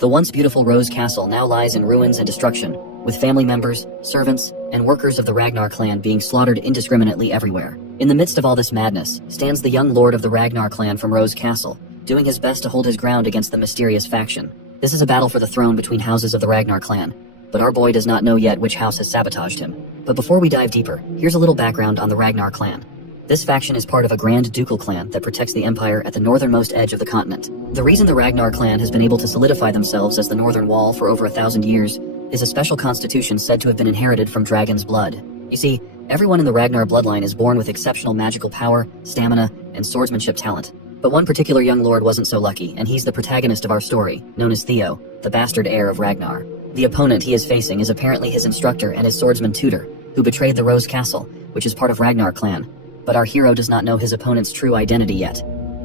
The once beautiful Rose Castle now lies in ruins and destruction, with family members, servants, and workers of the Ragnar clan being slaughtered indiscriminately everywhere. In the midst of all this madness, stands the young lord of the Ragnar clan from Rose Castle, doing his best to hold his ground against the mysterious faction. This is a battle for the throne between houses of the Ragnar clan, but our boy does not know yet which house has sabotaged him. But before we dive deeper, here's a little background on the Ragnar clan. This faction is part of a grand ducal clan that protects the empire at the northernmost edge of the continent. The reason the Ragnar clan has been able to solidify themselves as the Northern Wall for over 1,000 years is a special constitution said to have been inherited from dragon's blood. You see, everyone in the Ragnar bloodline is born with exceptional magical power, stamina, and swordsmanship talent. But one particular young lord wasn't so lucky, and he's the protagonist of our story, known as Theo, the bastard heir of Ragnar. The opponent he is facing is apparently his instructor and his swordsman tutor, who betrayed the Rose Castle, which is part of Ragnar clan. But our hero does not know his opponent's true identity yet.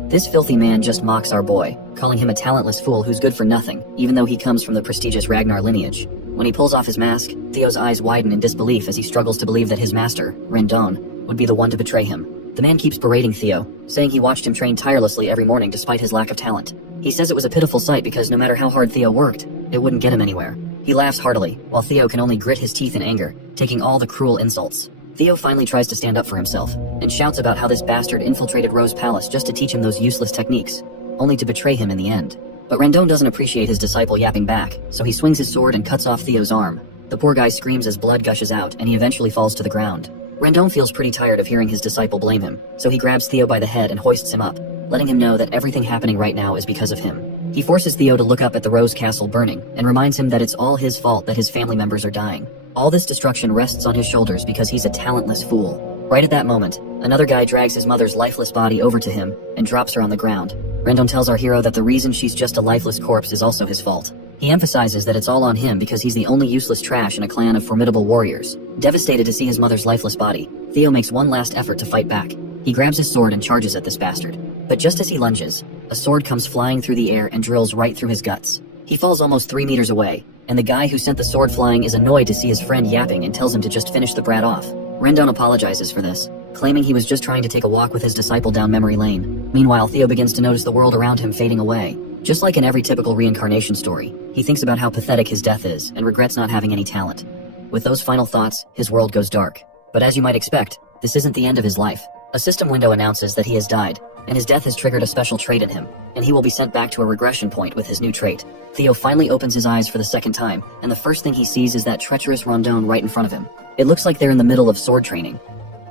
This filthy man just mocks our boy, calling him a talentless fool who's good for nothing, even though he comes from the prestigious Ragnar lineage. When he pulls off his mask, Theo's eyes widen in disbelief as he struggles to believe that his master, Rendon, would be the one to betray him. The man keeps berating Theo, saying he watched him train tirelessly every morning despite his lack of talent. He says it was a pitiful sight because no matter how hard Theo worked, it wouldn't get him anywhere. He laughs heartily, while Theo can only grit his teeth in anger, taking all the cruel insults. Theo finally tries to stand up for himself, and shouts about how this bastard infiltrated Rose Palace just to teach him those useless techniques, only to betray him in the end. But Rendon doesn't appreciate his disciple yapping back, so he swings his sword and cuts off Theo's arm. The poor guy screams as blood gushes out, and he eventually falls to the ground. Rendon feels pretty tired of hearing his disciple blame him, so he grabs Theo by the head and hoists him up, letting him know that everything happening right now is because of him. He forces Theo to look up at the Rose Castle burning, and reminds him that it's all his fault that his family members are dying. All this destruction rests on his shoulders because he's a talentless fool. Right at that moment, another guy drags his mother's lifeless body over to him and drops her on the ground. Rendon tells our hero that the reason she's just a lifeless corpse is also his fault. He emphasizes that it's all on him because he's the only useless trash in a clan of formidable warriors. Devastated to see his mother's lifeless body, Theo makes one last effort to fight back. He grabs his sword and charges at this bastard. But just as he lunges, a sword comes flying through the air and drills right through his guts. He falls almost 3 meters away, and the guy who sent the sword flying is annoyed to see his friend yapping and tells him to just finish the brat off. Rendon apologizes for this, claiming he was just trying to take a walk with his disciple down memory lane. Meanwhile, Theo begins to notice the world around him fading away. Just like in every typical reincarnation story, he thinks about how pathetic his death is and regrets not having any talent. With those final thoughts, his world goes dark. But as you might expect, this isn't the end of his life. A system window announces that he has died, and his death has triggered a special trait in him, and he will be sent back to a regression point with his new trait. Theo finally opens his eyes for the second time, and the first thing he sees is that treacherous Rendon right in front of him. It looks like they're in the middle of sword training.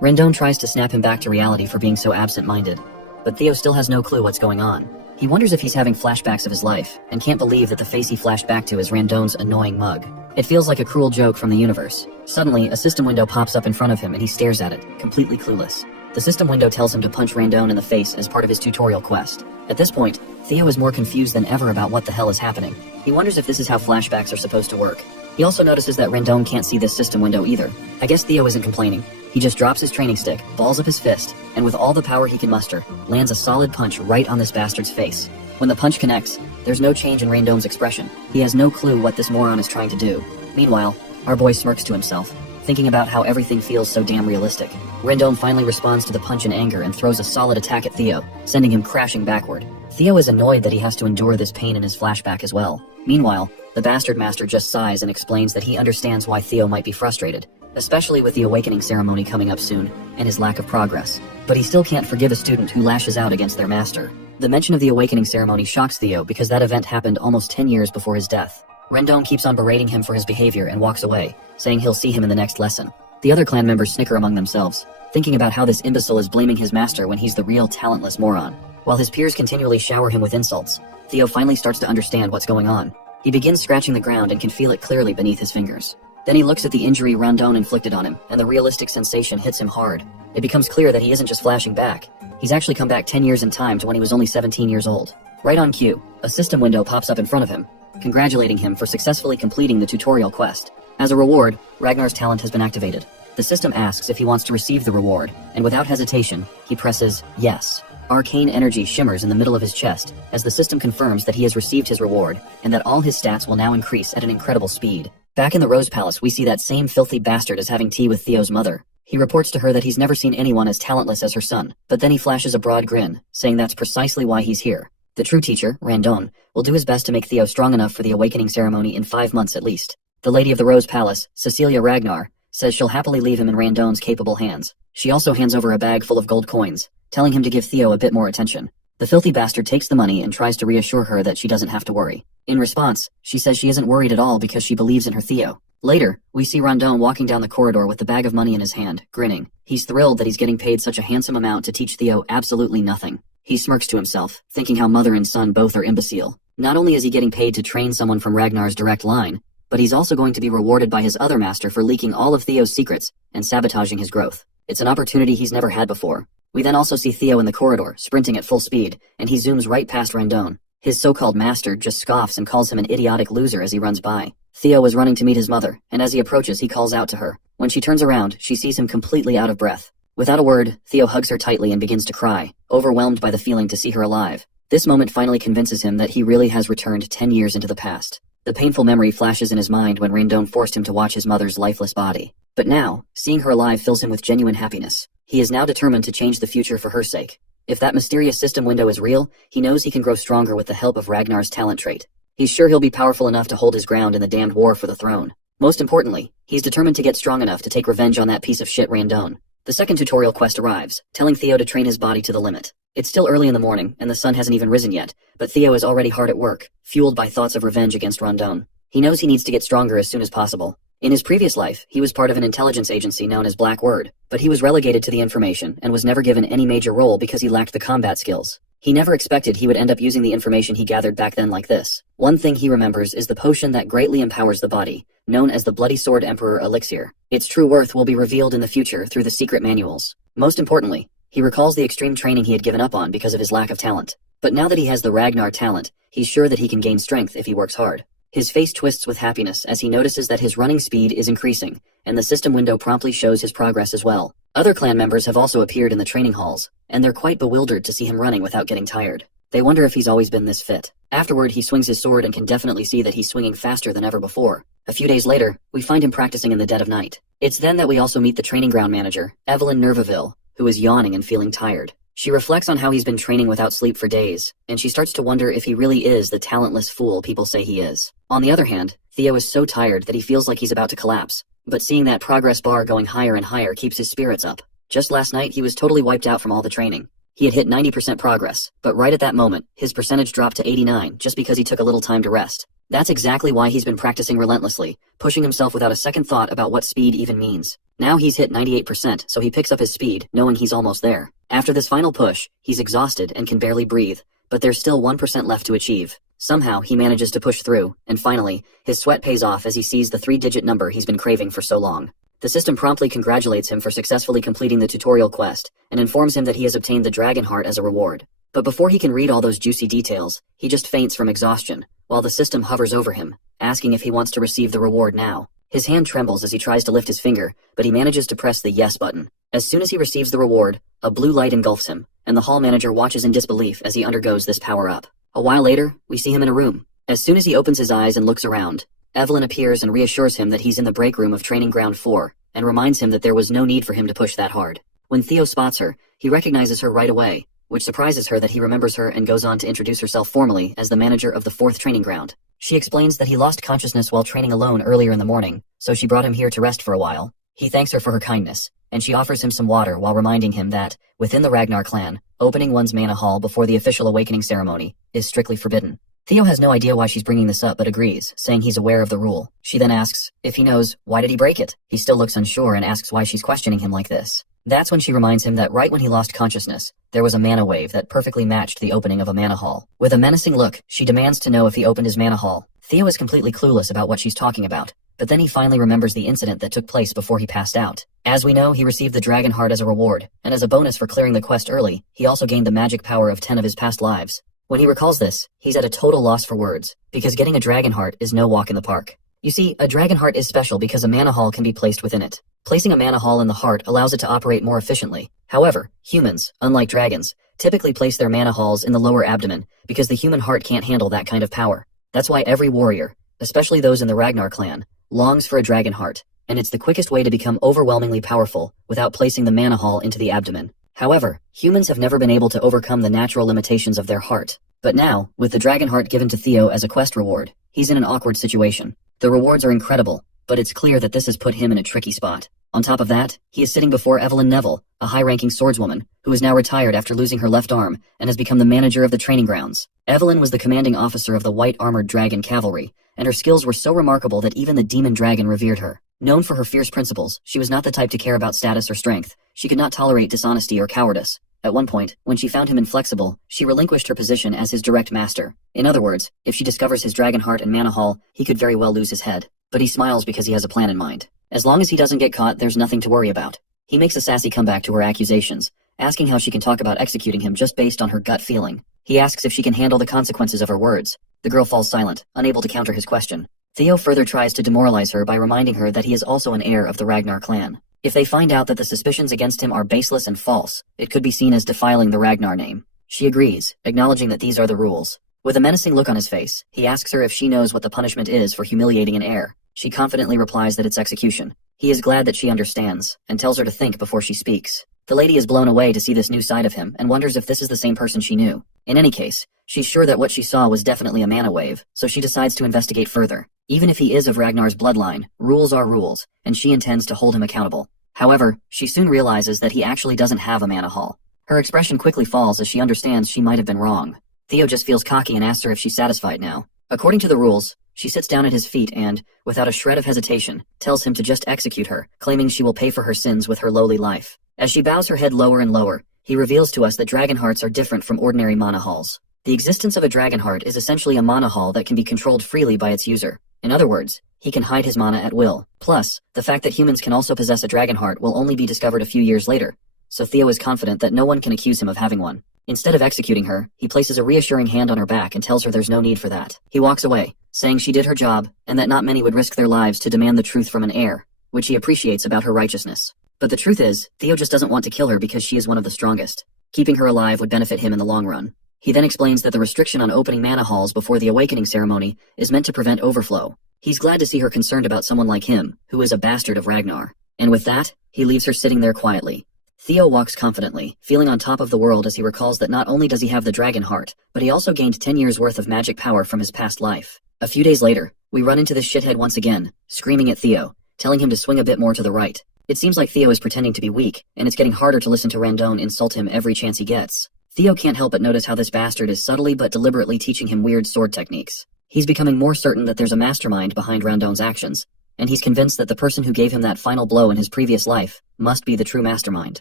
Rendon tries to snap him back to reality for being so absent-minded, but Theo still has no clue what's going on. He wonders if he's having flashbacks of his life, and can't believe that the face he flashed back to is Rendon's annoying mug. It feels like a cruel joke from the universe. Suddenly, a system window pops up in front of him and he stares at it, completely clueless. The system window tells him to punch Rendon in the face as part of his tutorial quest. At this point, Theo is more confused than ever about what the hell is happening. He wonders if this is how flashbacks are supposed to work. He also notices that Rendon can't see this system window either. I guess Theo isn't complaining. He just drops his training stick, balls up his fist, and with all the power he can muster, lands a solid punch right on this bastard's face. When the punch connects, there's no change in Rendon's expression. He has no clue what this moron is trying to do. Meanwhile, our boy smirks to himself, thinking about how everything feels so damn realistic. Rendon finally responds to the punch in anger and throws a solid attack at Theo, sending him crashing backward. Theo is annoyed that he has to endure this pain in his flashback as well. Meanwhile, the bastard master just sighs and explains that he understands why Theo might be frustrated, especially with the awakening ceremony coming up soon, and his lack of progress. But he still can't forgive a student who lashes out against their master. The mention of the awakening ceremony shocks Theo because that event happened almost 10 years before his death. Rendon keeps on berating him for his behavior and walks away, saying he'll see him in the next lesson. The other clan members snicker among themselves, thinking about how this imbecile is blaming his master when he's the real talentless moron. While his peers continually shower him with insults, Theo finally starts to understand what's going on. He begins scratching the ground and can feel it clearly beneath his fingers. Then he looks at the injury Rendon inflicted on him, and the realistic sensation hits him hard. It becomes clear that he isn't just flashing back. He's actually come back 10 years in time to when he was only 17 years old. Right on cue, a system window pops up in front of him, congratulating him for successfully completing the tutorial quest. As a reward, Ragnar's talent has been activated. The system asks if he wants to receive the reward, and without hesitation, he presses yes. Arcane energy shimmers in the middle of his chest, as the system confirms that he has received his reward, and that all his stats will now increase at an incredible speed. Back in the Rose Palace, we see that same filthy bastard is having tea with Theo's mother. He reports to her that he's never seen anyone as talentless as her son, but then he flashes a broad grin, saying that's precisely why he's here. The true teacher, Randon, will do his best to make Theo strong enough for the awakening ceremony in 5 months at least. The Lady of the Rose Palace, Cecilia Ragnar, says she'll happily leave him in Randon's capable hands. She also hands over a bag full of gold coins, telling him to give Theo a bit more attention. The filthy bastard takes the money and tries to reassure her that she doesn't have to worry. In response, she says she isn't worried at all because she believes in her Theo. Later, we see Randon walking down the corridor with the bag of money in his hand, grinning. He's thrilled that he's getting paid such a handsome amount to teach Theo absolutely nothing. He smirks to himself, thinking how mother and son both are imbecile. Not only is he getting paid to train someone from Ragnar's direct line, but he's also going to be rewarded by his other master for leaking all of Theo's secrets and sabotaging his growth. It's an opportunity he's never had before. We then also see Theo in the corridor, sprinting at full speed, and he zooms right past Randon. His so-called master just scoffs and calls him an idiotic loser as he runs by. Theo is running to meet his mother, and as he approaches, he calls out to her. When she turns around, she sees him completely out of breath. Without a word, Theo hugs her tightly and begins to cry, overwhelmed by the feeling to see her alive. This moment finally convinces him that he really has returned 10 years into the past. The painful memory flashes in his mind when Randon forced him to watch his mother's lifeless body. But now, seeing her alive fills him with genuine happiness. He is now determined to change the future for her sake. If that mysterious system window is real, he knows he can grow stronger with the help of Ragnar's talent trait. He's sure he'll be powerful enough to hold his ground in the damned war for the throne. Most importantly, he's determined to get strong enough to take revenge on that piece of shit Randon. The second tutorial quest arrives, telling Theo to train his body to the limit. It's still early in the morning, and the sun hasn't even risen yet, but Theo is already hard at work, fueled by thoughts of revenge against Randon. He knows he needs to get stronger as soon as possible. In his previous life, he was part of an intelligence agency known as Black Word, but he was relegated to the information and was never given any major role because he lacked the combat skills. He never expected he would end up using the information he gathered back then like this. One thing he remembers is the potion that greatly empowers the body, known as the Bloody Sword Emperor Elixir. Its true worth will be revealed in the future through the secret manuals. Most importantly, he recalls the extreme training he had given up on because of his lack of talent. But now that he has the Ragnar talent, he's sure that he can gain strength if he works hard. His face twists with happiness as he notices that his running speed is increasing, and the system window promptly shows his progress as well. Other clan members have also appeared in the training halls, and they're quite bewildered to see him running without getting tired. They wonder if he's always been this fit. Afterward, he swings his sword and can definitely see that he's swinging faster than ever before. A few days later, we find him practicing in the dead of night. It's then that we also meet the training ground manager, Evelyn Nervaville, who is yawning and feeling tired. She reflects on how he's been training without sleep for days, and she starts to wonder if he really is the talentless fool people say he is. On the other hand, Theo is so tired that he feels like he's about to collapse, but seeing that progress bar going higher and higher keeps his spirits up. Just last night, he was totally wiped out from all the training. He had hit 90% progress, but right at that moment, his percentage dropped to 89 just because he took a little time to rest. That's exactly why he's been practicing relentlessly, pushing himself without a second thought about what speed even means. Now he's hit 98%, so he picks up his speed, knowing he's almost there. After this final push, he's exhausted and can barely breathe, but there's still 1% left to achieve. Somehow, he manages to push through, and finally, his sweat pays off as he sees the 3-digit number he's been craving for so long. The system promptly congratulates him for successfully completing the tutorial quest, and informs him that he has obtained the Dragon Heart as a reward. But before he can read all those juicy details, he just faints from exhaustion, while the system hovers over him, asking if he wants to receive the reward now. His hand trembles as he tries to lift his finger, but he manages to press the yes button. As soon as he receives the reward, a blue light engulfs him, and the hall manager watches in disbelief as he undergoes this power-up. A while later, we see him in a room. As soon as he opens his eyes and looks around, Evelyn appears and reassures him that he's in the break room of Training Ground 4, and reminds him that there was no need for him to push that hard. When Theo spots her, he recognizes her right away, which surprises her that he remembers her and goes on to introduce herself formally as the manager of the 4th training ground. She explains that he lost consciousness while training alone earlier in the morning, so she brought him here to rest for a while. He thanks her for her kindness, and she offers him some water while reminding him that, within the Ragnar clan, opening one's mana hall before the official awakening ceremony is strictly forbidden. Theo has no idea why she's bringing this up but agrees, saying he's aware of the rule. She then asks if he knows why did he break it. He still looks unsure and asks why she's questioning him like this. That's when she reminds him that right when he lost consciousness, there was a mana wave that perfectly matched the opening of a mana hall. With a menacing look, she demands to know if he opened his mana hall. Theo is completely clueless about what she's talking about, but then he finally remembers the incident that took place before he passed out. As we know, he received the Dragon Heart as a reward, and as a bonus for clearing the quest early, he also gained the magic power of 10 of his past lives. When he recalls this, he's at a total loss for words, because getting a Dragon Heart is no walk in the park. You see, a Dragon Heart is special because a mana hall can be placed within it. Placing a mana hall in the heart allows it to operate more efficiently. However, humans, unlike dragons, typically place their mana halls in the lower abdomen because the human heart can't handle that kind of power. That's why every warrior, especially those in the Ragnar clan, longs for a Dragon Heart, and it's the quickest way to become overwhelmingly powerful without placing the mana hall into the abdomen. However, humans have never been able to overcome the natural limitations of their heart. But now, with the dragon heart given to Theo as a quest reward, he's in an awkward situation. The rewards are incredible, but it's clear that this has put him in a tricky spot. On top of that, he is sitting before Evelyn Neville, a high-ranking swordswoman, who is now retired after losing her left arm and has become the manager of the training grounds. Evelyn was the commanding officer of the White Armored Dragon Cavalry, and her skills were so remarkable that even the Demon Dragon revered her. Known for her fierce principles, she was not the type to care about status or strength. She could not tolerate dishonesty or cowardice. At one point, when she found him inflexible, she relinquished her position as his direct master. In other words, if she discovers his dragon heart and mana hall, he could very well lose his head. But he smiles because he has a plan in mind. As long as he doesn't get caught, there's nothing to worry about. He makes a sassy comeback to her accusations, asking how she can talk about executing him just based on her gut feeling. He asks if she can handle the consequences of her words. The girl falls silent, unable to counter his question. Theo further tries to demoralize her by reminding her that he is also an heir of the Ragnar clan. If they find out that the suspicions against him are baseless and false, it could be seen as defiling the Ragnar name. She agrees, acknowledging that these are the rules. With a menacing look on his face, he asks her if she knows what the punishment is for humiliating an heir. She confidently replies that it's execution. He is glad that she understands, and tells her to think before she speaks. The lady is blown away to see this new side of him and wonders if this is the same person she knew. In any case, she's sure that what she saw was definitely a mana wave, so she decides to investigate further. Even if he is of Ragnar's bloodline, rules are rules, and she intends to hold him accountable. However, she soon realizes that he actually doesn't have a mana hall. Her expression quickly falls as she understands she might have been wrong. Theo just feels cocky and asks her if she's satisfied now. According to the rules, she sits down at his feet and, without a shred of hesitation, tells him to just execute her, claiming she will pay for her sins with her lowly life. As she bows her head lower and lower, he reveals to us that dragon hearts are different from ordinary mana halls. The existence of a dragon heart is essentially a mana hall that can be controlled freely by its user. In other words, he can hide his mana at will. Plus, the fact that humans can also possess a dragon heart will only be discovered a few years later, so Theo is confident that no one can accuse him of having one. Instead of executing her, he places a reassuring hand on her back and tells her there's no need for that. He walks away, saying she did her job, and that not many would risk their lives to demand the truth from an heir, which he appreciates about her righteousness. But the truth is, Theo just doesn't want to kill her because she is one of the strongest. Keeping her alive would benefit him in the long run. He then explains that the restriction on opening mana halls before the awakening ceremony is meant to prevent overflow. He's glad to see her concerned about someone like him, who is a bastard of Ragnar. And with that, he leaves her sitting there quietly. Theo walks confidently, feeling on top of the world as he recalls that not only does he have the dragon heart, but he also gained 10 years worth of magic power from his past life. A few days later, we run into this shithead once again, screaming at Theo, telling him to swing a bit more to the right. It seems like Theo is pretending to be weak, and it's getting harder to listen to Randon insult him every chance he gets. Theo can't help but notice how this bastard is subtly but deliberately teaching him weird sword techniques. He's becoming more certain that there's a mastermind behind Randon's actions, and he's convinced that the person who gave him that final blow in his previous life must be the true mastermind.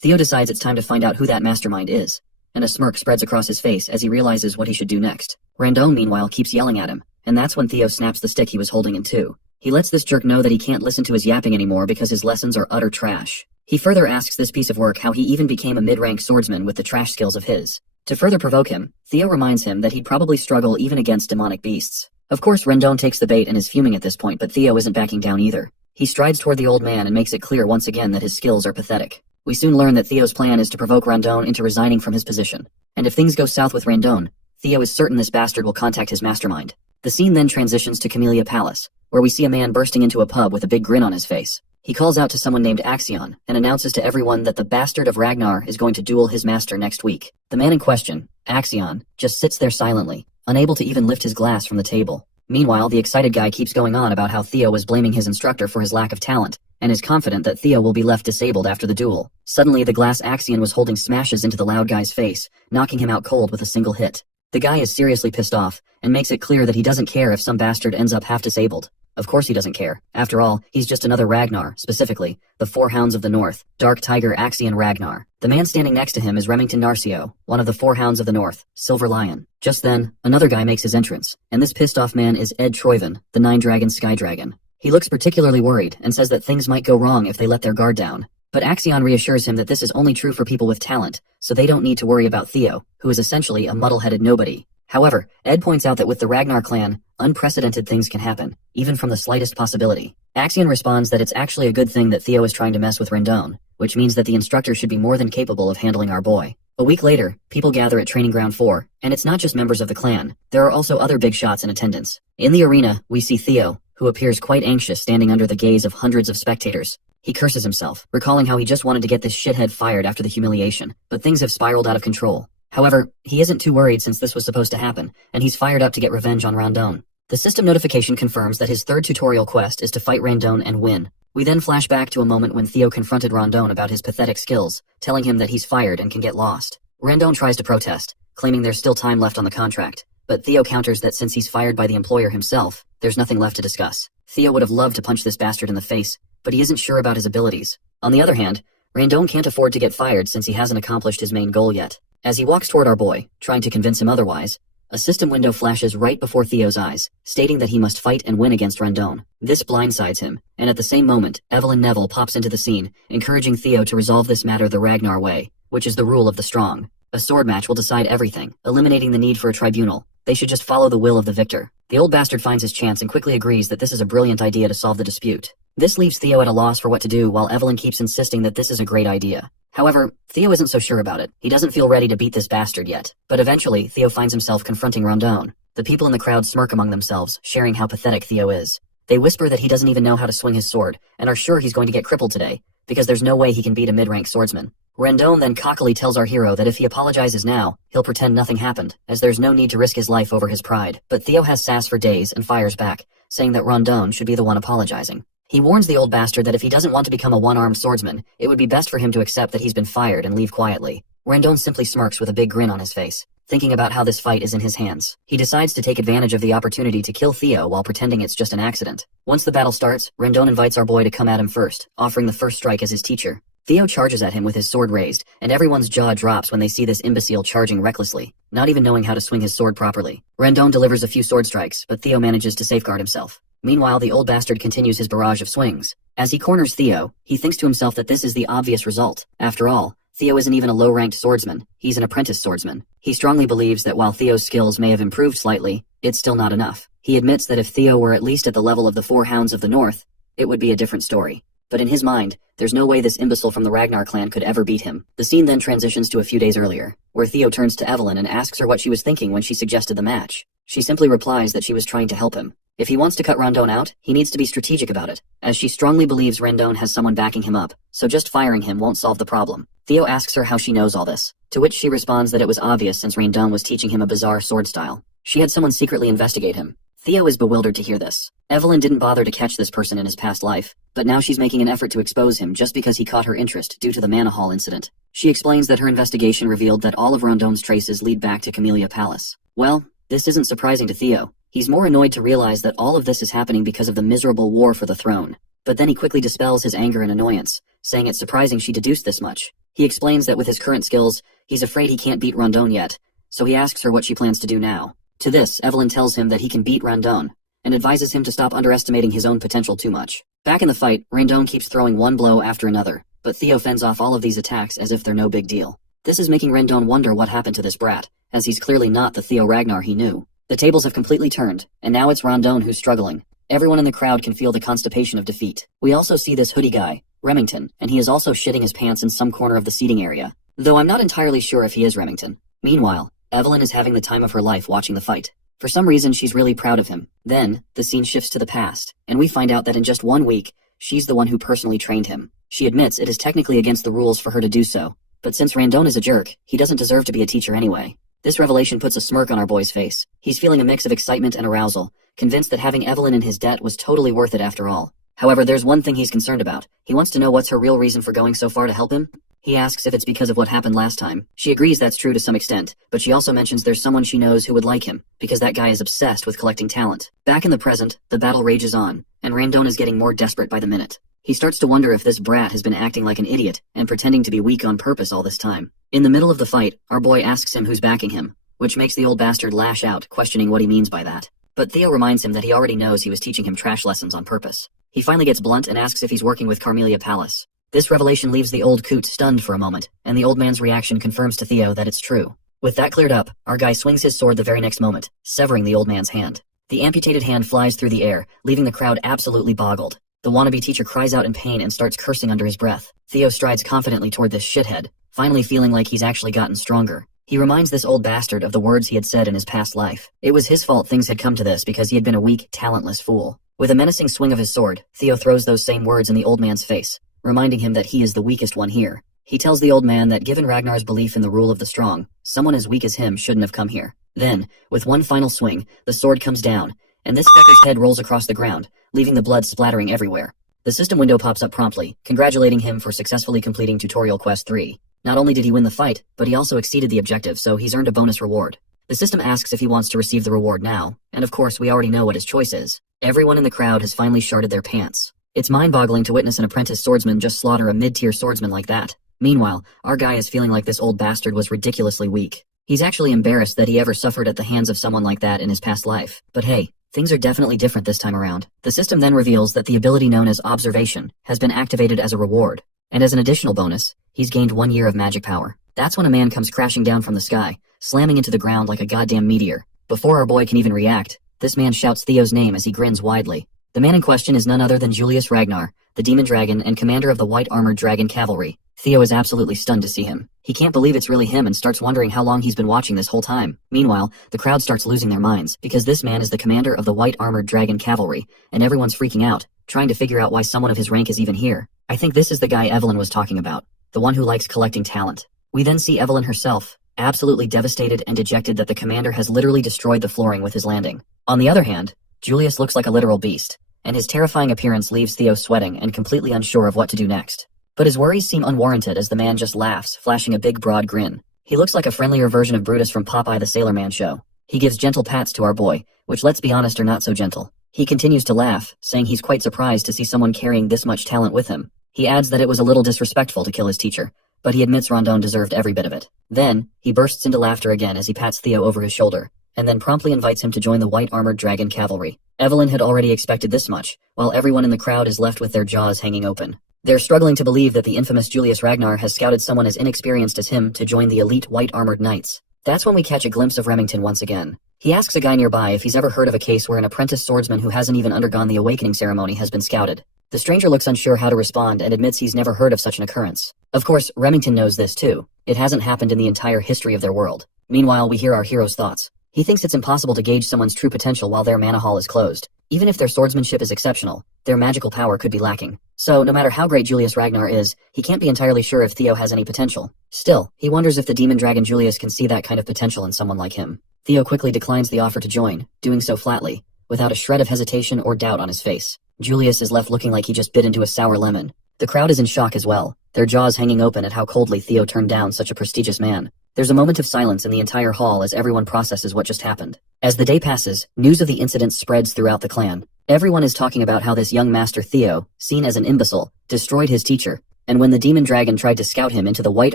Theo decides it's time to find out who that mastermind is, and a smirk spreads across his face as he realizes what he should do next. Randon, meanwhile, keeps yelling at him, and that's when Theo snaps the stick he was holding in two. He lets this jerk know that he can't listen to his yapping anymore because his lessons are utter trash. He further asks this piece of work how he even became a mid-rank swordsman with the trash skills of his. To further provoke him, Theo reminds him that he'd probably struggle even against demonic beasts. Of course, Randon takes the bait and is fuming at this point, but Theo isn't backing down either. He strides toward the old man and makes it clear once again that his skills are pathetic. We soon learn that Theo's plan is to provoke Randon into resigning from his position. And if things go south with Randon, Theo is certain this bastard will contact his mastermind. The scene then transitions to Camellia Palace, where we see a man bursting into a pub with a big grin on his face. He calls out to someone named Axion and announces to everyone that the bastard of Ragnar is going to duel his master next week. The man in question, Axion, just sits there silently, unable to even lift his glass from the table. Meanwhile, the excited guy keeps going on about how Theo was blaming his instructor for his lack of talent, and is confident that Theo will be left disabled after the duel. Suddenly, the glass Axion was holding smashes into the loud guy's face, knocking him out cold with a single hit. The guy is seriously pissed off, and makes it clear that he doesn't care if some bastard ends up half-disabled. Of course he doesn't care. After all, he's just another Ragnar, specifically, the Four Hounds of the North, Dark Tiger Axion Ragnar. The man standing next to him is Remington Narcio, one of the Four Hounds of the North, Silver Lion. Just then, another guy makes his entrance, and this pissed-off man is Ed Troyven, the Nine-Dragon Sky Dragon. He looks particularly worried, and says that things might go wrong if they let their guard down. But Axion reassures him that this is only true for people with talent, so they don't need to worry about Theo, who is essentially a muddle-headed nobody. However, Ed points out that with the Ragnar clan, unprecedented things can happen, even from the slightest possibility. Axion responds that it's actually a good thing that Theo is trying to mess with Randon, which means that the instructor should be more than capable of handling our boy. A week later, people gather at Training Ground 4, and it's not just members of the clan, there are also other big shots in attendance. In the arena, we see Theo, who appears quite anxious standing under the gaze of hundreds of spectators. He curses himself, recalling how he just wanted to get this shithead fired after the humiliation, but things have spiraled out of control. However, he isn't too worried since this was supposed to happen, and he's fired up to get revenge on Rondon. The system notification confirms that his third tutorial quest is to fight Rondon and win. We then flash back to a moment when Theo confronted Rondon about his pathetic skills, telling him that he's fired and can get lost. Rondon tries to protest, claiming there's still time left on the contract, but Theo counters that since he's fired by the employer himself, there's nothing left to discuss. Theo would have loved to punch this bastard in the face, but he isn't sure about his abilities. On the other hand, Rondon can't afford to get fired since he hasn't accomplished his main goal yet. As he walks toward our boy, trying to convince him otherwise, a system window flashes right before Theo's eyes, stating that he must fight and win against Rondon. This blindsides him, and at the same moment, Evelyn Neville pops into the scene, encouraging Theo to resolve this matter the Ragnar way, which is the rule of the strong. A sword match will decide everything, eliminating the need for a tribunal. They should just follow the will of the victor. The old bastard finds his chance and quickly agrees that this is a brilliant idea to solve the dispute. This leaves Theo at a loss for what to do while Evelyn keeps insisting that this is a great idea. However, Theo isn't so sure about it. He doesn't feel ready to beat this bastard yet. But eventually, Theo finds himself confronting Rondon. The people in the crowd smirk among themselves, sharing how pathetic Theo is. They whisper that he doesn't even know how to swing his sword, and are sure he's going to get crippled today, because there's no way he can beat a mid-rank swordsman. Rondon then cockily tells our hero that if he apologizes now, he'll pretend nothing happened, as there's no need to risk his life over his pride. But Theo has sass for days and fires back, saying that Rondon should be the one apologizing. He warns the old bastard that if he doesn't want to become a one-armed swordsman, it would be best for him to accept that he's been fired and leave quietly. Rondon simply smirks with a big grin on his face, thinking about how this fight is in his hands. He decides to take advantage of the opportunity to kill Theo while pretending it's just an accident. Once the battle starts, Rondon invites our boy to come at him first, offering the first strike as his teacher. Theo charges at him with his sword raised, and everyone's jaw drops when they see this imbecile charging recklessly, not even knowing how to swing his sword properly. Rondon delivers a few sword strikes, but Theo manages to safeguard himself. Meanwhile, the old bastard continues his barrage of swings. As he corners Theo, he thinks to himself that this is the obvious result. After all, Theo isn't even a low-ranked swordsman, he's an apprentice swordsman. He strongly believes that while Theo's skills may have improved slightly, it's still not enough. He admits that if Theo were at least at the level of the Four Hounds of the North, it would be a different story. But in his mind, there's no way this imbecile from the Ragnar clan could ever beat him. The scene then transitions to a few days earlier, where Theo turns to Evelyn and asks her what she was thinking when she suggested the match. She simply replies that she was trying to help him. If he wants to cut Rondon out, he needs to be strategic about it, as she strongly believes Rondon has someone backing him up, so just firing him won't solve the problem. Theo asks her how she knows all this, to which she responds that it was obvious since Rondon was teaching him a bizarre sword style. She had someone secretly investigate him. Theo is bewildered to hear this. Evelyn didn't bother to catch this person in his past life, but now she's making an effort to expose him just because he caught her interest due to the Mana Hall incident. She explains that her investigation revealed that all of Rondon's traces lead back to Camellia Palace. Well, this isn't surprising to Theo. He's more annoyed to realize that all of this is happening because of the miserable war for the throne. But then he quickly dispels his anger and annoyance, saying it's surprising she deduced this much. He explains that with his current skills, he's afraid he can't beat Rondon yet, so he asks her what she plans to do now. To this, Evelyn tells him that he can beat Rondon, and advises him to stop underestimating his own potential too much. Back in the fight, Rondon keeps throwing one blow after another, but Theo fends off all of these attacks as if they're no big deal. This is making Rondon wonder what happened to this brat, as he's clearly not the Theo Ragnar he knew. The tables have completely turned, and now it's Rondon who's struggling. Everyone in the crowd can feel the constipation of defeat. We also see this hoodie guy, Remington, and he is also shitting his pants in some corner of the seating area, though I'm not entirely sure if he is Remington. Meanwhile, Evelyn is having the time of her life watching the fight. For some reason, she's really proud of him. Then, the scene shifts to the past, and we find out that in just 1 week, she's the one who personally trained him. She admits it is technically against the rules for her to do so, but since Rondon is a jerk, he doesn't deserve to be a teacher anyway. This revelation puts a smirk on our boy's face. He's feeling a mix of excitement and arousal, convinced that having Evelyn in his debt was totally worth it after all. However, there's one thing he's concerned about. He wants to know what's her real reason for going so far to help him. He asks if it's because of what happened last time. She agrees that's true to some extent, but she also mentions there's someone she knows who would like him, because that guy is obsessed with collecting talent. Back in the present, the battle rages on, and Rondon is getting more desperate by the minute. He starts to wonder if this brat has been acting like an idiot and pretending to be weak on purpose all this time. In the middle of the fight, our boy asks him who's backing him, which makes the old bastard lash out, questioning what he means by that. But Theo reminds him that he already knows he was teaching him trash lessons on purpose. He finally gets blunt and asks if he's working with Camellia Palace. This revelation leaves the old coot stunned for a moment, and the old man's reaction confirms to Theo that it's true. With that cleared up, our guy swings his sword the very next moment, severing the old man's hand. The amputated hand flies through the air, leaving the crowd absolutely boggled. The wannabe teacher cries out in pain and starts cursing under his breath. Theo strides confidently toward this shithead, finally feeling like he's actually gotten stronger. He reminds this old bastard of the words he had said in his past life. It was his fault things had come to this because he had been a weak, talentless fool. With a menacing swing of his sword, Theo throws those same words in the old man's face, reminding him that he is the weakest one here. He tells the old man that given Ragnar's belief in the rule of the strong, someone as weak as him shouldn't have come here. Then, with one final swing, the sword comes down, and this fucker's head rolls across the ground, leaving the blood splattering everywhere. The system window pops up promptly, congratulating him for successfully completing Tutorial Quest 3. Not only did he win the fight, but he also exceeded the objective, so he's earned a bonus reward. The system asks if he wants to receive the reward now, and of course we already know what his choice is. Everyone in the crowd has finally sharted their pants. It's mind-boggling to witness an apprentice swordsman just slaughter a mid-tier swordsman like that. Meanwhile, our guy is feeling like this old bastard was ridiculously weak. He's actually embarrassed that he ever suffered at the hands of someone like that in his past life. But hey, things are definitely different this time around. The system then reveals that the ability known as Observation has been activated as a reward, and as an additional bonus, he's gained 1 year of magic power. That's when a man comes crashing down from the sky, slamming into the ground like a goddamn meteor. Before our boy can even react, this man shouts Theo's name as he grins widely. The man in question is none other than Julius Ragnar, the demon dragon and commander of the white armored dragon cavalry. Theo is absolutely stunned to see him. He can't believe it's really him and starts wondering how long he's been watching this whole time. Meanwhile, the crowd starts losing their minds, because this man is the commander of the white armored dragon cavalry, and everyone's freaking out, trying to figure out why someone of his rank is even here. I think this is the guy Evelyn was talking about, the one who likes collecting talent. We then see Evelyn herself, absolutely devastated and dejected that the commander has literally destroyed the flooring with his landing. On the other hand, Julius looks like a literal beast, and his terrifying appearance leaves Theo sweating and completely unsure of what to do next. But his worries seem unwarranted as the man just laughs, flashing a big broad grin. He looks like a friendlier version of Brutus from Popeye the Sailor Man show. He gives gentle pats to our boy, which let's be honest are not so gentle. He continues to laugh, saying he's quite surprised to see someone carrying this much talent with him. He adds that it was a little disrespectful to kill his teacher, but he admits Rondon deserved every bit of it. Then, he bursts into laughter again as he pats Theo over his shoulder, and then promptly invites him to join the white armored dragon cavalry. Evelyn had already expected this much, while everyone in the crowd is left with their jaws hanging open. They're struggling to believe that the infamous Julius Ragnar has scouted someone as inexperienced as him to join the elite white armored knights. That's when we catch a glimpse of Remington once again. He asks a guy nearby if he's ever heard of a case where an apprentice swordsman who hasn't even undergone the awakening ceremony has been scouted. The stranger looks unsure how to respond and admits he's never heard of such an occurrence. Of course, Remington knows this too. It hasn't happened in the entire history of their world. Meanwhile, we hear our hero's thoughts. He thinks it's impossible to gauge someone's true potential while their mana hall is closed. Even if their swordsmanship is exceptional, their magical power could be lacking. So, no matter how great Julius Ragnar is, he can't be entirely sure if Theo has any potential. Still, he wonders if the demon dragon Julius can see that kind of potential in someone like him. Theo quickly declines the offer to join, doing so flatly, without a shred of hesitation or doubt on his face. Julius is left looking like he just bit into a sour lemon. The crowd is in shock as well, their jaws hanging open at how coldly Theo turned down such a prestigious man. There's a moment of silence in the entire hall as everyone processes what just happened. As the day passes, news of the incident spreads throughout the clan. Everyone is talking about how this young master Theo, seen as an imbecile, destroyed his teacher, and when the demon dragon tried to scout him into the white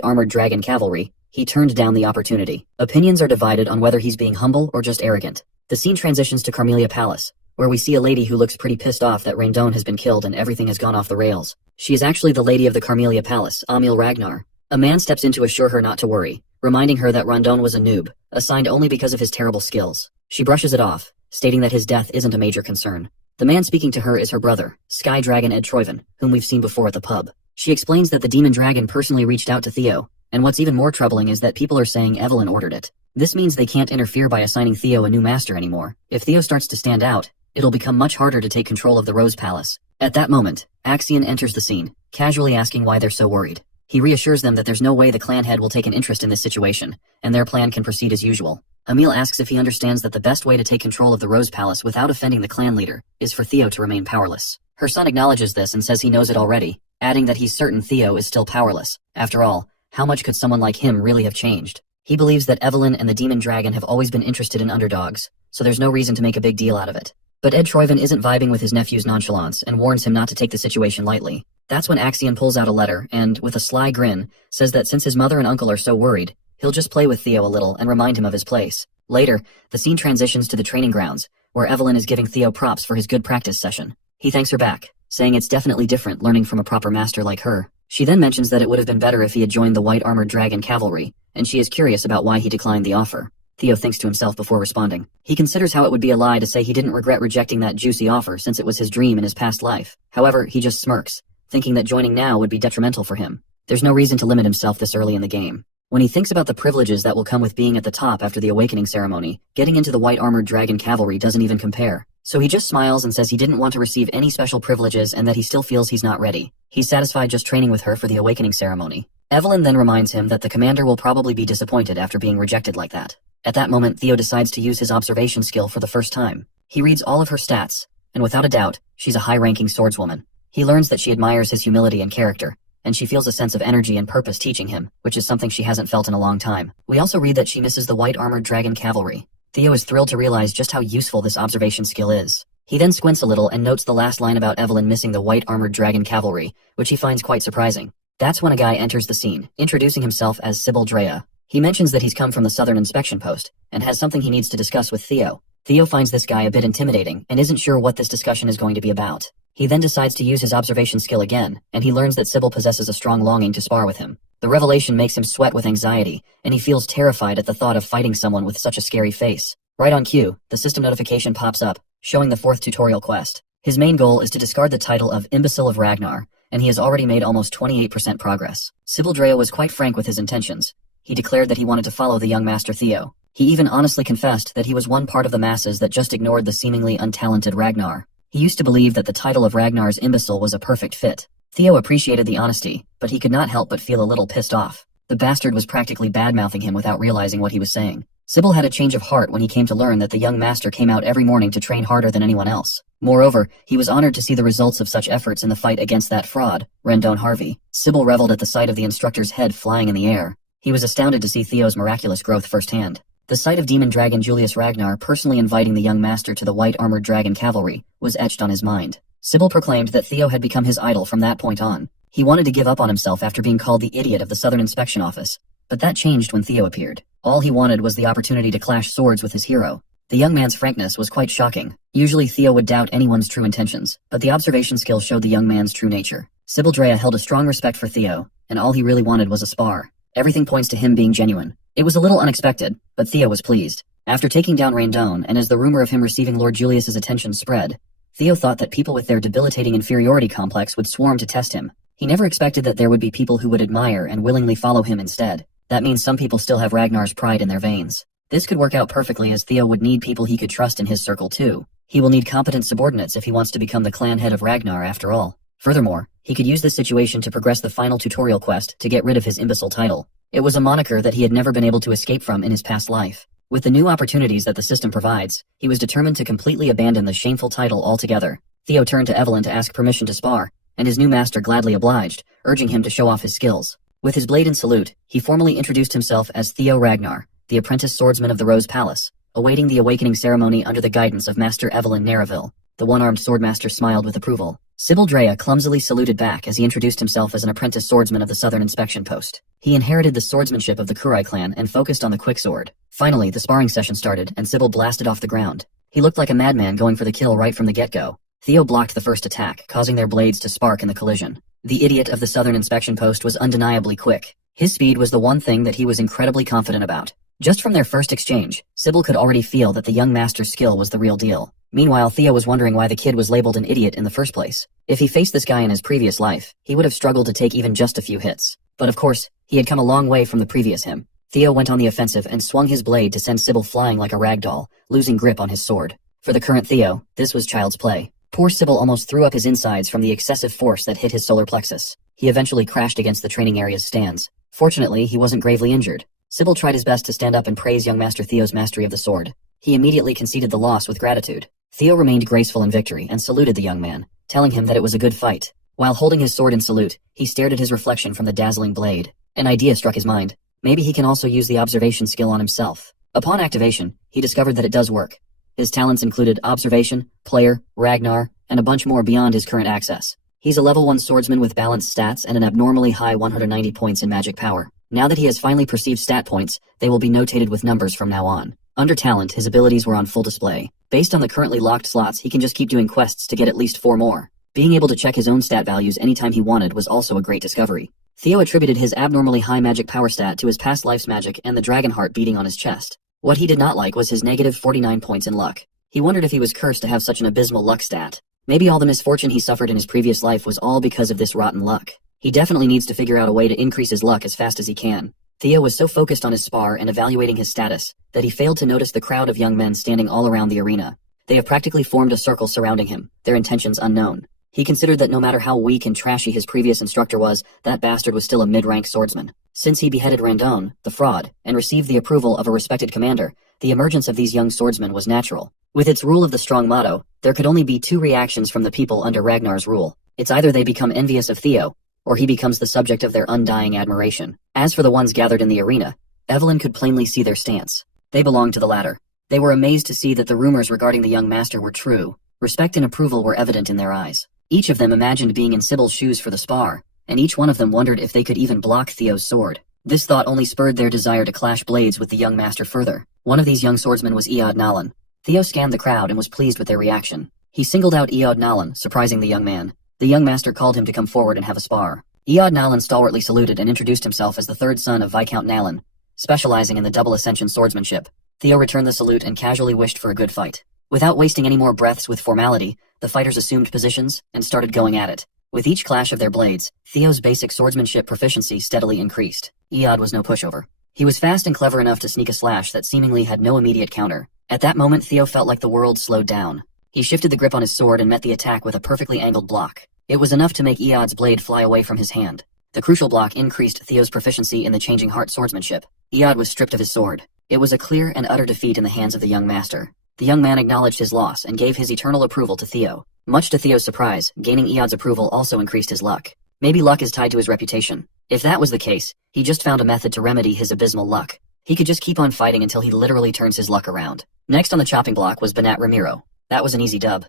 armored dragon cavalry, he turned down the opportunity. Opinions are divided on whether he's being humble or just arrogant. The scene transitions to Carmelia Palace, where we see a lady who looks pretty pissed off that Rondon has been killed and everything has gone off the rails. She is actually the lady of the Carmelia Palace, Amil Ragnar. A man steps in to assure her not to worry, reminding her that Rondon was a noob, assigned only because of his terrible skills. She brushes it off, stating that his death isn't a major concern. The man speaking to her is her brother, Sky Dragon Ed Troyven, whom we've seen before at the pub. She explains that the demon dragon personally reached out to Theo, and what's even more troubling is that people are saying Evelyn ordered it. This means they can't interfere by assigning Theo a new master anymore. If Theo starts to stand out, it'll become much harder to take control of the Rose Palace. At that moment, Axion enters the scene, casually asking why they're so worried. He reassures them that there's no way the clan head will take an interest in this situation, and their plan can proceed as usual. Emil asks if he understands that the best way to take control of the Rose Palace without offending the clan leader is for Theo to remain powerless. Her son acknowledges this and says he knows it already, adding that he's certain Theo is still powerless. After all, how much could someone like him really have changed? He believes that Evelyn and the demon dragon have always been interested in underdogs, so there's no reason to make a big deal out of it. But Ed Troyven isn't vibing with his nephew's nonchalance and warns him not to take the situation lightly. That's when Axion pulls out a letter and, with a sly grin, says that since his mother and uncle are so worried, he'll just play with Theo a little and remind him of his place. Later, the scene transitions to the training grounds, where Evelyn is giving Theo props for his good practice session. He thanks her back, saying it's definitely different learning from a proper master like her. She then mentions that it would have been better if he had joined the white armored dragon cavalry, and she is curious about why he declined the offer. Theo thinks to himself before responding. He considers how it would be a lie to say he didn't regret rejecting that juicy offer since it was his dream in his past life. However, he just smirks, thinking that joining now would be detrimental for him. There's no reason to limit himself this early in the game. When he thinks about the privileges that will come with being at the top after the awakening ceremony, getting into the white armored dragon cavalry doesn't even compare. So he just smiles and says he didn't want to receive any special privileges and that he still feels he's not ready. He's satisfied just training with her for the awakening ceremony. Evelyn then reminds him that the commander will probably be disappointed after being rejected like that. At that moment, Theo decides to use his observation skill for the first time. He reads all of her stats, and without a doubt, she's a high-ranking swordswoman. He learns that she admires his humility and character, and she feels a sense of energy and purpose teaching him, which is something she hasn't felt in a long time. We also read that she misses the white-armored dragon cavalry. Theo is thrilled to realize just how useful this observation skill is. He then squints a little and notes the last line about Evelyn missing the white-armored dragon cavalry, which he finds quite surprising. That's when a guy enters the scene, introducing himself as Sybil Drea. He mentions that he's come from the Southern Inspection Post, and has something he needs to discuss with Theo. Theo finds this guy a bit intimidating, and isn't sure what this discussion is going to be about. He then decides to use his observation skill again, and he learns that Sybil possesses a strong longing to spar with him. The revelation makes him sweat with anxiety, and he feels terrified at the thought of fighting someone with such a scary face. Right on cue, the system notification pops up, showing the 4th tutorial quest. His main goal is to discard the title of Imbecile of Ragnar, and he has already made almost 28% progress. Sybil Drea was quite frank with his intentions. He declared that he wanted to follow the young master Theo. He even honestly confessed that he was one part of the masses that just ignored the seemingly untalented Ragnar. He used to believe that the title of Ragnar's imbecile was a perfect fit. Theo appreciated the honesty, but he could not help but feel a little pissed off. The bastard was practically bad-mouthing him without realizing what he was saying. Sybil had a change of heart when he came to learn that the young master came out every morning to train harder than anyone else. Moreover, he was honored to see the results of such efforts in the fight against that fraud, Rendon Harvey. Sybil reveled at the sight of the instructor's head flying in the air. He was astounded to see Theo's miraculous growth firsthand. The sight of demon dragon Julius Ragnar personally inviting the young master to the white-armored dragon cavalry was etched on his mind. Sybil proclaimed that Theo had become his idol from that point on. He wanted to give up on himself after being called the idiot of the Southern Inspection Office, but that changed when Theo appeared. All he wanted was the opportunity to clash swords with his hero. The young man's frankness was quite shocking. Usually Theo would doubt anyone's true intentions, but the observation skill showed the young man's true nature. Sybil Drea held a strong respect for Theo, and all he really wanted was a spar. Everything points to him being genuine. It was a little unexpected, but Theo was pleased. After taking down Rendon, and as the rumor of him receiving Lord Julius's attention spread, Theo thought that people with their debilitating inferiority complex would swarm to test him. He never expected that there would be people who would admire and willingly follow him instead. That means some people still have Ragnar's pride in their veins. This could work out perfectly, as Theo would need people he could trust in his circle too. He will need competent subordinates if he wants to become the clan head of Ragnar after all. Furthermore, he could use this situation to progress the final tutorial quest to get rid of his imbecile title. It was a moniker that he had never been able to escape from in his past life. With the new opportunities that the system provides, he was determined to completely abandon the shameful title altogether. Theo turned to Evelyn to ask permission to spar, and his new master gladly obliged, urging him to show off his skills. With his blade in salute, he formally introduced himself as Theo Ragnar, the apprentice swordsman of the Rose Palace, awaiting the awakening ceremony under the guidance of Master Evelyn Narraville. The one-armed swordmaster smiled with approval. Sybil Drea clumsily saluted back as he introduced himself as an apprentice swordsman of the Southern Inspection Post. He inherited the swordsmanship of the Kurai clan and focused on the quicksword. Finally, the sparring session started and Sybil blasted off the ground. He looked like a madman going for the kill right from the get-go. Theo blocked the first attack, causing their blades to spark in the collision. The idiot of the Southern Inspection Post was undeniably quick. His speed was the one thing that he was incredibly confident about. Just from their first exchange, Sybil could already feel that the young master's skill was the real deal. Meanwhile, Theo was wondering why the kid was labeled an idiot in the first place. If he faced this guy in his previous life, he would have struggled to take even just a few hits. But of course, he had come a long way from the previous him. Theo went on the offensive and swung his blade to send Sybil flying like a rag doll, losing grip on his sword. For the current Theo, this was child's play. Poor Sybil almost threw up his insides from the excessive force that hit his solar plexus. He eventually crashed against the training area's stands. Fortunately, he wasn't gravely injured. Sybil tried his best to stand up and praise young Master Theo's mastery of the sword. He immediately conceded the loss with gratitude. Theo remained graceful in victory and saluted the young man, telling him that it was a good fight. While holding his sword in salute, he stared at his reflection from the dazzling blade. An idea struck his mind. Maybe he can also use the observation skill on himself. Upon activation, he discovered that it does work. His talents included observation, player, Ragnar, and a bunch more beyond his current access. He's a level 1 swordsman with balanced stats and an abnormally high 190 points in magic power. Now that he has finally perceived stat points, they will be notated with numbers from now on. Under talent, his abilities were on full display. Based on the currently locked slots, he can just keep doing quests to get at least 4 more. Being able to check his own stat values anytime he wanted was also a great discovery. Theo attributed his abnormally high magic power stat to his past life's magic and the dragon heart beating on his chest. What he did not like was his negative 49 points in luck. He wondered if he was cursed to have such an abysmal luck stat. Maybe all the misfortune he suffered in his previous life was all because of this rotten luck. He definitely needs to figure out a way to increase his luck as fast as he can. Theo was so focused on his spar and evaluating his status that he failed to notice the crowd of young men standing all around the arena. They have practically formed a circle surrounding him, their intentions unknown. He considered that no matter how weak and trashy his previous instructor was, that bastard was still a mid-rank swordsman. Since he beheaded Randon, the fraud, and received the approval of a respected commander, the emergence of these young swordsmen was natural. With its rule of the strong motto, there could only be two reactions from the people under Ragnar's rule. It's either they become envious of Theo, or he becomes the subject of their undying admiration. As for the ones gathered in the arena, Evelyn could plainly see their stance. They belonged to the latter. They were amazed to see that the rumors regarding the young master were true. Respect and approval were evident in their eyes. Each of them imagined being in Sybil's shoes for the spar, and each one of them wondered if they could even block Theo's sword. This thought only spurred their desire to clash blades with the young master further. One of these young swordsmen was Eod Nalan. Theo scanned the crowd and was pleased with their reaction. He singled out Eod Nalan, surprising the young man. The young master called him to come forward and have a spar. Eod Nalan stalwartly saluted and introduced himself as the third son of Viscount Nalan, specializing in the double ascension swordsmanship. Theo returned the salute and casually wished for a good fight. Without wasting any more breaths with formality, the fighters assumed positions and started going at it. With each clash of their blades, Theo's basic swordsmanship proficiency steadily increased. Eod was no pushover. He was fast and clever enough to sneak a slash that seemingly had no immediate counter. At that moment, Theo felt like the world slowed down. He shifted the grip on his sword and met the attack with a perfectly angled block. It was enough to make Eod's blade fly away from his hand. The crucial block increased Theo's proficiency in the changing heart swordsmanship. Eod was stripped of his sword. It was a clear and utter defeat in the hands of the young master. The young man acknowledged his loss and gave his eternal approval to Theo. Much to Theo's surprise, gaining Eod's approval also increased his luck. Maybe luck is tied to his reputation. If that was the case, he just found a method to remedy his abysmal luck. He could just keep on fighting until he literally turns his luck around. Next on the chopping block was Banat Ramiro. That was an easy dub.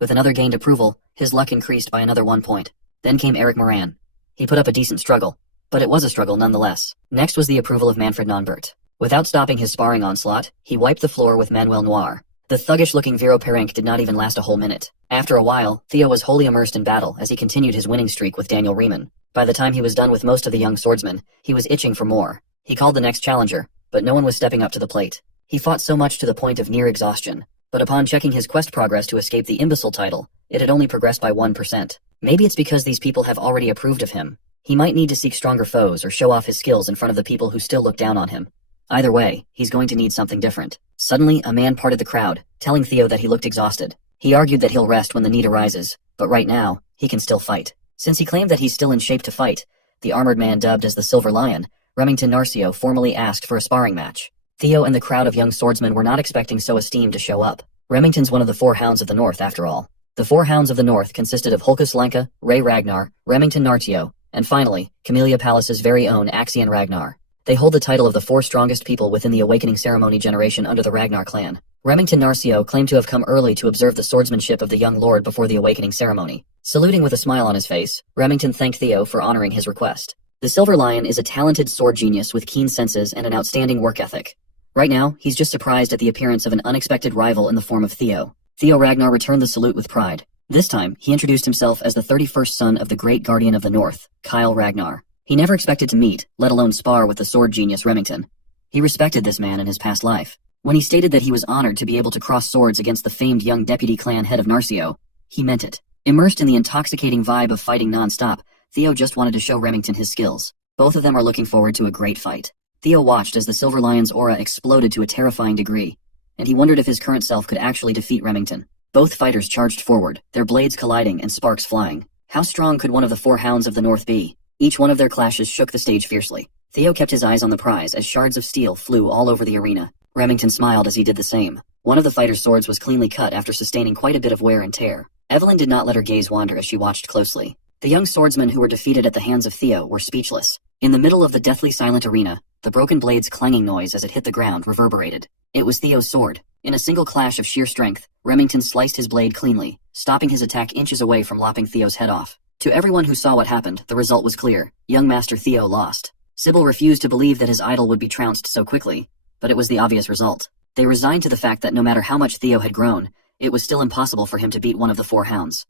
With another gained approval, his luck increased by another 1 point. Then came Eric Moran. He put up a decent struggle, but it was a struggle nonetheless. Next was the approval of Manfred Nonbert. Without stopping his sparring onslaught, he wiped the floor with Manuel Noir. The thuggish-looking Vero Perenc did not even last a whole minute. After a while, Theo was wholly immersed in battle as he continued his winning streak with Daniel Riemann. By the time he was done with most of the young swordsmen, he was itching for more. He called the next challenger, but no one was stepping up to the plate. He fought so much to the point of near exhaustion, but upon checking his quest progress to escape the imbecile title, it had only progressed by 1%. Maybe it's because these people have already approved of him. He might need to seek stronger foes or show off his skills in front of the people who still look down on him. Either way, he's going to need something different. Suddenly, a man parted the crowd, telling Theo that he looked exhausted. He argued that he'll rest when the need arises, but right now, he can still fight. Since he claimed that he's still in shape to fight, the armored man dubbed as the Silver Lion, Remington Narcio, formally asked for a sparring match. Theo and the crowd of young swordsmen were not expecting so esteemed to show up. Remington's one of the 4 Hounds of the North, after all. The 4 Hounds of the North consisted of Hulkus Lanka, Ray Ragnar, Remington Narcio, and finally, Camellia Palace's very own Axion Ragnar. They hold the title of the 4 strongest people within the Awakening Ceremony generation under the Ragnar clan. Remington Narcio claimed to have come early to observe the swordsmanship of the young lord before the Awakening Ceremony. Saluting with a smile on his face, Remington thanked Theo for honoring his request. The Silver Lion is a talented sword genius with keen senses and an outstanding work ethic. Right now, he's just surprised at the appearance of an unexpected rival in the form of Theo. Theo Ragnar returned the salute with pride. This time, he introduced himself as the 31st son of the Great Guardian of the North, Kyle Ragnar. He never expected to meet, let alone spar with the sword genius Remington. He respected this man in his past life. When he stated that he was honored to be able to cross swords against the famed young deputy clan head of Narcio, he meant it. Immersed in the intoxicating vibe of fighting non-stop, Theo just wanted to show Remington his skills. Both of them are looking forward to a great fight. Theo watched as the Silver Lion's aura exploded to a terrifying degree, and he wondered if his current self could actually defeat Remington. Both fighters charged forward, their blades colliding and sparks flying. How strong could one of the 4 Hounds of the North be? Each one of their clashes shook the stage fiercely. Theo kept his eyes on the prize as shards of steel flew all over the arena. Remington smiled as he did the same. One of the fighters' swords was cleanly cut after sustaining quite a bit of wear and tear. Evelyn did not let her gaze wander as she watched closely. The young swordsmen who were defeated at the hands of Theo were speechless. In the middle of the deathly silent arena, the broken blade's clanging noise as it hit the ground reverberated. It was Theo's sword. In a single clash of sheer strength, Remington sliced his blade cleanly, stopping his attack inches away from lopping Theo's head off. To everyone who saw what happened, the result was clear. Young Master Theo lost. Sybil refused to believe that his idol would be trounced so quickly, but it was the obvious result. They resigned to the fact that no matter how much Theo had grown, it was still impossible for him to beat one of the 4 Hounds.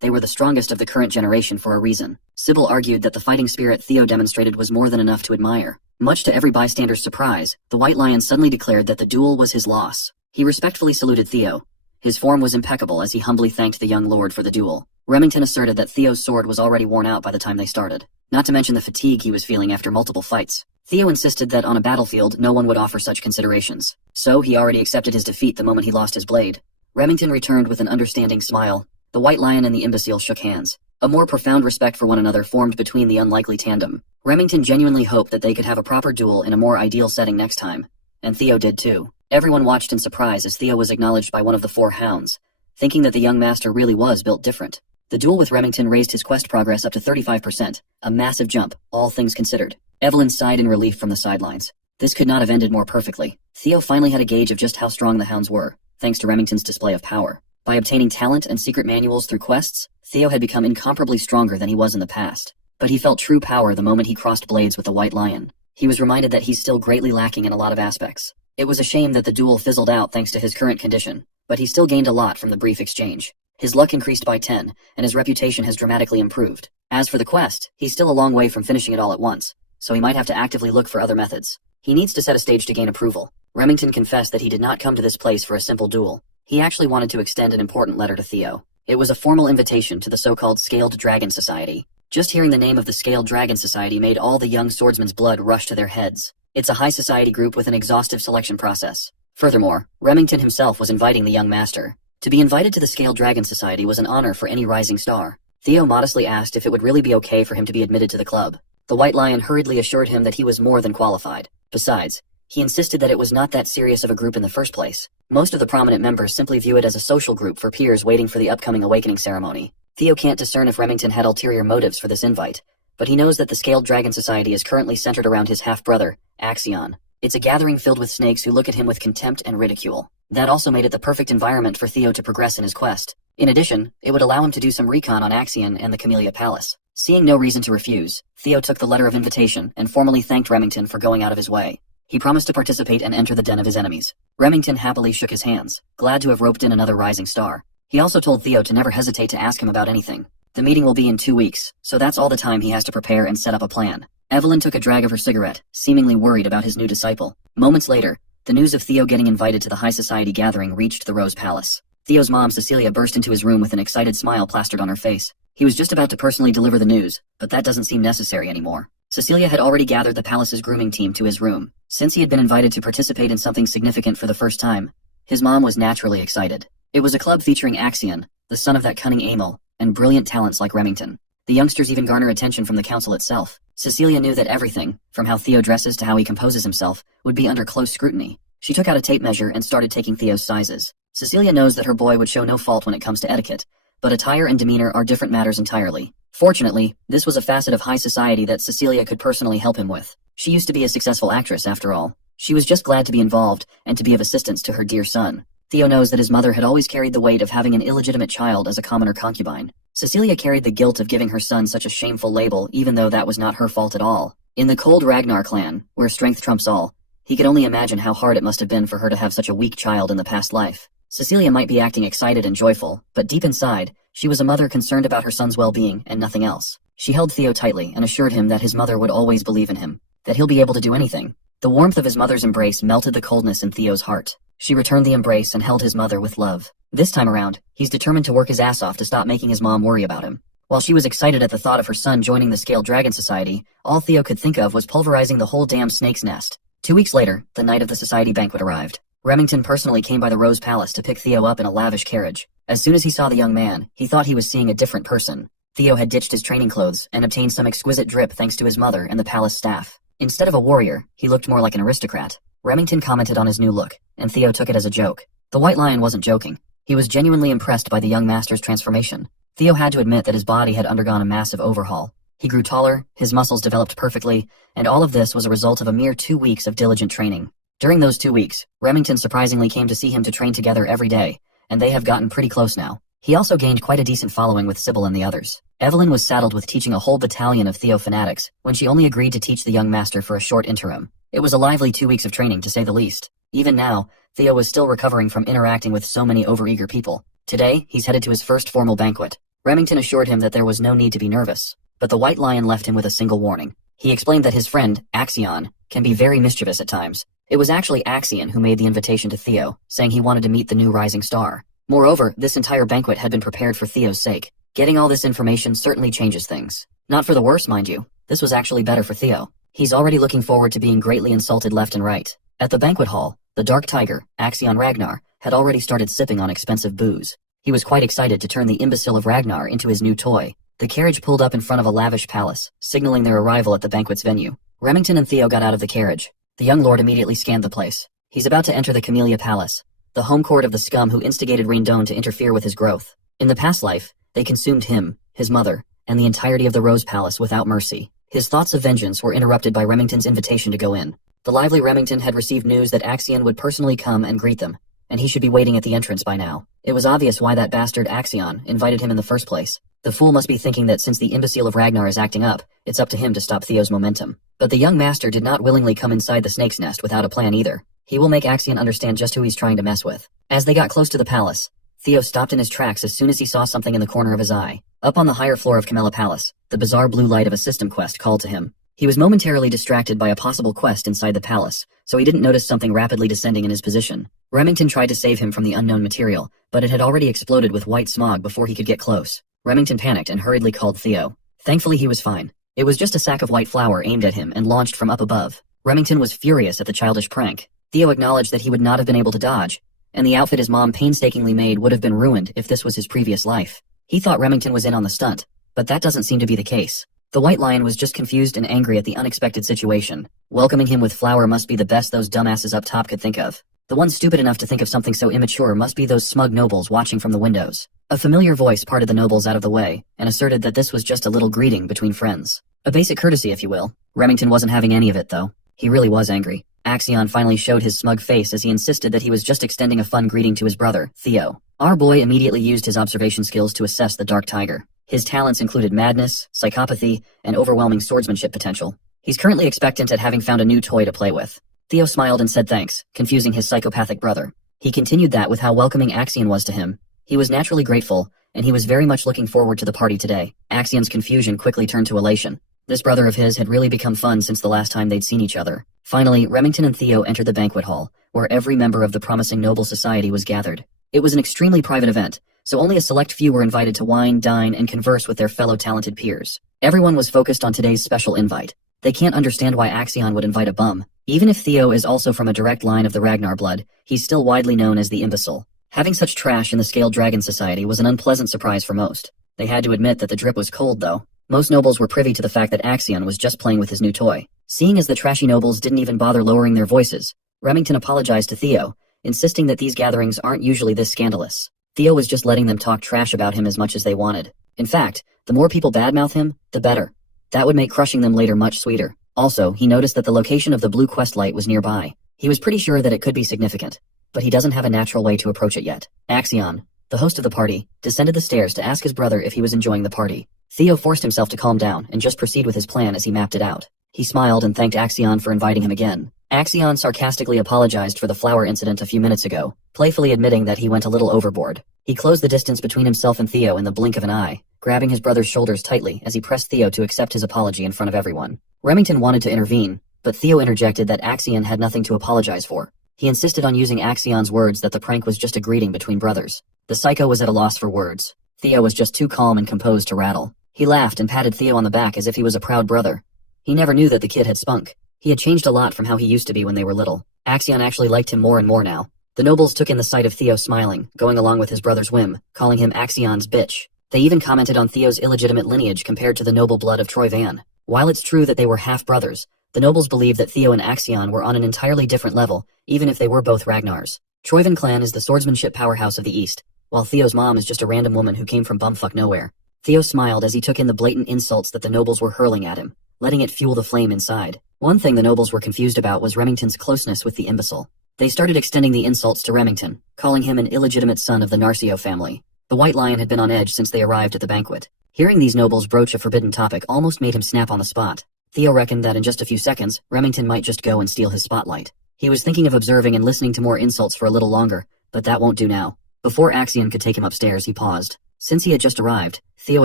They were the strongest of the current generation for a reason. Sybil argued that the fighting spirit Theo demonstrated was more than enough to admire. Much to every bystander's surprise, the White Lion suddenly declared that the duel was his loss. He respectfully saluted Theo. His form was impeccable as he humbly thanked the young lord for the duel. Remington asserted that Theo's sword was already worn out by the time they started, not to mention the fatigue he was feeling after multiple fights. Theo insisted that on a battlefield no one would offer such considerations, so he already accepted his defeat the moment he lost his blade. Remington returned with an understanding smile. The White Lion and the imbecile shook hands. A more profound respect for one another formed between the unlikely tandem. Remington genuinely hoped that they could have a proper duel in a more ideal setting next time. And Theo did too. Everyone watched in surprise as Theo was acknowledged by one of the four hounds, thinking that the young master really was built different. The duel with Remington raised his quest progress up to 35%, a massive jump, all things considered. Evelyn sighed in relief from the sidelines. This could not have ended more perfectly. Theo finally had a gauge of just how strong the hounds were, thanks to Remington's display of power. By obtaining talent and secret manuals through quests, Theo had become incomparably stronger than he was in the past. But he felt true power the moment he crossed blades with the White Lion. He was reminded that he's still greatly lacking in a lot of aspects. It was a shame that the duel fizzled out thanks to his current condition, but he still gained a lot from the brief exchange. His luck increased by 10, and his reputation has dramatically improved. As for the quest, he's still a long way from finishing it all at once, so he might have to actively look for other methods. He needs to set a stage to gain approval. Remington confessed that he did not come to this place for a simple duel. He actually wanted to extend an important letter to Theo. It was a formal invitation to the so-called Scaled Dragon Society. Just hearing the name of the Scaled Dragon Society made all the young swordsmen's blood rush to their heads. It's a high society group with an exhaustive selection process. Furthermore, Remington himself was inviting the young master. To be invited to the Scaled Dragon Society was an honor for any rising star. Theo modestly asked if it would really be okay for him to be admitted to the club. The White Lion hurriedly assured him that he was more than qualified. Besides, he insisted that it was not that serious of a group in the first place. Most of the prominent members simply view it as a social group for peers waiting for the upcoming awakening ceremony. Theo can't discern if Remington had ulterior motives for this invite, but he knows that the Scaled Dragon Society is currently centered around his half-brother, Axion. It's a gathering filled with snakes who look at him with contempt and ridicule. That also made it the perfect environment for Theo to progress in his quest. In addition, it would allow him to do some recon on Axion and the Camellia Palace. Seeing no reason to refuse, Theo took the letter of invitation and formally thanked Remington for going out of his way. He promised to participate and enter the den of his enemies. Remington happily shook his hands, glad to have roped in another rising star. He also told Theo to never hesitate to ask him about anything. The meeting will be in 2 weeks, so that's all the time he has to prepare and set up a plan. Evelyn took a drag of her cigarette, seemingly worried about his new disciple. Moments later, the news of Theo getting invited to the high society gathering reached the Rose Palace. Theo's mom, Cecilia, burst into his room with an excited smile plastered on her face. He was just about to personally deliver the news, but that doesn't seem necessary anymore. Cecilia had already gathered the palace's grooming team to his room. Since he had been invited to participate in something significant for the first time, his mom was naturally excited. It was a club featuring Axion, the son of that cunning Amel, and brilliant talents like Remington. The youngsters even garner attention from the council itself. Cecilia knew that everything, from how Theo dresses to how he composes himself, would be under close scrutiny. She took out a tape measure and started taking Theo's sizes. Cecilia knows that her boy would show no fault when it comes to etiquette, but attire and demeanor are different matters entirely. Fortunately, this was a facet of high society that Cecilia could personally help him with. She used to be a successful actress, after all. She was just glad to be involved and to be of assistance to her dear son. Theo knows that his mother had always carried the weight of having an illegitimate child as a commoner concubine. Cecilia carried the guilt of giving her son such a shameful label, even though that was not her fault at all. In the cold Ragnar clan, where strength trumps all, he could only imagine how hard it must have been for her to have such a weak child in the past life. Cecilia might be acting excited and joyful, but deep inside, she was a mother concerned about her son's well-being and nothing else. She held Theo tightly and assured him that his mother would always believe in him, that he'll be able to do anything. The warmth of his mother's embrace melted the coldness in Theo's heart. She returned the embrace and held his mother with love. This time around, he's determined to work his ass off to stop making his mom worry about him. While she was excited at the thought of her son joining the Scaled Dragon Society, all Theo could think of was pulverizing the whole damn snake's nest. 2 weeks later, the night of the society banquet arrived. Remington personally came by the Rose Palace to pick Theo up in a lavish carriage. As soon as he saw the young man, he thought he was seeing a different person. Theo had ditched his training clothes and obtained some exquisite drip thanks to his mother and the palace staff. Instead of a warrior, he looked more like an aristocrat. Remington commented on his new look, and Theo took it as a joke. The White Lion wasn't joking. He was genuinely impressed by the young master's transformation. Theo had to admit that his body had undergone a massive overhaul. He grew taller, his muscles developed perfectly, and all of this was a result of a mere 2 weeks of diligent training. During those 2 weeks, Remington surprisingly came to see him to train together every day, and they have gotten pretty close now. He also gained quite a decent following with Sybil and the others. Evelyn was saddled with teaching a whole battalion of Theo fanatics when she only agreed to teach the young master for a short interim. It was a lively 2 weeks of training, to say the least. Even now, Theo was still recovering from interacting with so many overeager people. Today, he's headed to his first formal banquet. Remington assured him that there was no need to be nervous, but the White Lion left him with a single warning. He explained that his friend, Axion, can be very mischievous at times. It was actually Axion who made the invitation to Theo, saying he wanted to meet the new rising star. Moreover, this entire banquet had been prepared for Theo's sake. Getting all this information certainly changes things. Not for the worse, mind you. This was actually better for Theo. He's already looking forward to being greatly insulted left and right. At the banquet hall, the Dark Tiger, Axion Ragnar, had already started sipping on expensive booze. He was quite excited to turn the imbecile of Ragnar into his new toy. The carriage pulled up in front of a lavish palace, signaling their arrival at the banquet's venue. Remington and Theo got out of the carriage. The young lord immediately scanned the place. He's about to enter the Camellia Palace, the home court of the scum who instigated Rendon to interfere with his growth. In the past life, they consumed him, his mother, and the entirety of the Rose Palace without mercy. His thoughts of vengeance were interrupted by Remington's invitation to go in. The lively Remington had received news that Axion would personally come and greet them, and he should be waiting at the entrance by now. It was obvious why that bastard Axion invited him in the first place. The fool must be thinking that since the imbecile of Ragnar is acting up, it's up to him to stop Theo's momentum. But the young master did not willingly come inside the snake's nest without a plan either. He will make Axion understand just who he's trying to mess with. As they got close to the palace, Theo stopped in his tracks as soon as he saw something in the corner of his eye. Up on the higher floor of Camellia Palace, the bizarre blue light of a system quest called to him. He was momentarily distracted by a possible quest inside the palace, so he didn't notice something rapidly descending in his position. Remington tried to save him from the unknown material, but it had already exploded with white smog before he could get close. Remington panicked and hurriedly called Theo. Thankfully he was fine. It was just a sack of white flour aimed at him and launched from up above. Remington was furious at the childish prank. Theo acknowledged that he would not have been able to dodge, and the outfit his mom painstakingly made would have been ruined if this was his previous life. He thought Remington was in on the stunt, but that doesn't seem to be the case. The White Lion was just confused and angry at the unexpected situation. Welcoming him with flour must be the best those dumbasses up top could think of. The ones stupid enough to think of something so immature must be those smug nobles watching from the windows. A familiar voice parted the nobles out of the way, and asserted that this was just a little greeting between friends. A basic courtesy, if you will. Remington wasn't having any of it, though. He really was angry. Axion finally showed his smug face as he insisted that he was just extending a fun greeting to his brother, Theo. Our boy immediately used his observation skills to assess the Dark Tiger. His talents included madness, psychopathy, and overwhelming swordsmanship potential. He's currently expectant at having found a new toy to play with. Theo smiled and said thanks, confusing his psychopathic brother. He continued that with how welcoming Axion was to him. He was naturally grateful, and he was very much looking forward to the party today. Axion's confusion quickly turned to elation. This brother of his had really become fun since the last time they'd seen each other. Finally, Remington and Theo entered the banquet hall, where every member of the promising noble society was gathered. It was an extremely private event, so only a select few were invited to wine, dine, and converse with their fellow talented peers. Everyone was focused on today's special invite. They can't understand why Axion would invite a bum. Even if Theo is also from a direct line of the Ragnar blood, he's still widely known as the imbecile. Having such trash in the Scaled Dragon Society was an unpleasant surprise for most. They had to admit that the drip was cold, though. Most nobles were privy to the fact that Axion was just playing with his new toy. Seeing as the trashy nobles didn't even bother lowering their voices, Remington apologized to Theo, insisting that these gatherings aren't usually this scandalous. Theo was just letting them talk trash about him as much as they wanted. In fact, the more people badmouth him, the better. That would make crushing them later much sweeter. Also, he noticed that the location of the blue quest light was nearby. He was pretty sure that it could be significant, but he doesn't have a natural way to approach it yet. Axion, the host of the party, descended the stairs to ask his brother if he was enjoying the party. Theo forced himself to calm down and just proceed with his plan as he mapped it out. He smiled and thanked Axion for inviting him again. Axion sarcastically apologized for the flower incident a few minutes ago, playfully admitting that he went a little overboard. He closed the distance between himself and Theo in the blink of an eye, grabbing his brother's shoulders tightly as he pressed Theo to accept his apology in front of everyone. Remington wanted to intervene, but Theo interjected that Axion had nothing to apologize for. He insisted on using Axion's words that the prank was just a greeting between brothers. The psycho was at a loss for words. Theo was just too calm and composed to rattle. He laughed and patted Theo on the back as if he was a proud brother. He never knew that the kid had spunk. He had changed a lot from how he used to be when they were little. Axion actually liked him more and more now. The nobles took in the sight of Theo smiling, going along with his brother's whim, calling him Axion's bitch. They even commented on Theo's illegitimate lineage compared to the noble blood of Troy Van. While it's true that they were half-brothers, the nobles believed that Theo and Axion were on an entirely different level, even if they were both Ragnars. Troyvan clan is the swordsmanship powerhouse of the East, while Theo's mom is just a random woman who came from bumfuck nowhere. Theo smiled as he took in the blatant insults that the nobles were hurling at him, letting it fuel the flame inside. One thing the nobles were confused about was Remington's closeness with the imbecile. They started extending the insults to Remington, calling him an illegitimate son of the Narcio family. The White Lion had been on edge since they arrived at the banquet. Hearing these nobles broach a forbidden topic almost made him snap on the spot. Theo reckoned that in just a few seconds, Remington might just go and steal his spotlight. He was thinking of observing and listening to more insults for a little longer, but that won't do now. Before Axion could take him upstairs, he paused. Since he had just arrived, Theo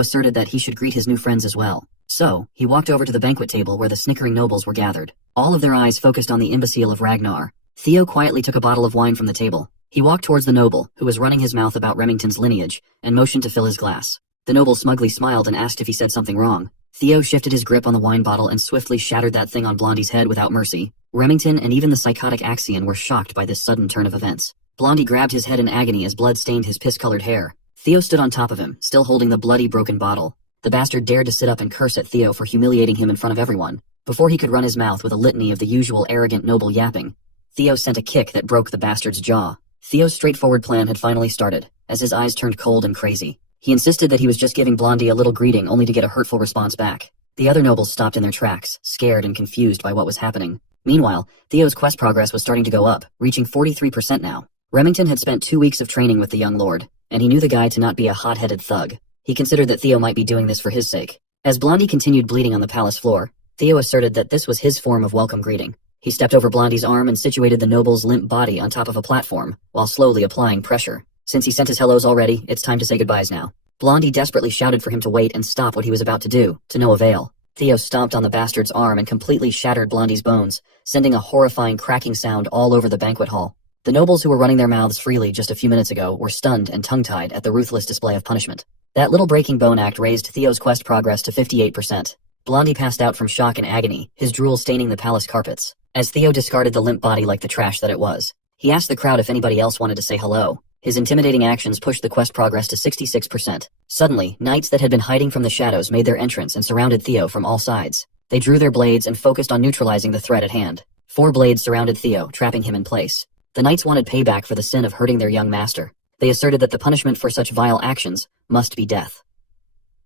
asserted that he should greet his new friends as well. So, he walked over to the banquet table where the snickering nobles were gathered. All of their eyes focused on the imbecile of Ragnar. Theo quietly took a bottle of wine from the table. He walked towards the noble, who was running his mouth about Remington's lineage, and motioned to fill his glass. The noble smugly smiled and asked if he said something wrong. Theo shifted his grip on the wine bottle and swiftly shattered that thing on Blondie's head without mercy. Remington and even the psychotic Axion were shocked by this sudden turn of events. Blondie grabbed his head in agony as blood stained his piss-colored hair. Theo stood on top of him, still holding the bloody broken bottle. The bastard dared to sit up and curse at Theo for humiliating him in front of everyone. Before he could run his mouth with a litany of the usual arrogant noble yapping, Theo sent a kick that broke the bastard's jaw. Theo's straightforward plan had finally started, as his eyes turned cold and crazy. He insisted that he was just giving Blondie a little greeting only to get a hurtful response back. The other nobles stopped in their tracks, scared and confused by what was happening. Meanwhile, Theo's quest progress was starting to go up, reaching 43% now. Remington had spent 2 weeks of training with the young lord, and he knew the guy to not be a hot-headed thug. He considered that Theo might be doing this for his sake. As Blondie continued bleeding on the palace floor, Theo asserted that this was his form of welcome greeting. He stepped over Blondie's arm and situated the noble's limp body on top of a platform, while slowly applying pressure. Since he sent his hellos already, it's time to say goodbyes now. Blondie desperately shouted for him to wait and stop what he was about to do, to no avail. Theo stomped on the bastard's arm and completely shattered Blondie's bones, sending a horrifying cracking sound all over the banquet hall. The nobles who were running their mouths freely just a few minutes ago were stunned and tongue-tied at the ruthless display of punishment. That little breaking bone act raised Theo's quest progress to 58%. Blondie passed out from shock and agony, his drool staining the palace carpets. As Theo discarded the limp body like the trash that it was, he asked the crowd if anybody else wanted to say hello. His intimidating actions pushed the quest progress to 66%. Suddenly, knights that had been hiding from the shadows made their entrance and surrounded Theo from all sides. They drew their blades and focused on neutralizing the threat at hand. 4 blades surrounded Theo, trapping him in place. The knights wanted payback for the sin of hurting their young master. They asserted that the punishment for such vile actions must be death.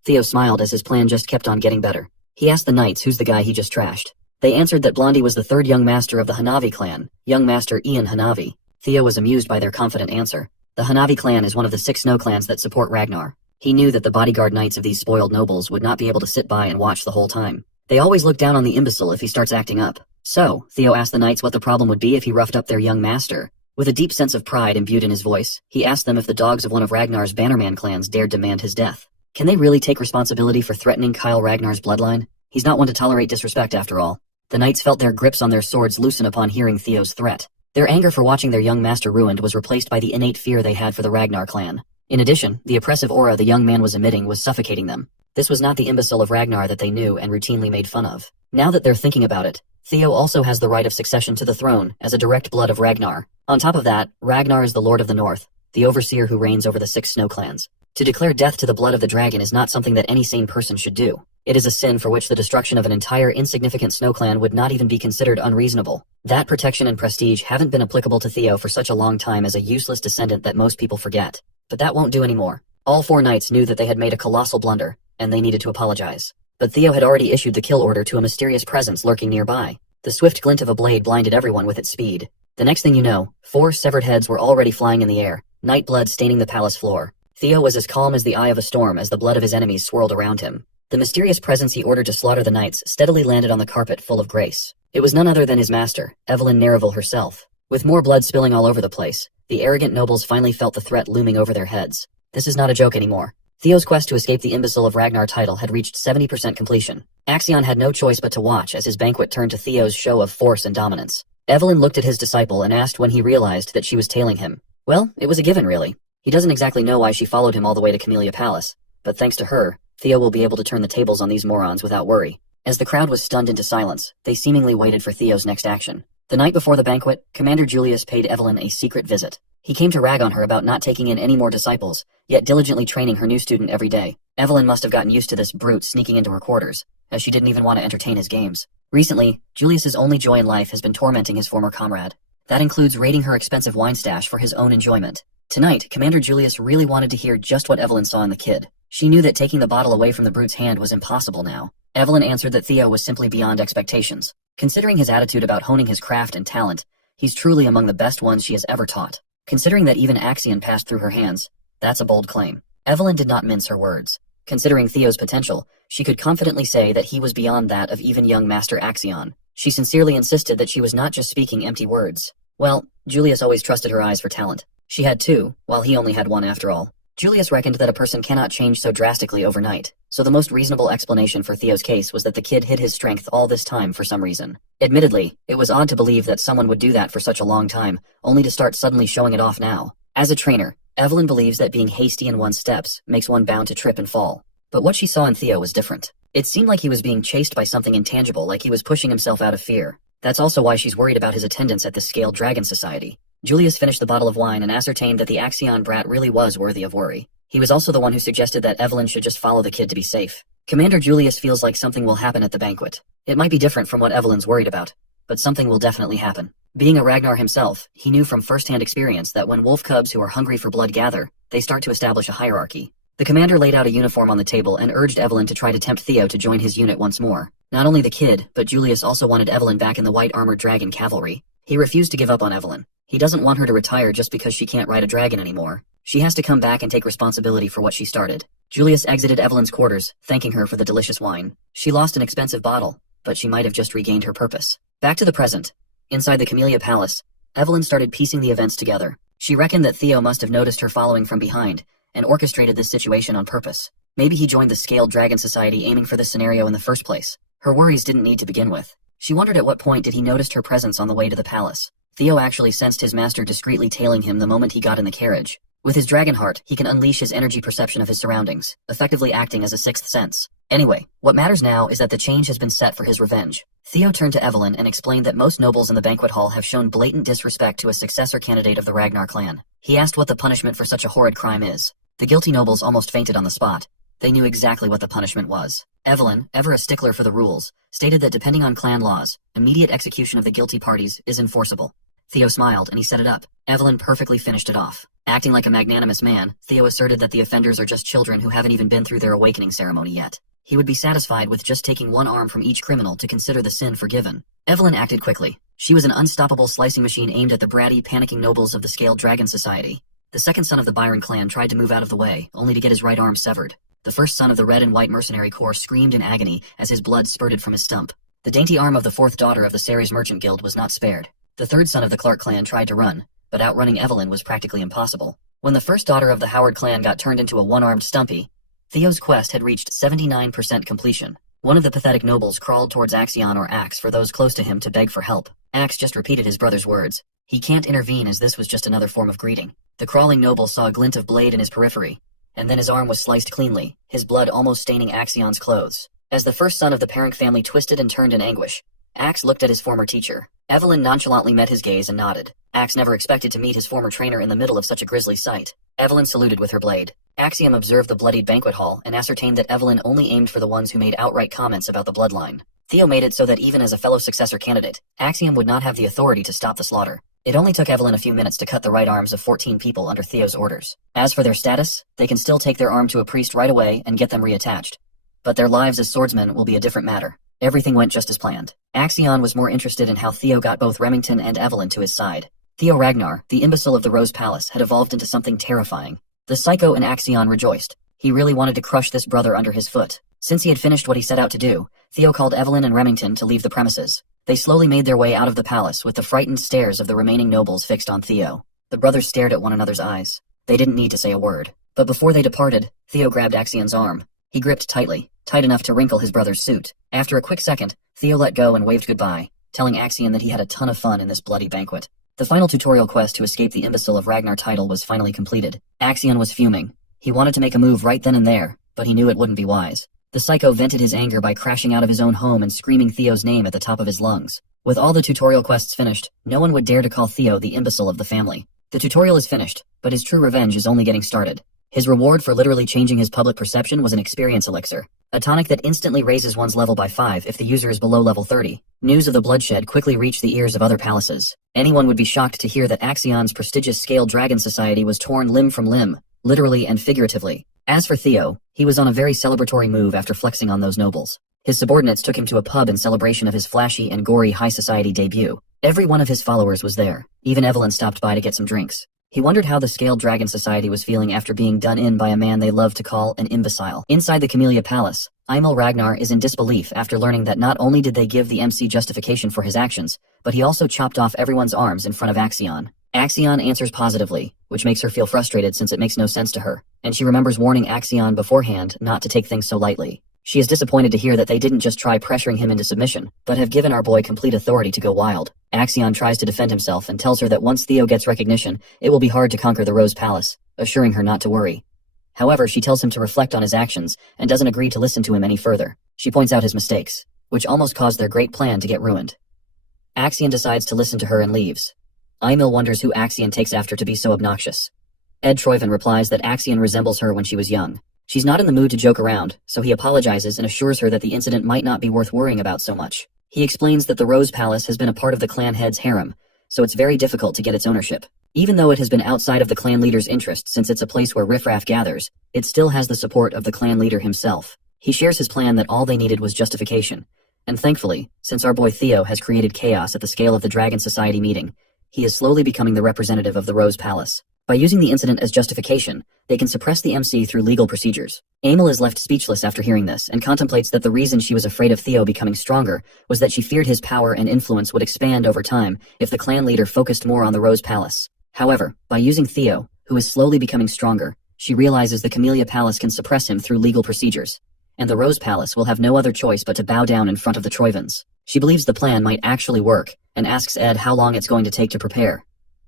Theo smiled as his plan just kept on getting better. He asked the knights who's the guy he just trashed. They answered that Blondie was the 3rd young master of the Hanavi clan, young master Ian Hanavi. Theo was amused by their confident answer. The Hanavi clan is one of the 6 snow clans that support Ragnar. He knew that the bodyguard knights of these spoiled nobles would not be able to sit by and watch the whole time. They always look down on the imbecile if he starts acting up. So, Theo asked the knights what the problem would be if he roughed up their young master. With a deep sense of pride imbued in his voice, he asked them if the dogs of one of Ragnar's Bannerman clans dared demand his death. Can they really take responsibility for threatening Kyle Ragnar's bloodline? He's not one to tolerate disrespect after all. The knights felt their grips on their swords loosen upon hearing Theo's threat. Their anger for watching their young master ruined was replaced by the innate fear they had for the Ragnar clan. In addition, the oppressive aura the young man was emitting was suffocating them. This was not the imbecile of Ragnar that they knew and routinely made fun of. Now that they're thinking about it, Theo also has the right of succession to the throne as a direct blood of Ragnar. On top of that, Ragnar is the Lord of the North, the overseer who reigns over the 6 snow clans. To declare death to the blood of the dragon is not something that any sane person should do. It is a sin for which the destruction of an entire insignificant snow clan would not even be considered unreasonable. That protection and prestige haven't been applicable to Theo for such a long time as a useless descendant that most people forget. But that won't do anymore. All 4 knights knew that they had made a colossal blunder, and they needed to apologize. But Theo had already issued the kill order to a mysterious presence lurking nearby. The swift glint of a blade blinded everyone with its speed. The next thing you know, 4 severed heads were already flying in the air, night blood staining the palace floor. Theo was as calm as the eye of a storm as the blood of his enemies swirled around him. The mysterious presence he ordered to slaughter the knights steadily landed on the carpet full of grace. It was none other than his master, Evelyn Nereville herself. With more blood spilling all over the place, the arrogant nobles finally felt the threat looming over their heads. This is not a joke anymore. Theo's quest to escape the imbecile of Ragnar title had reached 70% completion. Axion had no choice but to watch as his banquet turned to Theo's show of force and dominance. Evelyn looked at his disciple and asked when he realized that she was tailing him. Well, it was a given really. He doesn't exactly know why she followed him all the way to Camellia Palace, but thanks to her, Theo will be able to turn the tables on these morons without worry. As the crowd was stunned into silence, they seemingly waited for Theo's next action. The night before the banquet, Commander Julius paid Evelyn a secret visit. He came to rag on her about not taking in any more disciples, yet diligently training her new student every day. Evelyn must have gotten used to this brute sneaking into her quarters, as she didn't even want to entertain his games. Recently, Julius's only joy in life has been tormenting his former comrade. That includes raiding her expensive wine stash for his own enjoyment. Tonight, Commander Julius really wanted to hear just what Evelyn saw in the kid. She knew that taking the bottle away from the brute's hand was impossible now. Evelyn answered that Theo was simply beyond expectations. Considering his attitude about honing his craft and talent, he's truly among the best ones she has ever taught. Considering that even Axion passed through her hands, that's a bold claim. Evelyn did not mince her words. Considering Theo's potential, she could confidently say that he was beyond that of even young Master Axion. She sincerely insisted that she was not just speaking empty words. Well, Julius always trusted her eyes for talent. She had 2, while he only had 1 after all. Julius reckoned that a person cannot change so drastically overnight, so the most reasonable explanation for Theo's case was that the kid hid his strength all this time for some reason. Admittedly, it was odd to believe that someone would do that for such a long time, only to start suddenly showing it off now. As a trainer, Evelyn believes that being hasty in one's steps makes one bound to trip and fall. But what she saw in Theo was different. It seemed like he was being chased by something intangible, like he was pushing himself out of fear. That's also why she's worried about his attendance at the Scaled Dragon Society. Julius finished the bottle of wine and ascertained that the Axion brat really was worthy of worry. He was also the one who suggested that Evelyn should just follow the kid to be safe. Commander Julius feels like something will happen at the banquet. It might be different from what Evelyn's worried about, but something will definitely happen. Being a Ragnar himself, he knew from first-hand experience that when wolf cubs who are hungry for blood gather, they start to establish a hierarchy. The commander laid out a uniform on the table and urged Evelyn to try to tempt Theo to join his unit once more. Not only the kid, but Julius also wanted Evelyn back in the white armored dragon cavalry. He refused to give up on Evelyn. He doesn't want her to retire just because she can't ride a dragon anymore. She has to come back and take responsibility for what she started. Julius exited Evelyn's quarters, thanking her for the delicious wine. She lost an expensive bottle, but she might have just regained her purpose. Back to the present. Inside the Camellia Palace, Evelyn started piecing the events together. She reckoned that Theo must have noticed her following from behind, and orchestrated this situation on purpose. Maybe he joined the Scaled Dragon Society aiming for this scenario in the first place. Her worries didn't need to begin with. She wondered at what point did he notice her presence on the way to the palace. Theo actually sensed his master discreetly tailing him the moment he got in the carriage. With his dragon heart, he can unleash his energy perception of his surroundings, effectively acting as a sixth sense. Anyway, what matters now is that the change has been set for his revenge. Theo turned to Evelyn and explained that most nobles in the banquet hall have shown blatant disrespect to a successor candidate of the Ragnar clan. He asked what the punishment for such a horrid crime is. The guilty nobles almost fainted on the spot. They knew exactly what the punishment was. Evelyn, ever a stickler for the rules, stated that depending on clan laws, immediate execution of the guilty parties is enforceable. Theo smiled and he set it up. Evelyn perfectly finished it off. Acting like a magnanimous man, Theo asserted that the offenders are just children who haven't even been through their awakening ceremony yet. He would be satisfied with just taking one arm from each criminal to consider the sin forgiven. Evelyn acted quickly. She was an unstoppable slicing machine aimed at the bratty, panicking nobles of the Scaled Dragon Society. The second son of the Byron clan tried to move out of the way, only to get his right arm severed. The first son of the Red and White Mercenary Corps screamed in agony as his blood spurted from his stump. The dainty arm of the fourth daughter of the Ceres Merchant Guild was not spared. The third son of the Clark clan tried to run, but outrunning Evelyn was practically impossible. When the first daughter of the Howard clan got turned into a one-armed Stumpy, Theo's quest had reached 79% completion. One of the pathetic nobles crawled towards Axion or Axe for those close to him to beg for help. Axe just repeated his brother's words. He can't intervene as this was just another form of greeting. The crawling noble saw a glint of blade in his periphery, and then his arm was sliced cleanly, his blood almost staining Axion's clothes. As the first son of the Parink family twisted and turned in anguish, Axe looked at his former teacher. Evelyn nonchalantly met his gaze and nodded. Axe never expected to meet his former trainer in the middle of such a grisly sight. Evelyn saluted with her blade. Axiom observed the bloodied banquet hall and ascertained that Evelyn only aimed for the ones who made outright comments about the bloodline. Theo made it so that even as a fellow successor candidate, Axiom would not have the authority to stop the slaughter. It only took Evelyn a few minutes to cut the right arms of 14 people under Theo's orders. As for their status, they can still take their arm to a priest right away and get them reattached. But their lives as swordsmen will be a different matter. Everything went just as planned. Axion was more interested in how Theo got both Remington and Evelyn to his side. Theo Ragnar, the imbecile of the Rose Palace, had evolved into something terrifying. The psycho in Axion rejoiced. He really wanted to crush this brother under his foot. Since he had finished what he set out to do, Theo called Evelyn and Remington to leave the premises. They slowly made their way out of the palace with the frightened stares of the remaining nobles fixed on Theo. The brothers stared at one another's eyes. They didn't need to say a word. But before they departed, Theo grabbed Axion's arm. He gripped tightly, tight enough to wrinkle his brother's suit. After a quick second, Theo let go and waved goodbye, telling Axion that he had a ton of fun in this bloody banquet. The final tutorial quest to escape the imbecile of Ragnar title was finally completed. Axion was fuming. He wanted to make a move right then and there, but he knew it wouldn't be wise. The psycho vented his anger by crashing out of his own home and screaming Theo's name at the top of his lungs. With all the tutorial quests finished, no one would dare to call Theo the imbecile of the family. The tutorial is finished, but his true revenge is only getting started. His reward for literally changing his public perception was an experience elixir, a tonic that instantly raises one's level by 5 if the user is below level 30. News of the bloodshed quickly reached the ears of other palaces. Anyone would be shocked to hear that Axion's prestigious Scaled Dragon Society was torn limb from limb, literally and figuratively. As for Theo, he was on a very celebratory move after flexing on those nobles. His subordinates took him to a pub in celebration of his flashy and gory high society debut. Every one of his followers was there. Even Evelyn stopped by to get some drinks. He wondered how the Scaled Dragon Society was feeling after being done in by a man they loved to call an imbecile. Inside the Camellia Palace, Imel Ragnar is in disbelief after learning that not only did they give the MC justification for his actions, but he also chopped off everyone's arms in front of Axion. Axion answers positively, which makes her feel frustrated since it makes no sense to her, and she remembers warning Axion beforehand not to take things so lightly. She is disappointed to hear that they didn't just try pressuring him into submission, but have given our boy complete authority to go wild. Axion tries to defend himself and tells her that once Theo gets recognition, it will be hard to conquer the Rose Palace, assuring her not to worry. However, she tells him to reflect on his actions and doesn't agree to listen to him any further. She points out his mistakes, which almost caused their great plan to get ruined. Axion decides to listen to her and leaves. Emil wonders who Axion takes after to be so obnoxious. Ed Troyven replies that Axion resembles her when she was young. She's not in the mood to joke around, so he apologizes and assures her that the incident might not be worth worrying about so much. He explains that the Rose Palace has been a part of the clan head's harem, so it's very difficult to get its ownership. Even though it has been outside of the clan leader's interest since it's a place where riffraff gathers, it still has the support of the clan leader himself. He shares his plan that all they needed was justification. And thankfully, since our boy Theo has created chaos at the scale of the Dragon Society meeting, he is slowly becoming the representative of the Rose Palace. By using the incident as justification, they can suppress the MC through legal procedures. Emil is left speechless after hearing this and contemplates that the reason she was afraid of Theo becoming stronger was that she feared his power and influence would expand over time if the clan leader focused more on the Rose Palace. However, by using Theo, who is slowly becoming stronger, she realizes the Camellia Palace can suppress him through legal procedures, and the Rose Palace will have no other choice but to bow down in front of the Troyvens. She believes the plan might actually work, and asks Ed how long it's going to take to prepare.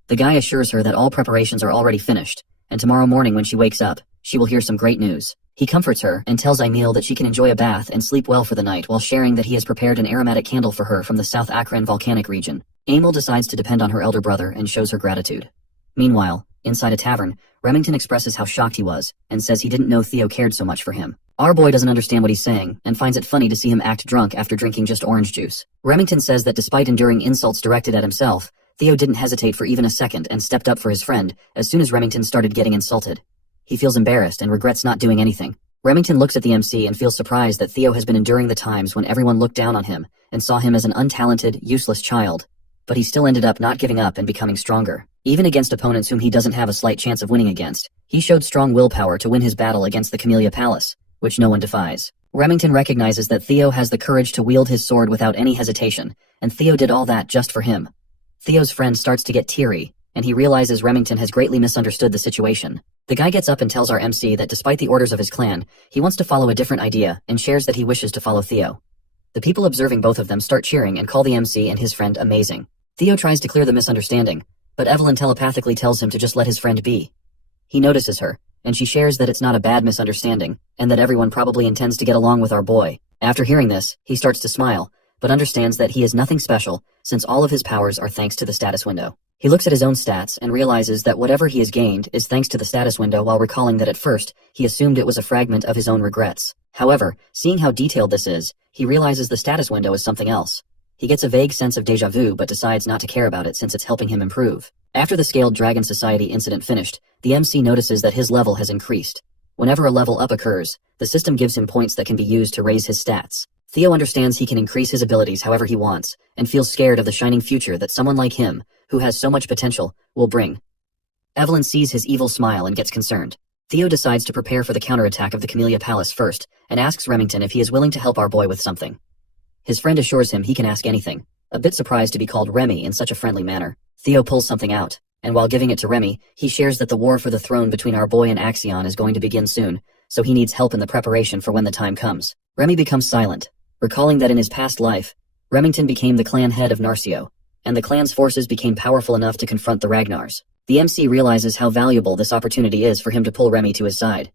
The guy assures her that all preparations are already finished, and tomorrow morning when she wakes up, she will hear some great news. He comforts her and tells Emil that she can enjoy a bath and sleep well for the night while sharing that he has prepared an aromatic candle for her from the South Akron volcanic region. Emil decides to depend on her elder brother and shows her gratitude. Meanwhile, inside a tavern, Remington expresses how shocked he was, and says he didn't know Theo cared so much for him. Our boy doesn't understand what he's saying, and finds it funny to see him act drunk after drinking just orange juice. Remington says that despite enduring insults directed at himself, Theo didn't hesitate for even a second and stepped up for his friend as soon as Remington started getting insulted. He feels embarrassed and regrets not doing anything. Remington looks at the MC and feels surprised that Theo has been enduring the times when everyone looked down on him and saw him as an untalented, useless child. But he still ended up not giving up and becoming stronger. Even against opponents whom he doesn't have a slight chance of winning against, he showed strong willpower to win his battle against the Camellia Palace, which no one defies. Remington recognizes that Theo has the courage to wield his sword without any hesitation, and Theo did all that just for him. Theo's friend starts to get teary, and he realizes Remington has greatly misunderstood the situation. The guy gets up and tells our MC that despite the orders of his clan, he wants to follow a different idea and shares that he wishes to follow Theo. The people observing both of them start cheering and call the MC and his friend amazing. Theo tries to clear the misunderstanding, but Evelyn telepathically tells him to just let his friend be. He notices her, and she shares that it's not a bad misunderstanding, and that everyone probably intends to get along with our boy. After hearing this, he starts to smile, but understands that he is nothing special, since all of his powers are thanks to the status window. He looks at his own stats and realizes that whatever he has gained is thanks to the status window, while recalling that at first, he assumed it was a fragment of his own regrets. However, seeing how detailed this is, he realizes the status window is something else. He gets a vague sense of déjà vu but decides not to care about it since it's helping him improve. After the Scaled Dragon Society incident finished, the MC notices that his level has increased. Whenever a level up occurs, the system gives him points that can be used to raise his stats. Theo understands he can increase his abilities however he wants, and feels scared of the shining future that someone like him, who has so much potential, will bring. Evelyn sees his evil smile and gets concerned. Theo decides to prepare for the counterattack of the Camellia Palace first, and asks Remington if he is willing to help our boy with something. His friend assures him he can ask anything, a bit surprised to be called Remy in such a friendly manner. Theo pulls something out, and while giving it to Remy, he shares that the war for the throne between our boy and Axion is going to begin soon, so he needs help in the preparation for when the time comes. Remy becomes silent, recalling that in his past life, Remington became the clan head of Narcio, and the clan's forces became powerful enough to confront the Ragnars. The MC realizes how valuable this opportunity is for him to pull Remy to his side.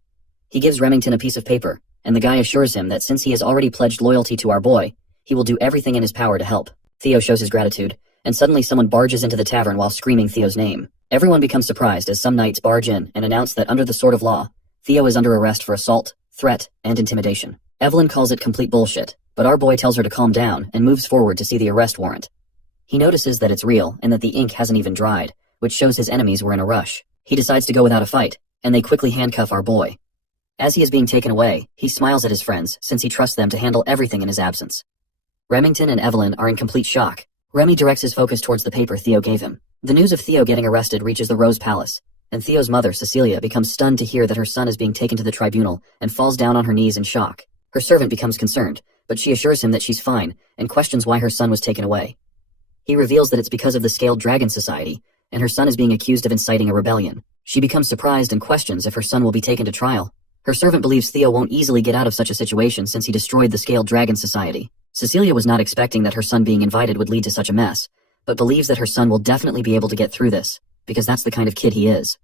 He gives Remington a piece of paper, and the guy assures him that since he has already pledged loyalty to our boy, he will do everything in his power to help. Theo shows his gratitude, and suddenly someone barges into the tavern while screaming Theo's name. Everyone becomes surprised as some knights barge in and announce that under the sword of law, Theo is under arrest for assault, threat, and intimidation. Evelyn calls it complete bullshit, but our boy tells her to calm down and moves forward to see the arrest warrant. He notices that it's real and that the ink hasn't even dried, which shows his enemies were in a rush. He decides to go without a fight, and they quickly handcuff our boy. As he is being taken away, he smiles at his friends since he trusts them to handle everything in his absence. Remington and Evelyn are in complete shock. Remy directs his focus towards the paper Theo gave him. The news of Theo getting arrested reaches the Rose Palace, and Theo's mother, Cecilia, becomes stunned to hear that her son is being taken to the tribunal and falls down on her knees in shock. Her servant becomes concerned, but she assures him that she's fine and questions why her son was taken away. He reveals that it's because of the Scaled Dragon Society, and her son is being accused of inciting a rebellion. She becomes surprised and questions if her son will be taken to trial. Her servant believes Theo won't easily get out of such a situation since he destroyed the Scaled Dragon Society. Cecilia was not expecting that her son being invited would lead to such a mess, but believes that her son will definitely be able to get through this, because that's the kind of kid he is.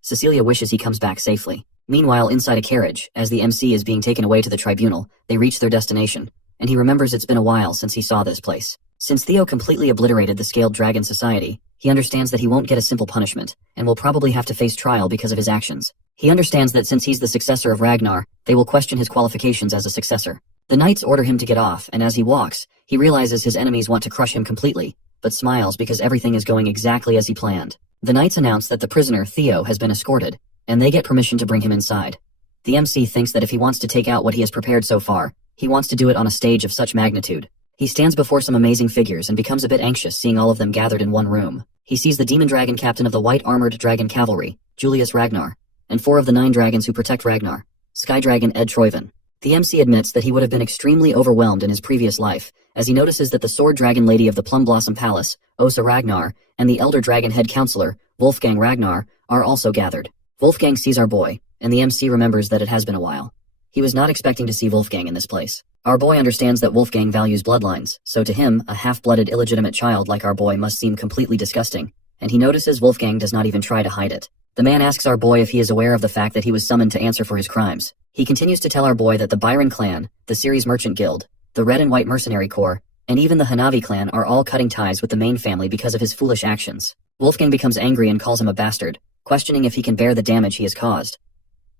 Cecilia wishes he comes back safely. Meanwhile, inside a carriage, as the MC is being taken away to the tribunal, they reach their destination, and he remembers it's been a while since he saw this place. Since Theo completely obliterated the Scaled Dragon Society, he understands that he won't get a simple punishment, and will probably have to face trial because of his actions. He understands that since he's the successor of Ragnar, they will question his qualifications as a successor. The knights order him to get off, and as he walks, he realizes his enemies want to crush him completely, but smiles because everything is going exactly as he planned. The knights announce that the prisoner, Theo, has been escorted, and they get permission to bring him inside. The MC thinks that if he wants to take out what he has prepared so far, he wants to do it on a stage of such magnitude. He stands before some amazing figures and becomes a bit anxious seeing all of them gathered in one room. He sees the demon dragon captain of the white armored dragon cavalry, Julius Ragnar, and 4 of the 9 dragons who protect Ragnar, Sky Dragon Ed Troyven. The MC admits that he would have been extremely overwhelmed in his previous life, as he notices that the sword dragon lady of the Plum Blossom Palace, Osa Ragnar, and the elder dragon head counselor, Wolfgang Ragnar, are also gathered. Wolfgang sees our boy, and the MC remembers that it has been a while. He was not expecting to see Wolfgang in this place. Our boy understands that Wolfgang values bloodlines, so to him, a half-blooded illegitimate child like our boy must seem completely disgusting, and he notices Wolfgang does not even try to hide it. The man asks our boy if he is aware of the fact that he was summoned to answer for his crimes. He continues to tell our boy that the Byron clan, the Ceres Merchant Guild, the Red and White Mercenary Corps, and even the Hanavi clan are all cutting ties with the main family because of his foolish actions. Wolfgang becomes angry and calls him a bastard, questioning if he can bear the damage he has caused.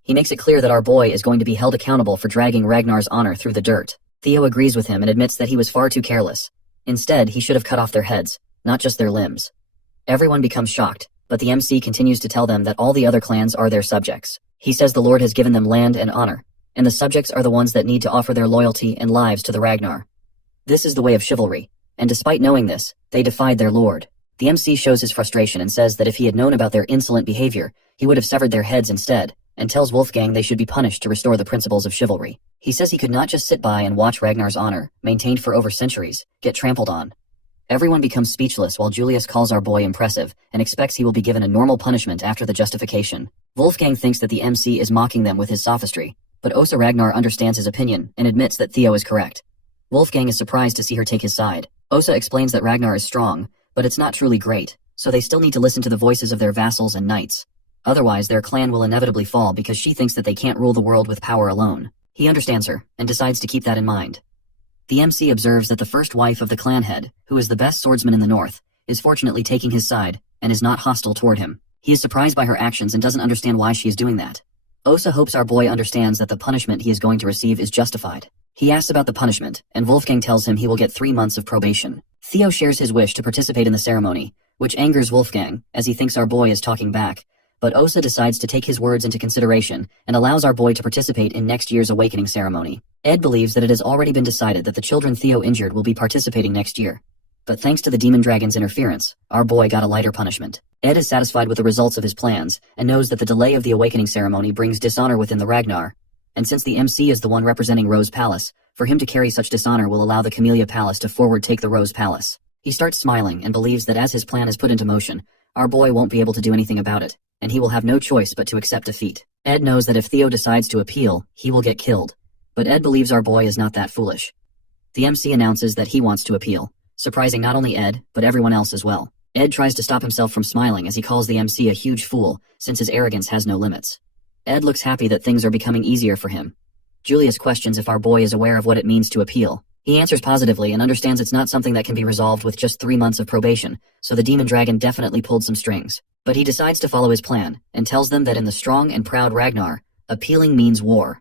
He makes it clear that our boy is going to be held accountable for dragging Ragnar's honor through the dirt. Theo agrees with him and admits that he was far too careless. Instead, he should have cut off their heads, not just their limbs. Everyone becomes shocked, but the MC continues to tell them that all the other clans are their subjects. He says the Lord has given them land and honor, and the subjects are the ones that need to offer their loyalty and lives to the Ragnar. This is the way of chivalry, and despite knowing this, they defied their lord. The MC shows his frustration and says that if he had known about their insolent behavior, he would have severed their heads instead, and tells Wolfgang they should be punished to restore the principles of chivalry. He says he could not just sit by and watch Ragnar's honor, maintained for over centuries, get trampled on. Everyone becomes speechless while Julius calls our boy impressive and expects he will be given a normal punishment after the justification. Wolfgang thinks that the MC is mocking them with his sophistry, but Osa Ragnar understands his opinion and admits that Theo is correct. Wolfgang is surprised to see her take his side. Osa explains that Ragnar is strong, but it's not truly great, so they still need to listen to the voices of their vassals and knights. Otherwise, their clan will inevitably fall because she thinks that they can't rule the world with power alone. He understands her, and decides to keep that in mind. The MC observes that the first wife of the clan head, who is the best swordsman in the north, is fortunately taking his side, and is not hostile toward him. He is surprised by her actions and doesn't understand why she is doing that. Osa hopes our boy understands that the punishment he is going to receive is justified. He asks about the punishment, and Wolfgang tells him he will get 3 months of probation. Theo shares his wish to participate in the ceremony, which angers Wolfgang, as he thinks our boy is talking back. But Osa decides to take his words into consideration and allows our boy to participate in next year's awakening ceremony. Ed believes that it has already been decided that the children Theo injured will be participating next year. But thanks to the demon dragon's interference, our boy got a lighter punishment. Ed is satisfied with the results of his plans and knows that the delay of the awakening ceremony brings dishonor within the Ragnar. And since the MC is the one representing Rose Palace, for him to carry such dishonor will allow the Camellia Palace to forward take the Rose Palace. He starts smiling and believes that as his plan is put into motion, our boy won't be able to do anything about it, and he will have no choice but to accept defeat. Ed knows that if Theo decides to appeal, he will get killed, but Ed believes our boy is not that foolish. The MC announces that he wants to appeal, surprising not only Ed, but everyone else as well. Ed tries to stop himself from smiling as he calls the MC a huge fool, since his arrogance has no limits. Ed looks happy that things are becoming easier for him. Julius questions if our boy is aware of what it means to appeal. He answers positively and understands it's not something that can be resolved with just 3 months of probation, so the demon dragon definitely pulled some strings. But he decides to follow his plan, and tells them that in the strong and proud Ragnar, appealing means war.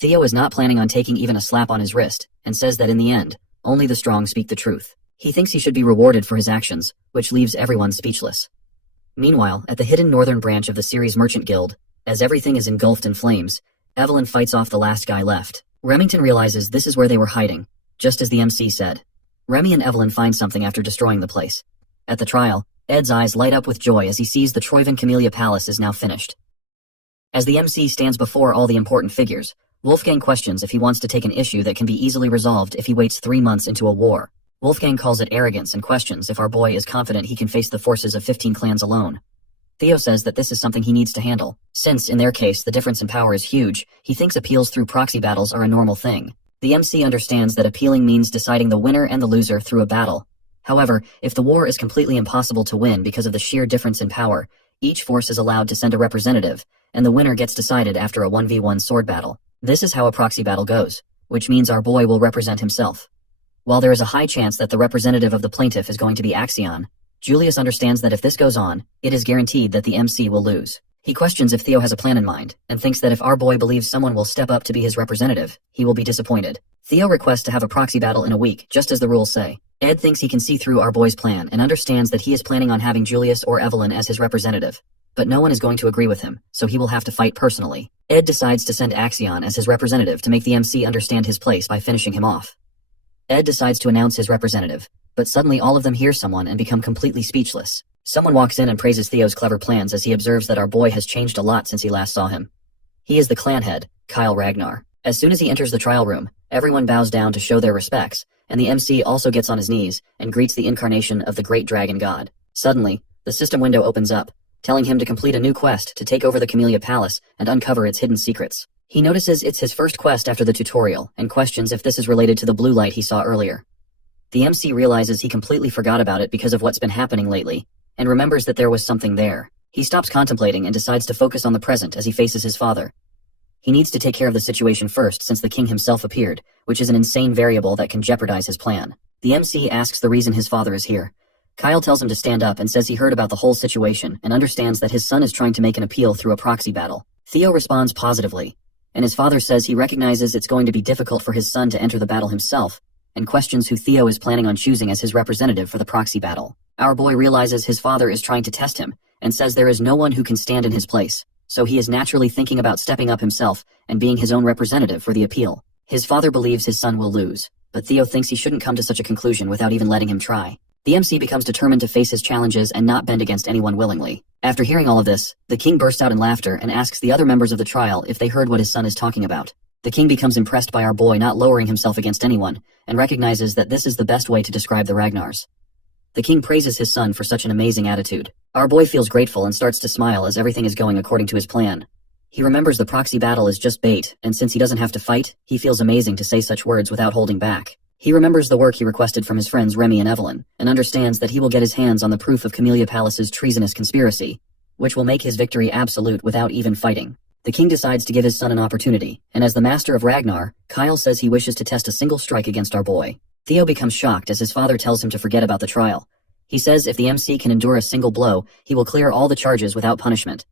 Theo is not planning on taking even a slap on his wrist, and says that in the end, only the strong speak the truth. He thinks he should be rewarded for his actions, which leaves everyone speechless. Meanwhile, at the hidden northern branch of the Ceres Merchant Guild, as everything is engulfed in flames, Evelyn fights off the last guy left. Remington realizes this is where they were hiding, just as the MC said. Remy and Evelyn find something after destroying the place. At the trial, Ed's eyes light up with joy as he sees the Troyven Camellia Palace is now finished. As the MC stands before all the important figures, Wolfgang questions if he wants to take an issue that can be easily resolved if he waits 3 months into a war. Wolfgang calls it arrogance and questions if our boy is confident he can face the forces of 15 clans alone. Theo says that this is something he needs to handle. Since, in their case, the difference in power is huge, he thinks appeals through proxy battles are a normal thing. The MC understands that appealing means deciding the winner and the loser through a battle. However, if the war is completely impossible to win because of the sheer difference in power, each force is allowed to send a representative, and the winner gets decided after a 1v1 sword battle. This is how a proxy battle goes, which means our boy will represent himself. While there is a high chance that the representative of the plaintiff is going to be Axion, Julius understands that if this goes on, it is guaranteed that the MC will lose. He questions if Theo has a plan in mind, and thinks that if our boy believes someone will step up to be his representative, he will be disappointed. Theo requests to have a proxy battle in a week, just as the rules say. Ed thinks he can see through our boy's plan and understands that he is planning on having Julius or Evelyn as his representative. But no one is going to agree with him, so he will have to fight personally. Ed decides to send Axion as his representative to make the MC understand his place by finishing him off. Ed decides to announce his representative, but suddenly all of them hear someone and become completely speechless. Someone walks in and praises Theo's clever plans as he observes that our boy has changed a lot since he last saw him. He is the clan head, Kyle Ragnar. As soon as he enters the trial room, everyone bows down to show their respects, and the MC also gets on his knees and greets the incarnation of the great dragon god. Suddenly, the system window opens up, telling him to complete a new quest to take over the Camellia Palace and uncover its hidden secrets. He notices it's his first quest after the tutorial and questions if this is related to the blue light he saw earlier. The MC realizes he completely forgot about it because of what's been happening lately, and remembers that there was something there. He stops contemplating and decides to focus on the present as he faces his father. He needs to take care of the situation first since the king himself appeared, which is an insane variable that can jeopardize his plan. The MC asks the reason his father is here. Kyle tells him to stand up and says he heard about the whole situation and understands that his son is trying to make an appeal through a proxy battle. Theo responds positively, and his father says he recognizes it's going to be difficult for his son to enter the battle himself, and questions who Theo is planning on choosing as his representative for the proxy battle. Our boy realizes his father is trying to test him, and says there is no one who can stand in his place, so he is naturally thinking about stepping up himself and being his own representative for the appeal. His father believes his son will lose, but Theo thinks he shouldn't come to such a conclusion without even letting him try. The MC becomes determined to face his challenges and not bend against anyone willingly. After hearing all of this, the king bursts out in laughter and asks the other members of the trial if they heard what his son is talking about. The king becomes impressed by our boy not lowering himself against anyone, and recognizes that this is the best way to describe the Ragnars. The king praises his son for such an amazing attitude. Our boy feels grateful and starts to smile as everything is going according to his plan. He remembers the proxy battle is just bait, and since he doesn't have to fight, he feels amazing to say such words without holding back. He remembers the work he requested from his friends Remy and Evelyn, and understands that he will get his hands on the proof of Camellia Palace's treasonous conspiracy, which will make his victory absolute without even fighting. The king decides to give his son an opportunity, and as the master of Ragnar, Kyle says he wishes to test a single strike against our boy. Theo becomes shocked as his father tells him to forget about the trial. He says if the MC can endure a single blow, he will clear all the charges without punishment.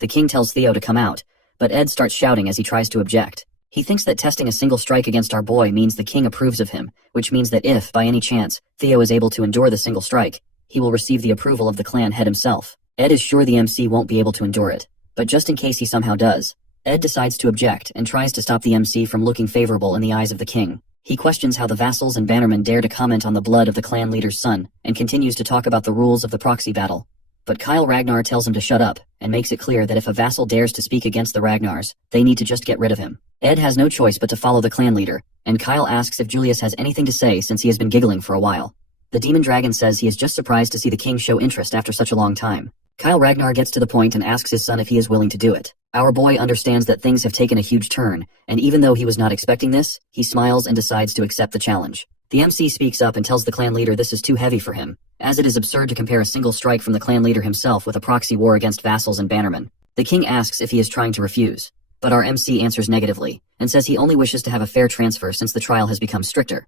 The king tells Theo to come out, but Ed starts shouting as he tries to object. He thinks that testing a single strike against our boy means the king approves of him, which means that if, by any chance, Theo is able to endure the single strike, he will receive the approval of the clan head himself. Ed is sure the MC won't be able to endure it, but just in case he somehow does, Ed decides to object and tries to stop the MC from looking favorable in the eyes of the king. He questions how the vassals and bannermen dare to comment on the blood of the clan leader's son, and continues to talk about the rules of the proxy battle. But Kyle Ragnar tells him to shut up, and makes it clear that if a vassal dares to speak against the Ragnars, they need to just get rid of him. Ed has no choice but to follow the clan leader, and Kyle asks if Julius has anything to say since he has been giggling for a while. The demon dragon says he is just surprised to see the king show interest after such a long time. Kyle Ragnar gets to the point and asks his son if he is willing to do it. Our boy understands that things have taken a huge turn, and even though he was not expecting this, he smiles and decides to accept the challenge. The MC speaks up and tells the clan leader this is too heavy for him, as it is absurd to compare a single strike from the clan leader himself with a proxy war against vassals and bannermen. The king asks if he is trying to refuse, but our MC answers negatively, and says he only wishes to have a fair transfer since the trial has become stricter.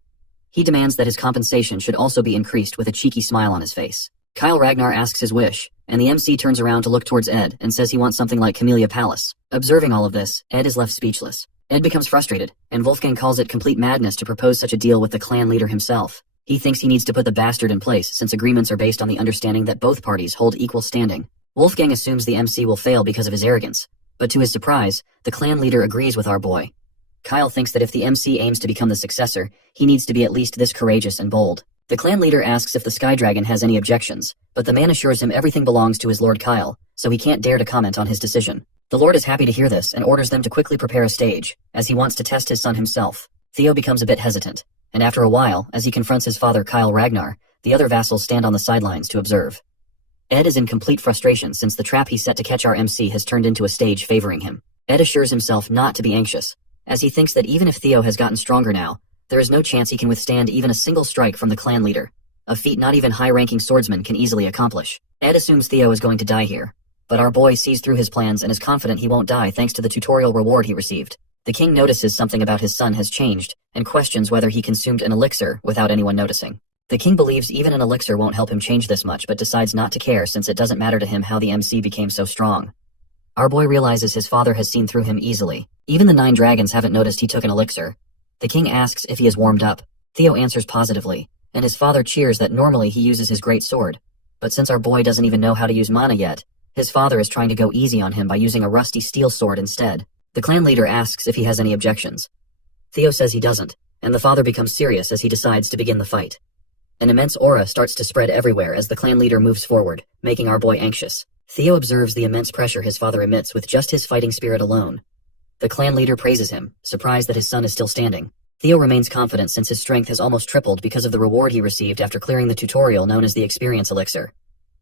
He demands that his compensation should also be increased with a cheeky smile on his face. Kyle Ragnar asks his wish, and the MC turns around to look towards Ed and says he wants something like Camellia Palace. Observing all of this, Ed is left speechless. Ed becomes frustrated, and Wolfgang calls it complete madness to propose such a deal with the clan leader himself. He thinks he needs to put the bastard in place since agreements are based on the understanding that both parties hold equal standing. Wolfgang assumes the MC will fail because of his arrogance, but to his surprise, the clan leader agrees with our boy. Kyle thinks that if the MC aims to become the successor, he needs to be at least this courageous and bold. The clan leader asks if the Sky Dragon has any objections, but the man assures him everything belongs to his lord Kyle, so he can't dare to comment on his decision. The lord is happy to hear this and orders them to quickly prepare a stage, as he wants to test his son himself. Theo becomes a bit hesitant, and after a while, as he confronts his father Kyle Ragnar, the other vassals stand on the sidelines to observe. Ed is in complete frustration since the trap he set to catch our MC has turned into a stage favoring him. Ed assures himself not to be anxious, as he thinks that even if Theo has gotten stronger now, there is no chance he can withstand even a single strike from the clan leader, a feat not even high-ranking swordsmen can easily accomplish. Ed assumes Theo is going to die here, but our boy sees through his plans and is confident he won't die thanks to the tutorial reward he received. The king notices something about his son has changed, and questions whether he consumed an elixir without anyone noticing. The king believes even an elixir won't help him change this much, but decides not to care since it doesn't matter to him how the MC became so strong. Our boy realizes his father has seen through him easily. Even the 9 dragons haven't noticed he took an elixir. The king asks if he is warmed up. Theo answers positively, and his father cheers that normally he uses his great sword. But since our boy doesn't even know how to use mana yet, his father is trying to go easy on him by using a rusty steel sword instead. The clan leader asks if he has any objections. Theo says he doesn't, and the father becomes serious as he decides to begin the fight. An immense aura starts to spread everywhere as the clan leader moves forward, making our boy anxious. Theo observes the immense pressure his father emits with just his fighting spirit alone. The clan leader praises him, surprised that his son is still standing. Theo remains confident since his strength has almost tripled because of the reward he received after clearing the tutorial known as the Experience Elixir.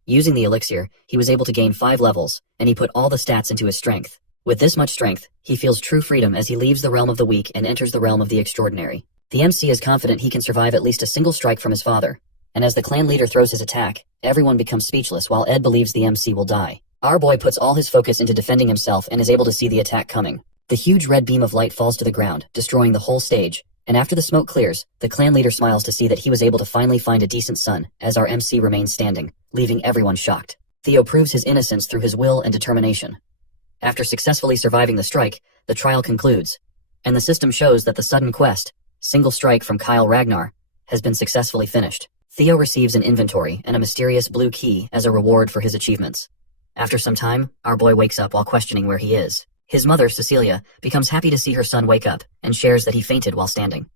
Using the elixir, he was able to gain 5 levels, and he put all the stats into his strength. With this much strength, he feels true freedom as he leaves the realm of the weak and enters the realm of the extraordinary. The MC is confident he can survive at least a single strike from his father, and as the clan leader throws his attack, everyone becomes speechless while Ed believes the MC will die. Our boy puts all his focus into defending himself and is able to see the attack coming. The huge red beam of light falls to the ground, destroying the whole stage, and after the smoke clears, the clan leader smiles to see that he was able to finally find a decent son, as our MC remains standing, leaving everyone shocked. Theo proves his innocence through his will and determination. After successfully surviving the strike, the trial concludes, and the system shows that the sudden quest, Single Strike from Kyle Ragnar, has been successfully finished. Theo receives an inventory and a mysterious blue key as a reward for his achievements. After some time, our boy wakes up while questioning where he is. His mother, Cecilia, becomes happy to see her son wake up and shares that he fainted while standing.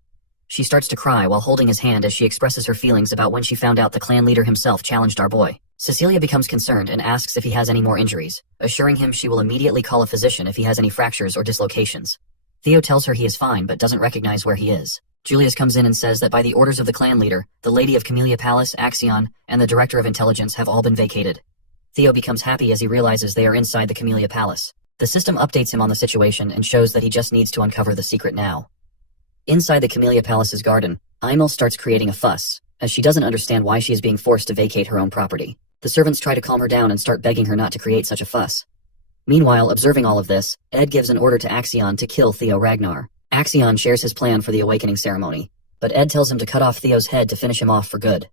She starts to cry while holding his hand as she expresses her feelings about when she found out the clan leader himself challenged our boy. Cecilia becomes concerned and asks if he has any more injuries, assuring him she will immediately call a physician if he has any fractures or dislocations. Theo tells her he is fine but doesn't recognize where he is. Julius comes in and says that by the orders of the clan leader, the Lady of Camellia Palace, Axion, and the Director of Intelligence have all been vacated. Theo becomes happy as he realizes they are inside the Camellia Palace. The system updates him on the situation and shows that he just needs to uncover the secret now. Inside the Camellia Palace's garden, Imel starts creating a fuss, as she doesn't understand why she is being forced to vacate her own property. The servants try to calm her down and start begging her not to create such a fuss. Meanwhile, observing all of this, Ed gives an order to Axion to kill Theo Ragnar. Axion shares his plan for the awakening ceremony, but Ed tells him to cut off Theo's head to finish him off for good.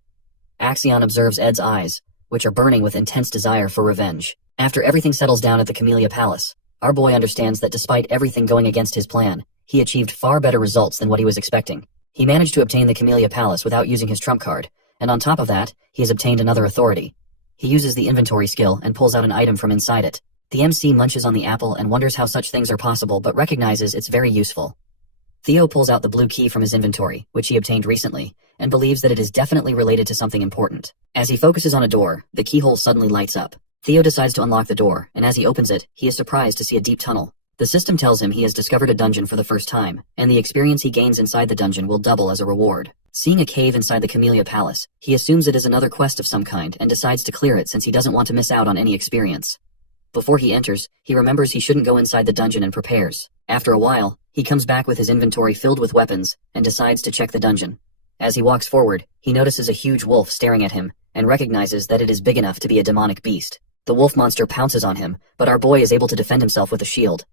Axion observes Ed's eyes, which are burning with intense desire for revenge. After everything settles down at the Camellia Palace, our boy understands that despite everything going against his plan, he achieved far better results than what he was expecting. He managed to obtain the Camellia Palace without using his trump card, and on top of that, he has obtained another authority. He uses the inventory skill and pulls out an item from inside it. The MC munches on the apple and wonders how such things are possible but recognizes it's very useful. Theo pulls out the blue key from his inventory, which he obtained recently, and believes that it is definitely related to something important. As he focuses on a door, the keyhole suddenly lights up. Theo decides to unlock the door, and as he opens it, he is surprised to see a deep tunnel. The system tells him he has discovered a dungeon for the first time, and the experience he gains inside the dungeon will double as a reward. Seeing a cave inside the Camellia Palace, he assumes it is another quest of some kind and decides to clear it since he doesn't want to miss out on any experience. Before he enters, he remembers he shouldn't go inside the dungeon and prepares. After a while, he comes back with his inventory filled with weapons and decides to check the dungeon. As he walks forward, he notices a huge wolf staring at him and recognizes that it is big enough to be a demonic beast. The wolf monster pounces on him, but our boy is able to defend himself with a shield.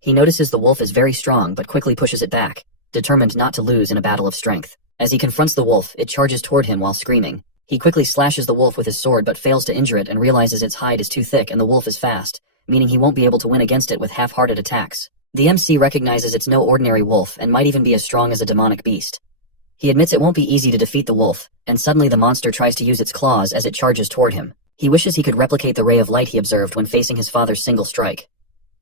He notices the wolf is very strong but quickly pushes it back, determined not to lose in a battle of strength. As he confronts the wolf, it charges toward him while screaming. He quickly slashes the wolf with his sword but fails to injure it and realizes its hide is too thick and the wolf is fast, meaning he won't be able to win against it with half-hearted attacks. The MC recognizes it's no ordinary wolf and might even be as strong as a demonic beast. He admits it won't be easy to defeat the wolf, and suddenly the monster tries to use its claws as it charges toward him. He wishes he could replicate the ray of light he observed when facing his father's single strike.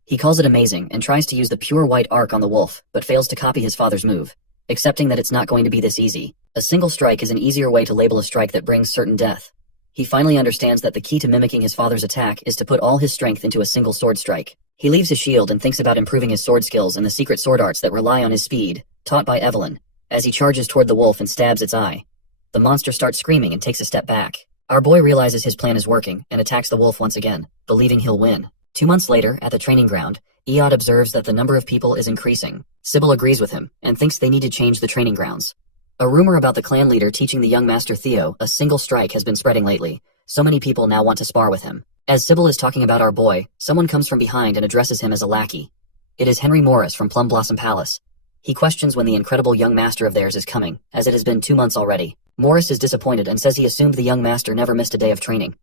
He calls it amazing and tries to use the pure white arc on the wolf, but fails to copy his father's move, accepting that it's not going to be this easy. A single strike is an easier way to label a strike that brings certain death. He finally understands that the key to mimicking his father's attack is to put all his strength into a single sword strike. He leaves his shield and thinks about improving his sword skills and the secret sword arts that rely on his speed, taught by Evelyn, as he charges toward the wolf and stabs its eye. The monster starts screaming and takes a step back. Our boy realizes his plan is working and attacks the wolf once again, believing he'll win. 2 months later, at the training ground, Eod observes that the number of people is increasing. Sybil agrees with him and thinks they need to change the training grounds. A rumor about the clan leader teaching the young master Theo a single strike has been spreading lately. So many people now want to spar with him. As Sybil is talking about our boy, someone comes from behind and addresses him as a lackey. It is Henry Morris from Plum Blossom Palace. He questions when the incredible young master of theirs is coming, as it has been 2 months already. Morris is disappointed and says he assumed the young master never missed a day of training.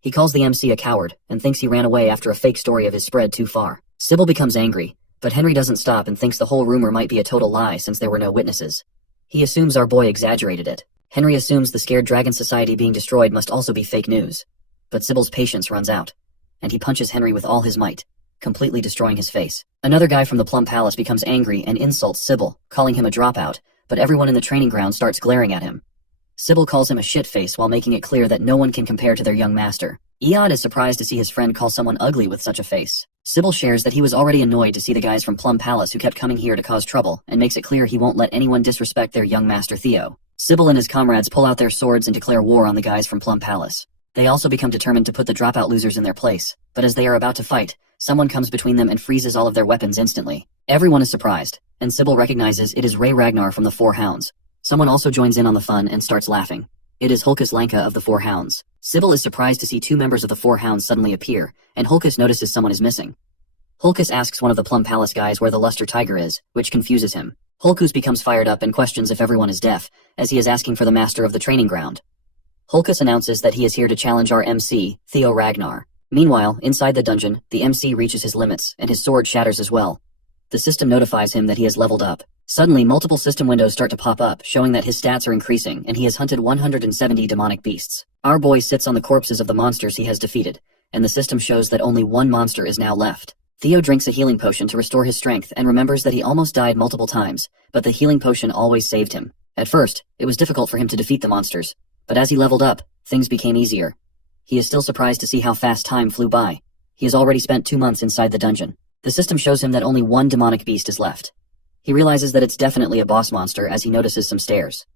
He calls the MC a coward and thinks he ran away after a fake story of his spread too far. Sybil becomes angry, but Henry doesn't stop and thinks the whole rumor might be a total lie since there were no witnesses. He assumes our boy exaggerated it. Henry assumes the scared dragon society being destroyed must also be fake news. But Sybil's patience runs out, and he punches Henry with all his might, completely destroying his face. Another guy from the Plum Palace becomes angry and insults Sybil, calling him a dropout, but everyone in the training ground starts glaring at him. Sybil calls him a shit-face while making it clear that no one can compare to their young master. Eod is surprised to see his friend call someone ugly with such a face. Sybil shares that he was already annoyed to see the guys from Plum Palace who kept coming here to cause trouble, and makes it clear he won't let anyone disrespect their young master Theo. Sybil and his comrades pull out their swords and declare war on the guys from Plum Palace. They also become determined to put the dropout losers in their place, but as they are about to fight, someone comes between them and freezes all of their weapons instantly. Everyone is surprised, and Sybil recognizes it is Ray Ragnar from the Four Hounds. Someone also joins in on the fun and starts laughing. It is Hulkus Lanka of the Four Hounds. Sybil is surprised to see two members of the Four Hounds suddenly appear, and Hulkus notices someone is missing. Hulkus asks one of the Plum Palace guys where the Luster Tiger is, which confuses him. Hulkus becomes fired up and questions if everyone is deaf, as he is asking for the master of the training ground. Hulkus announces that he is here to challenge our MC, Theo Ragnar. Meanwhile, inside the dungeon, the MC reaches his limits, and his sword shatters as well. The system notifies him that he has leveled up. Suddenly, multiple system windows start to pop up, showing that his stats are increasing, and he has hunted 170 demonic beasts. Our boy sits on the corpses of the monsters he has defeated, and the system shows that only one monster is now left. Theo drinks a healing potion to restore his strength and remembers that he almost died multiple times, but the healing potion always saved him. At first, it was difficult for him to defeat the monsters, but as he leveled up, things became easier. He is still surprised to see how fast time flew by. He has already spent 2 months inside the dungeon. The system shows him that only one demonic beast is left. He realizes that it's definitely a boss monster as he notices some stairs.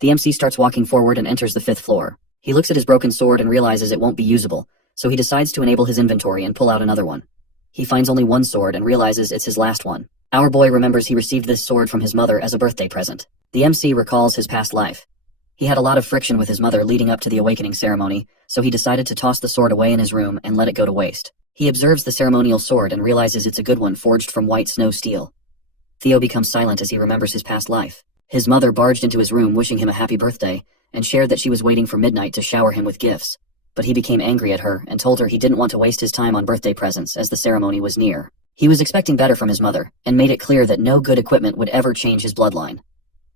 The MC starts walking forward and enters the 5th floor. He looks at his broken sword and realizes it won't be usable, so he decides to enable his inventory and pull out another one. He finds only one sword and realizes it's his last one. Our boy remembers he received this sword from his mother as a birthday present. The MC recalls his past life. He had a lot of friction with his mother leading up to the awakening ceremony, so he decided to toss the sword away in his room and let it go to waste. He observes the ceremonial sword and realizes it's a good one forged from white snow steel. Theo becomes silent as he remembers his past life. His mother barged into his room wishing him a happy birthday, and shared that she was waiting for midnight to shower him with gifts. But he became angry at her and told her he didn't want to waste his time on birthday presents as the ceremony was near. He was expecting better from his mother, and made it clear that no good equipment would ever change his bloodline.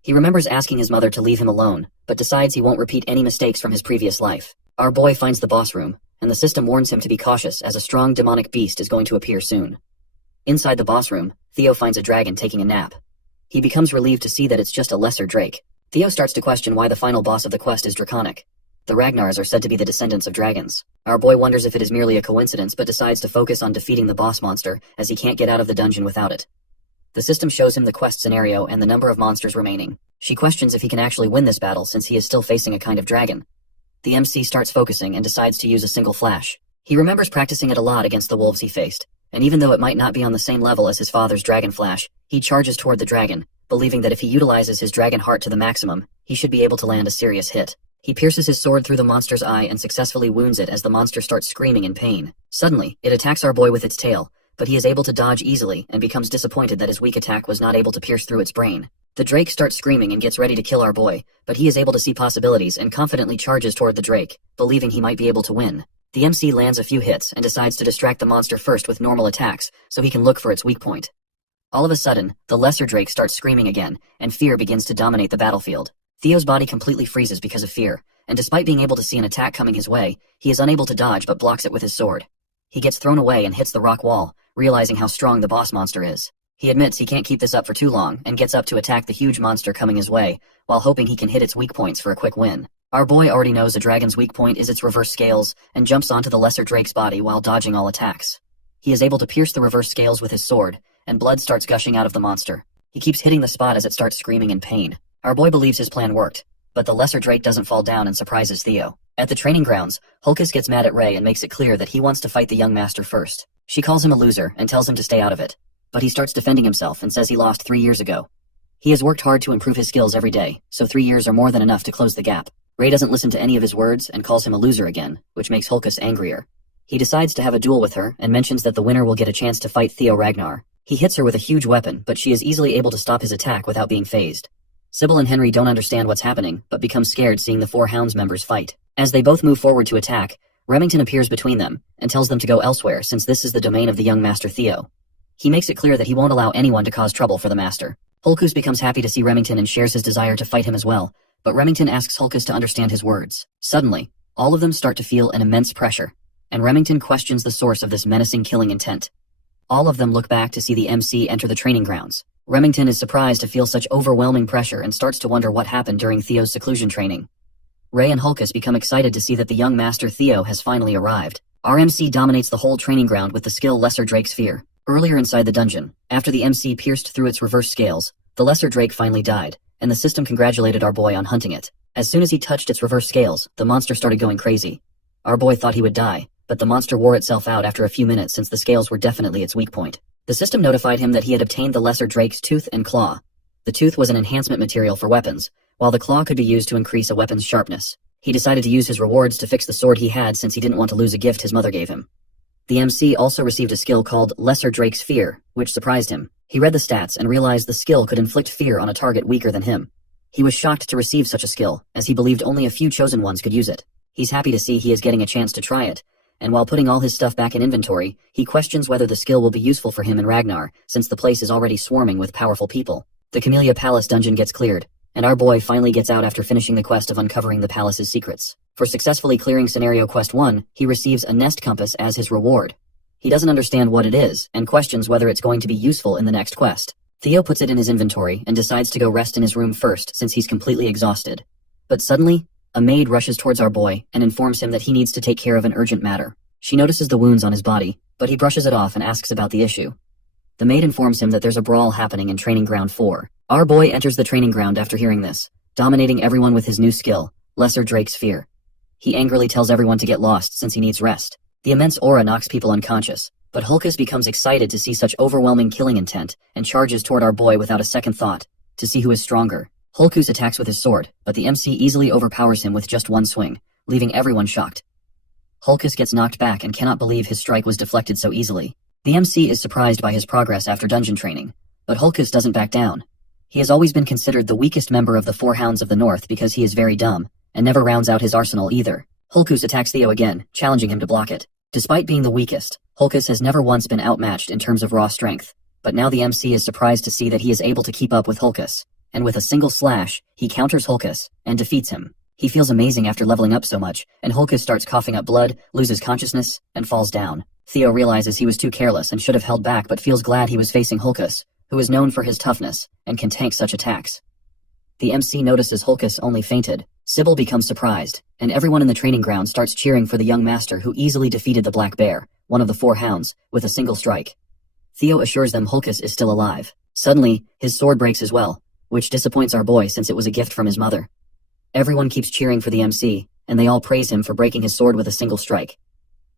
He remembers asking his mother to leave him alone, but decides he won't repeat any mistakes from his previous life. Our boy finds the boss room, and the system warns him to be cautious as a strong demonic beast is going to appear soon. Inside the boss room, Theo finds a dragon taking a nap. He becomes relieved to see that it's just a lesser drake. Theo starts to question why the final boss of the quest is draconic. The Ragnars are said to be the descendants of dragons. Our boy wonders if it is merely a coincidence but decides to focus on defeating the boss monster as he can't get out of the dungeon without it. The system shows him the quest scenario and the number of monsters remaining. She questions if he can actually win this battle since he is still facing a kind of dragon. The MC starts focusing and decides to use a single flash. He remembers practicing it a lot against the wolves he faced, and even though it might not be on the same level as his father's dragon flash, he charges toward the dragon, believing that if he utilizes his dragon heart to the maximum, he should be able to land a serious hit. He pierces his sword through the monster's eye and successfully wounds it as the monster starts screaming in pain. Suddenly, it attacks our boy with its tail, but he is able to dodge easily and becomes disappointed that his weak attack was not able to pierce through its brain. The drake starts screaming and gets ready to kill our boy, but he is able to see possibilities and confidently charges toward the drake, believing he might be able to win. The MC lands a few hits and decides to distract the monster first with normal attacks so he can look for its weak point. All of a sudden, the lesser drake starts screaming again, and fear begins to dominate the battlefield. Theo's body completely freezes because of fear, and despite being able to see an attack coming his way, he is unable to dodge but blocks it with his sword. He gets thrown away and hits the rock wall, realizing how strong the boss monster is. He admits he can't keep this up for too long and gets up to attack the huge monster coming his way, while hoping he can hit its weak points for a quick win. Our boy already knows a dragon's weak point is its reverse scales and jumps onto the lesser drake's body while dodging all attacks. He is able to pierce the reverse scales with his sword, and blood starts gushing out of the monster. He keeps hitting the spot as it starts screaming in pain. Our boy believes his plan worked, but the lesser drake doesn't fall down and surprises Theo. At the training grounds, Hulkus gets mad at Ray and makes it clear that he wants to fight the young master first. She calls him a loser and tells him to stay out of it, but he starts defending himself and says he lost 3 years ago. He has worked hard to improve his skills every day, so 3 years are more than enough to close the gap. Ray doesn't listen to any of his words and calls him a loser again, which makes Hulkus angrier. He decides to have a duel with her and mentions that the winner will get a chance to fight Theo Ragnar. He hits her with a huge weapon, but she is easily able to stop his attack without being phased. Sybil and Henry don't understand what's happening, but become scared seeing the four Hounds members fight. As they both move forward to attack, Remington appears between them, and tells them to go elsewhere since this is the domain of the young Master Theo. He makes it clear that he won't allow anyone to cause trouble for the Master. Hulkus becomes happy to see Remington and shares his desire to fight him as well, but Remington asks Hulkus to understand his words. Suddenly, all of them start to feel an immense pressure, and Remington questions the source of this menacing killing intent. All of them look back to see the MC enter the training grounds. Remington is surprised to feel such overwhelming pressure and starts to wonder what happened during Theo's seclusion training. Ray and Hulkus become excited to see that the young Master Theo has finally arrived. Our MC dominates the whole training ground with the skill Lesser Drake Sphere. Earlier inside the dungeon, after the MC pierced through its reverse scales, the Lesser Drake finally died, and the system congratulated our boy on hunting it. As soon as he touched its reverse scales, the monster started going crazy. Our boy thought he would die, but the monster wore itself out after a few minutes since the scales were definitely its weak point. The system notified him that he had obtained the Lesser Drake's tooth and claw. The tooth was an enhancement material for weapons, while the claw could be used to increase a weapon's sharpness. He decided to use his rewards to fix the sword he had since he didn't want to lose a gift his mother gave him. The MC also received a skill called Lesser Drake's Fear, which surprised him. He read the stats and realized the skill could inflict fear on a target weaker than him. He was shocked to receive such a skill, as he believed only a few chosen ones could use it. He's happy to see he is getting a chance to try it, and while putting all his stuff back in inventory, he questions whether the skill will be useful for him in Ragnar, since the place is already swarming with powerful people. The Camellia Palace dungeon gets cleared, and our boy finally gets out after finishing the quest of uncovering the palace's secrets. For successfully clearing Scenario Quest 1, he receives a nest compass as his reward. He doesn't understand what it is, and questions whether it's going to be useful in the next quest. Theo puts it in his inventory and decides to go rest in his room first since he's completely exhausted. But suddenly, a maid rushes towards our boy and informs him that he needs to take care of an urgent matter. She notices the wounds on his body, but he brushes it off and asks about the issue. The maid informs him that there's a brawl happening in Training Ground 4. Our boy enters the training ground after hearing this, dominating everyone with his new skill, Lesser Drake's Fear. He angrily tells everyone to get lost since he needs rest. The immense aura knocks people unconscious, but Hulkus becomes excited to see such overwhelming killing intent and charges toward our boy without a second thought, to see who is stronger. Hulkus attacks with his sword, but the MC easily overpowers him with just one swing, leaving everyone shocked. Hulkus gets knocked back and cannot believe his strike was deflected so easily. The MC is surprised by his progress after dungeon training, but Hulkus doesn't back down. He has always been considered the weakest member of the Four Hounds of the North because he is very dumb, and never rounds out his arsenal either. Hulkus attacks Theo again, challenging him to block it. Despite being the weakest, Hulkus has never once been outmatched in terms of raw strength, but now the MC is surprised to see that he is able to keep up with Hulkus, and with a single slash, he counters Hulkus and defeats him. He feels amazing after leveling up so much, and Hulkus starts coughing up blood, loses consciousness, and falls down. Theo realizes he was too careless and should have held back but feels glad he was facing Hulkus, who is known for his toughness and can tank such attacks. The MC notices Hulkus only fainted. Sybil becomes surprised, and everyone in the training ground starts cheering for the young master who easily defeated the Black Bear, one of the Four Hounds, with a single strike. Theo assures them Hulkus is still alive. Suddenly, his sword breaks as well, which disappoints our boy since it was a gift from his mother. Everyone keeps cheering for the MC, and they all praise him for breaking his sword with a single strike.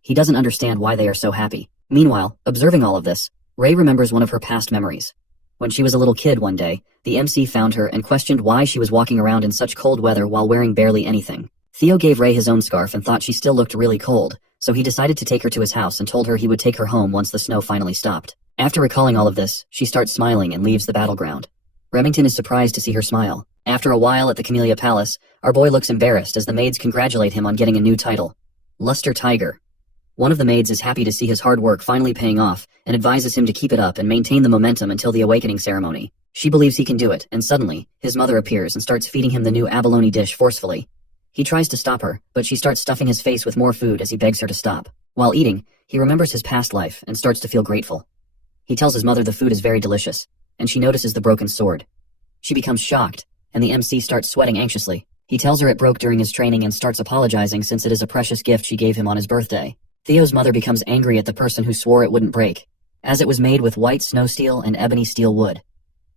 He doesn't understand why they are so happy. Meanwhile, observing all of this, Ray remembers one of her past memories. When she was a little kid one day, the MC found her and questioned why she was walking around in such cold weather while wearing barely anything. Theo gave Ray his own scarf and thought she still looked really cold, so he decided to take her to his house and told her he would take her home once the snow finally stopped. After recalling all of this, she starts smiling and leaves the battleground. Remington is surprised to see her smile. After a while at the Camellia Palace, our boy looks embarrassed as the maids congratulate him on getting a new title, Luster Tiger. One of the maids is happy to see his hard work finally paying off and advises him to keep it up and maintain the momentum until the awakening ceremony. She believes he can do it, and suddenly, his mother appears and starts feeding him the new abalone dish forcefully. He tries to stop her, but she starts stuffing his face with more food as he begs her to stop. While eating, he remembers his past life and starts to feel grateful. He tells his mother the food is very delicious, and she notices the broken sword. She becomes shocked, and the MC starts sweating anxiously. He tells her it broke during his training and starts apologizing since it is a precious gift she gave him on his birthday. Theo's mother becomes angry at the person who swore it wouldn't break, as it was made with white snow steel and ebony steel wood.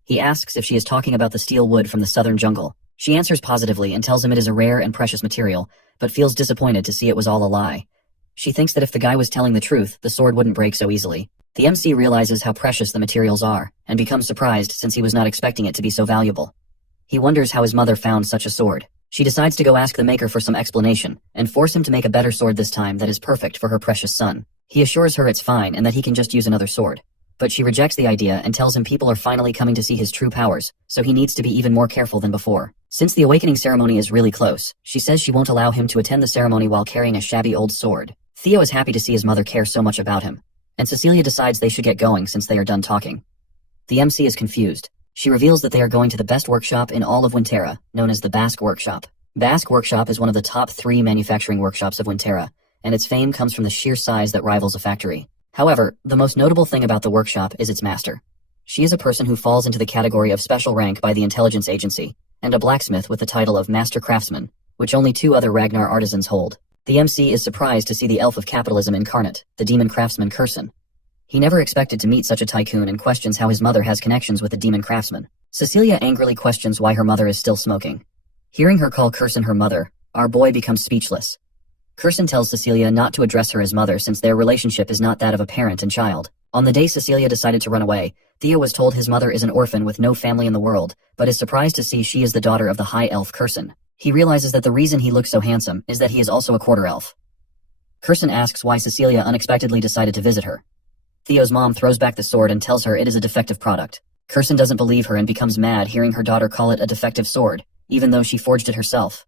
He asks if she is talking about the steel wood from the southern jungle. She answers positively and tells him it is a rare and precious material, but feels disappointed to see it was all a lie. She thinks that if the guy was telling the truth, the sword wouldn't break so easily. The MC realizes how precious the materials are, and becomes surprised since he was not expecting it to be so valuable. He wonders how his mother found such a sword. She decides to go ask the maker for some explanation, and force him to make a better sword this time that is perfect for her precious son. He assures her it's fine and that he can just use another sword. but she rejects the idea and tells him people are finally coming to see his true powers, so he needs to be even more careful than before. Since the awakening ceremony is really close, she says she won't allow him to attend the ceremony while carrying a shabby old sword. Theo is happy to see his mother care so much about him, and Cecilia decides they should get going since they are done talking. The MC is confused. She reveals that they are going to the best workshop in all of Winterra, known as the Basque Workshop. Basque Workshop is one of the top 3 manufacturing workshops of Winterra, and its fame comes from the sheer size that rivals a factory. However, the most notable thing about the workshop is its master. She is a person who falls into the category of special rank by the intelligence agency, and a blacksmith with the title of Master Craftsman, which only 2 other Ragnar artisans hold. The MC is surprised to see the elf of capitalism incarnate, the demon craftsman Kurson. He never expected to meet such a tycoon and questions how his mother has connections with the demon craftsman. Cecilia angrily questions why her mother is still smoking. Hearing her call Kurson her mother, our boy becomes speechless. Kurson tells Cecilia not to address her as mother since their relationship is not that of a parent and child. On the day Cecilia decided to run away, Theo was told his mother is an orphan with no family in the world, but is surprised to see she is the daughter of the high elf Kurson. He realizes that the reason he looks so handsome is that he is also a quarter elf. Kurson asks why Cecilia unexpectedly decided to visit her. Theo's mom throws back the sword and tells her it is a defective product. Kurson doesn't believe her and becomes mad hearing her daughter call it a defective sword, even though she forged it herself.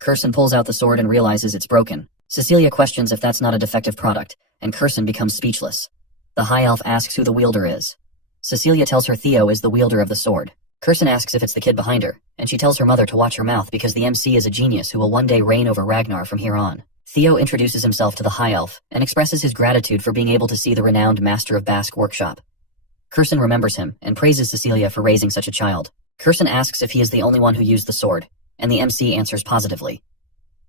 Kurson pulls out the sword and realizes it's broken. Cecilia questions if that's not a defective product, and Kurson becomes speechless. The high elf asks who the wielder is. Cecilia tells her Theo is the wielder of the sword. Kurson asks if it's the kid behind her, and she tells her mother to watch her mouth because the MC is a genius who will one day reign over Ragnar from here on. Theo introduces himself to the high elf, and expresses his gratitude for being able to see the renowned master of Basque Workshop. Kurson remembers him, and praises Cecilia for raising such a child. Kurson asks if he is the only one who used the sword, and the MC answers positively.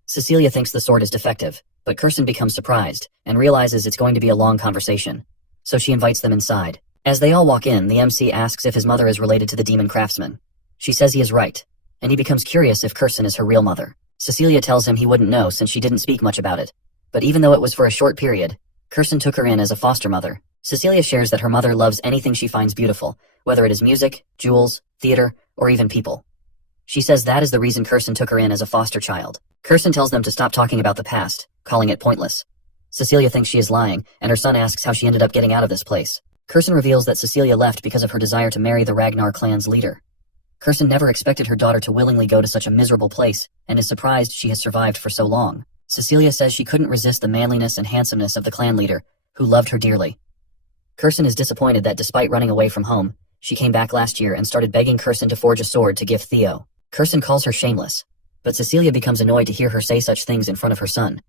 Cecilia thinks the sword is defective, but Kurson becomes surprised, and realizes it's going to be a long conversation. So she invites them inside. As they all walk in, the MC asks if his mother is related to the demon craftsman. She says he is right, and he becomes curious if Kurson is her real mother. Cecilia tells him he wouldn't know since she didn't speak much about it. But even though it was for a short period, Kurson took her in as a foster mother. Cecilia shares that her mother loves anything she finds beautiful, whether it is music, jewels, theater, or even people. She says that is the reason Kurson took her in as a foster child. Kurson tells them to stop talking about the past, calling it pointless. Cecilia thinks she is lying, and her son asks how she ended up getting out of this place. Kurson reveals that Cecilia left because of her desire to marry the Ragnar clan's leader. Kurson never expected her daughter to willingly go to such a miserable place, and is surprised she has survived for so long. Cecilia says she couldn't resist the manliness and handsomeness of the clan leader, who loved her dearly. Kurson is disappointed that despite running away from home, she came back last year and started begging Kurson to forge a sword to give Theo. Kurson calls her shameless, but Cecilia becomes annoyed to hear her say such things in front of her son.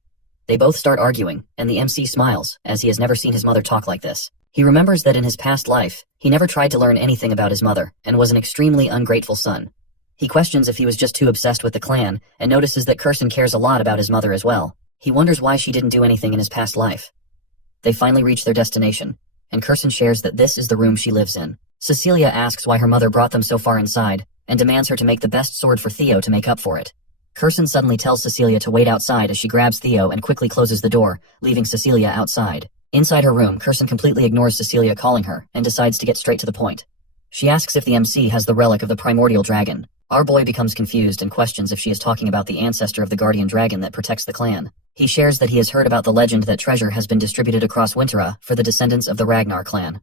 They both start arguing, and the MC smiles, as he has never seen his mother talk like this. He remembers that in his past life, he never tried to learn anything about his mother, and was an extremely ungrateful son. He questions if he was just too obsessed with the clan, and notices that Kurson cares a lot about his mother as well. He wonders why she didn't do anything in his past life. They finally reach their destination, and Kurson shares that this is the room she lives in. Cecilia asks why her mother brought them so far inside, and demands her to make the best sword for Theo to make up for it. Kurson suddenly tells Cecilia to wait outside as she grabs Theo and quickly closes the door, leaving Cecilia outside. Inside her room, Kurson completely ignores Cecilia calling her, and decides to get straight to the point. She asks if the MC has the relic of the primordial dragon. Our boy becomes confused and questions if she is talking about the ancestor of the guardian dragon that protects the clan. He shares that he has heard about the legend that treasure has been distributed across Winterra for the descendants of the Ragnar clan.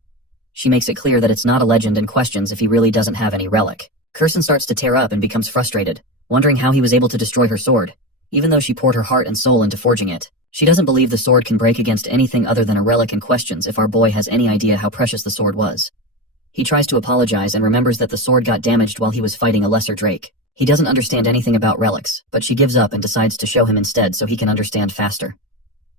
She makes it clear that it's not a legend and questions if he really doesn't have any relic. Kurson starts to tear up and becomes frustrated, wondering how he was able to destroy her sword, even though she poured her heart and soul into forging it. She doesn't believe the sword can break against anything other than a relic and questions if our boy has any idea how precious the sword was. He tries to apologize and remembers that the sword got damaged while he was fighting a lesser drake. He doesn't understand anything about relics, but she gives up and decides to show him instead so he can understand faster.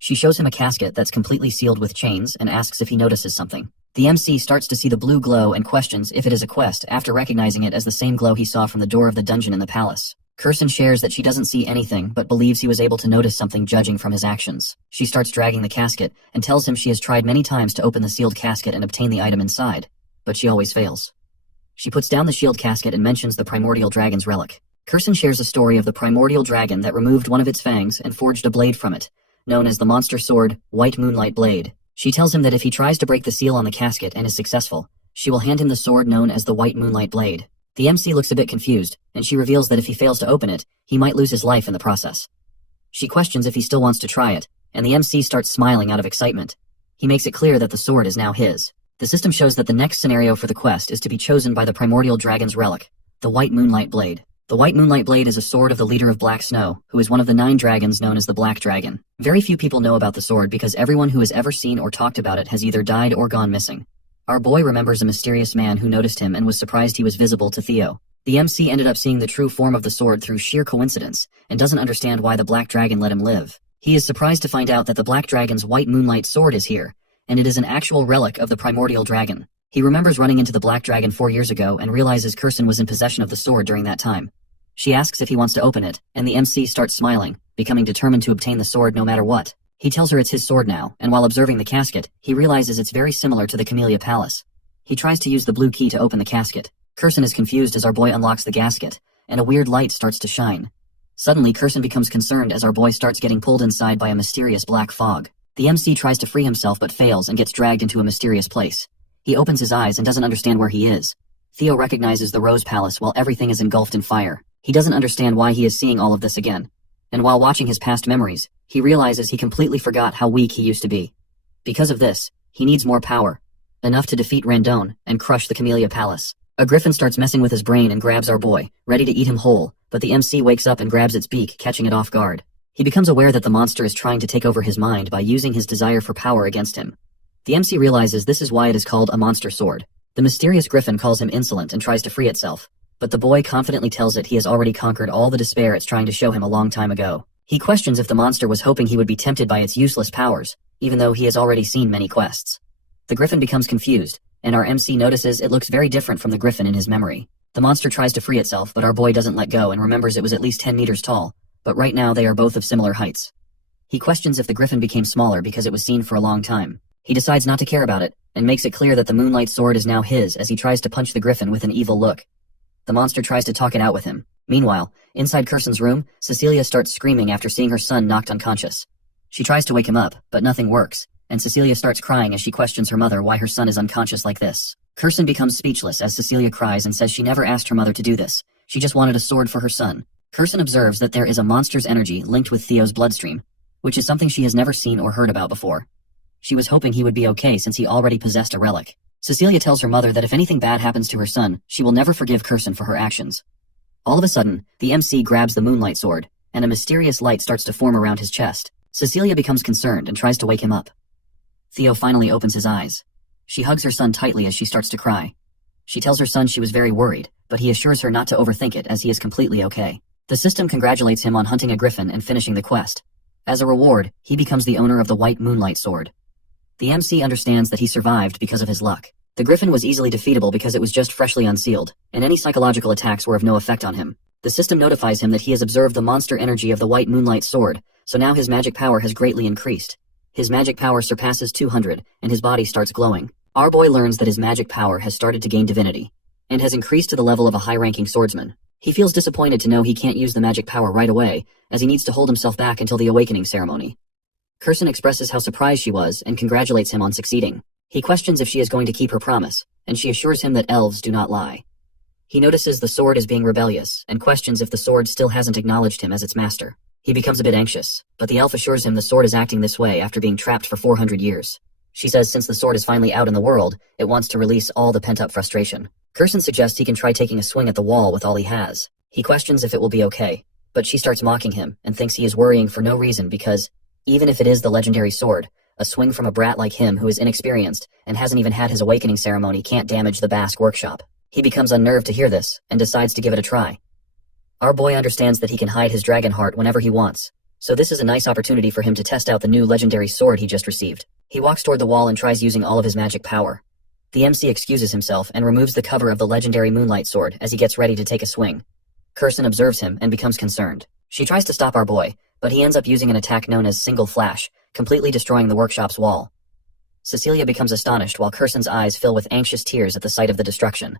She shows him a casket that's completely sealed with chains and asks if he notices something. The MC starts to see the blue glow and questions if it is a quest after recognizing it as the same glow he saw from the door of the dungeon in the palace. Kurson shares that she doesn't see anything but believes he was able to notice something judging from his actions. She starts dragging the casket and tells him she has tried many times to open the sealed casket and obtain the item inside, but she always fails. She puts down the shield casket and mentions the primordial dragon's relic. Kurson shares a story of the primordial dragon that removed one of its fangs and forged a blade from it, known as the monster sword, White Moonlight Blade. She tells him that if he tries to break the seal on the casket and is successful, she will hand him the sword known as the White Moonlight Blade. The MC looks a bit confused, and she reveals that if he fails to open it, he might lose his life in the process. She questions if he still wants to try it, and the MC starts smiling out of excitement. He makes it clear that the sword is now his. The system shows that the next scenario for the quest is to be chosen by the primordial dragon's relic, the White Moonlight Blade. The White Moonlight Blade is a sword of the leader of Black Snow, who is one of the 9 dragons known as the Black Dragon. Very few people know about the sword because everyone who has ever seen or talked about it has either died or gone missing. Our boy remembers a mysterious man who noticed him and was surprised he was visible to Theo. The MC ended up seeing the true form of the sword through sheer coincidence, and doesn't understand why the Black Dragon let him live. He is surprised to find out that the Black Dragon's White Moonlight Sword is here, and it is an actual relic of the primordial dragon. He remembers running into the Black Dragon 4 years ago and realizes Kirsten was in possession of the sword during that time. She asks if he wants to open it, and the MC starts smiling, becoming determined to obtain the sword no matter what. He tells her it's his sword now, and while observing the casket, he realizes it's very similar to the Camellia Palace. He tries to use the blue key to open the casket. Kirsten is confused as our boy unlocks the gasket, and a weird light starts to shine. Suddenly, Kirsten becomes concerned as our boy starts getting pulled inside by a mysterious black fog. The MC tries to free himself but fails and gets dragged into a mysterious place. He opens his eyes and doesn't understand where he is. Theo recognizes the Rose Palace while everything is engulfed in fire. He doesn't understand why he is seeing all of this again. And while watching his past memories, he realizes he completely forgot how weak he used to be. Because of this, he needs more power. Enough to defeat Randone and crush the Camellia Palace. A griffin starts messing with his brain and grabs our boy, ready to eat him whole, but the MC wakes up and grabs its beak, catching it off guard. He becomes aware that the monster is trying to take over his mind by using his desire for power against him. The MC realizes this is why it is called a monster sword. The mysterious griffin calls him insolent and tries to free itself, but the boy confidently tells it he has already conquered all the despair it's trying to show him a long time ago. He questions if the monster was hoping he would be tempted by its useless powers, even though he has already seen many quests. The griffin becomes confused, and our MC notices it looks very different from the griffin in his memory. The monster tries to free itself, but our boy doesn't let go and remembers it was at least 10 meters tall, but right now they are both of similar heights. He questions if the griffin became smaller because it was seen for a long time. He decides not to care about it, and makes it clear that the Moonlight Sword is now his as he tries to punch the griffin with an evil look. The monster tries to talk it out with him. Meanwhile, inside Kirsten's room, Cecilia starts screaming after seeing her son knocked unconscious. She tries to wake him up, but nothing works, and Cecilia starts crying as she questions her mother why her son is unconscious like this. Kirsten becomes speechless as Cecilia cries and says she never asked her mother to do this. She just wanted a sword for her son. Kirsten observes that there is a monster's energy linked with Theo's bloodstream, which is something she has never seen or heard about before. She was hoping he would be okay since he already possessed a relic. Cecilia tells her mother that if anything bad happens to her son, she will never forgive Kirsten for her actions. All of a sudden, the MC grabs the Moonlight Sword, and a mysterious light starts to form around his chest. Cecilia becomes concerned and tries to wake him up. Theo finally opens his eyes. She hugs her son tightly as she starts to cry. She tells her son she was very worried, but he assures her not to overthink it as he is completely okay. The system congratulates him on hunting a griffin and finishing the quest. As a reward, he becomes the owner of the White Moonlight Sword. The MC understands that he survived because of his luck. The griffin was easily defeatable because it was just freshly unsealed, and any psychological attacks were of no effect on him. The system notifies him that he has observed the monster energy of the White Moonlight Sword, so now his magic power has greatly increased. His magic power surpasses 200, and his body starts glowing. Our boy learns that his magic power has started to gain divinity, and has increased to the level of a high-ranking swordsman. He feels disappointed to know he can't use the magic power right away, as he needs to hold himself back until the awakening ceremony. Kirsten expresses how surprised she was and congratulates him on succeeding. He questions if she is going to keep her promise, and she assures him that elves do not lie. He notices the sword is being rebellious, and questions if the sword still hasn't acknowledged him as its master. He becomes a bit anxious, but the elf assures him the sword is acting this way after being trapped for 400 years. She says since the sword is finally out in the world, it wants to release all the pent-up frustration. Kirsten suggests he can try taking a swing at the wall with all he has. He questions if it will be okay, but she starts mocking him and thinks he is worrying for no reason because, even if it is the legendary sword, a swing from a brat like him who is inexperienced and hasn't even had his awakening ceremony can't damage the Basque workshop. He becomes unnerved to hear this and decides to give it a try. Our boy understands that he can hide his dragon heart whenever he wants, so this is a nice opportunity for him to test out the new legendary sword he just received. He walks toward the wall and tries using all of his magic power. The MC excuses himself and removes the cover of the legendary Moonlight Sword as he gets ready to take a swing. Kirsten observes him and becomes concerned. She tries to stop our boy, but he ends up using an attack known as Single Flash, completely destroying the workshop's wall. Cecilia becomes astonished while Kirsten's eyes fill with anxious tears at the sight of the destruction.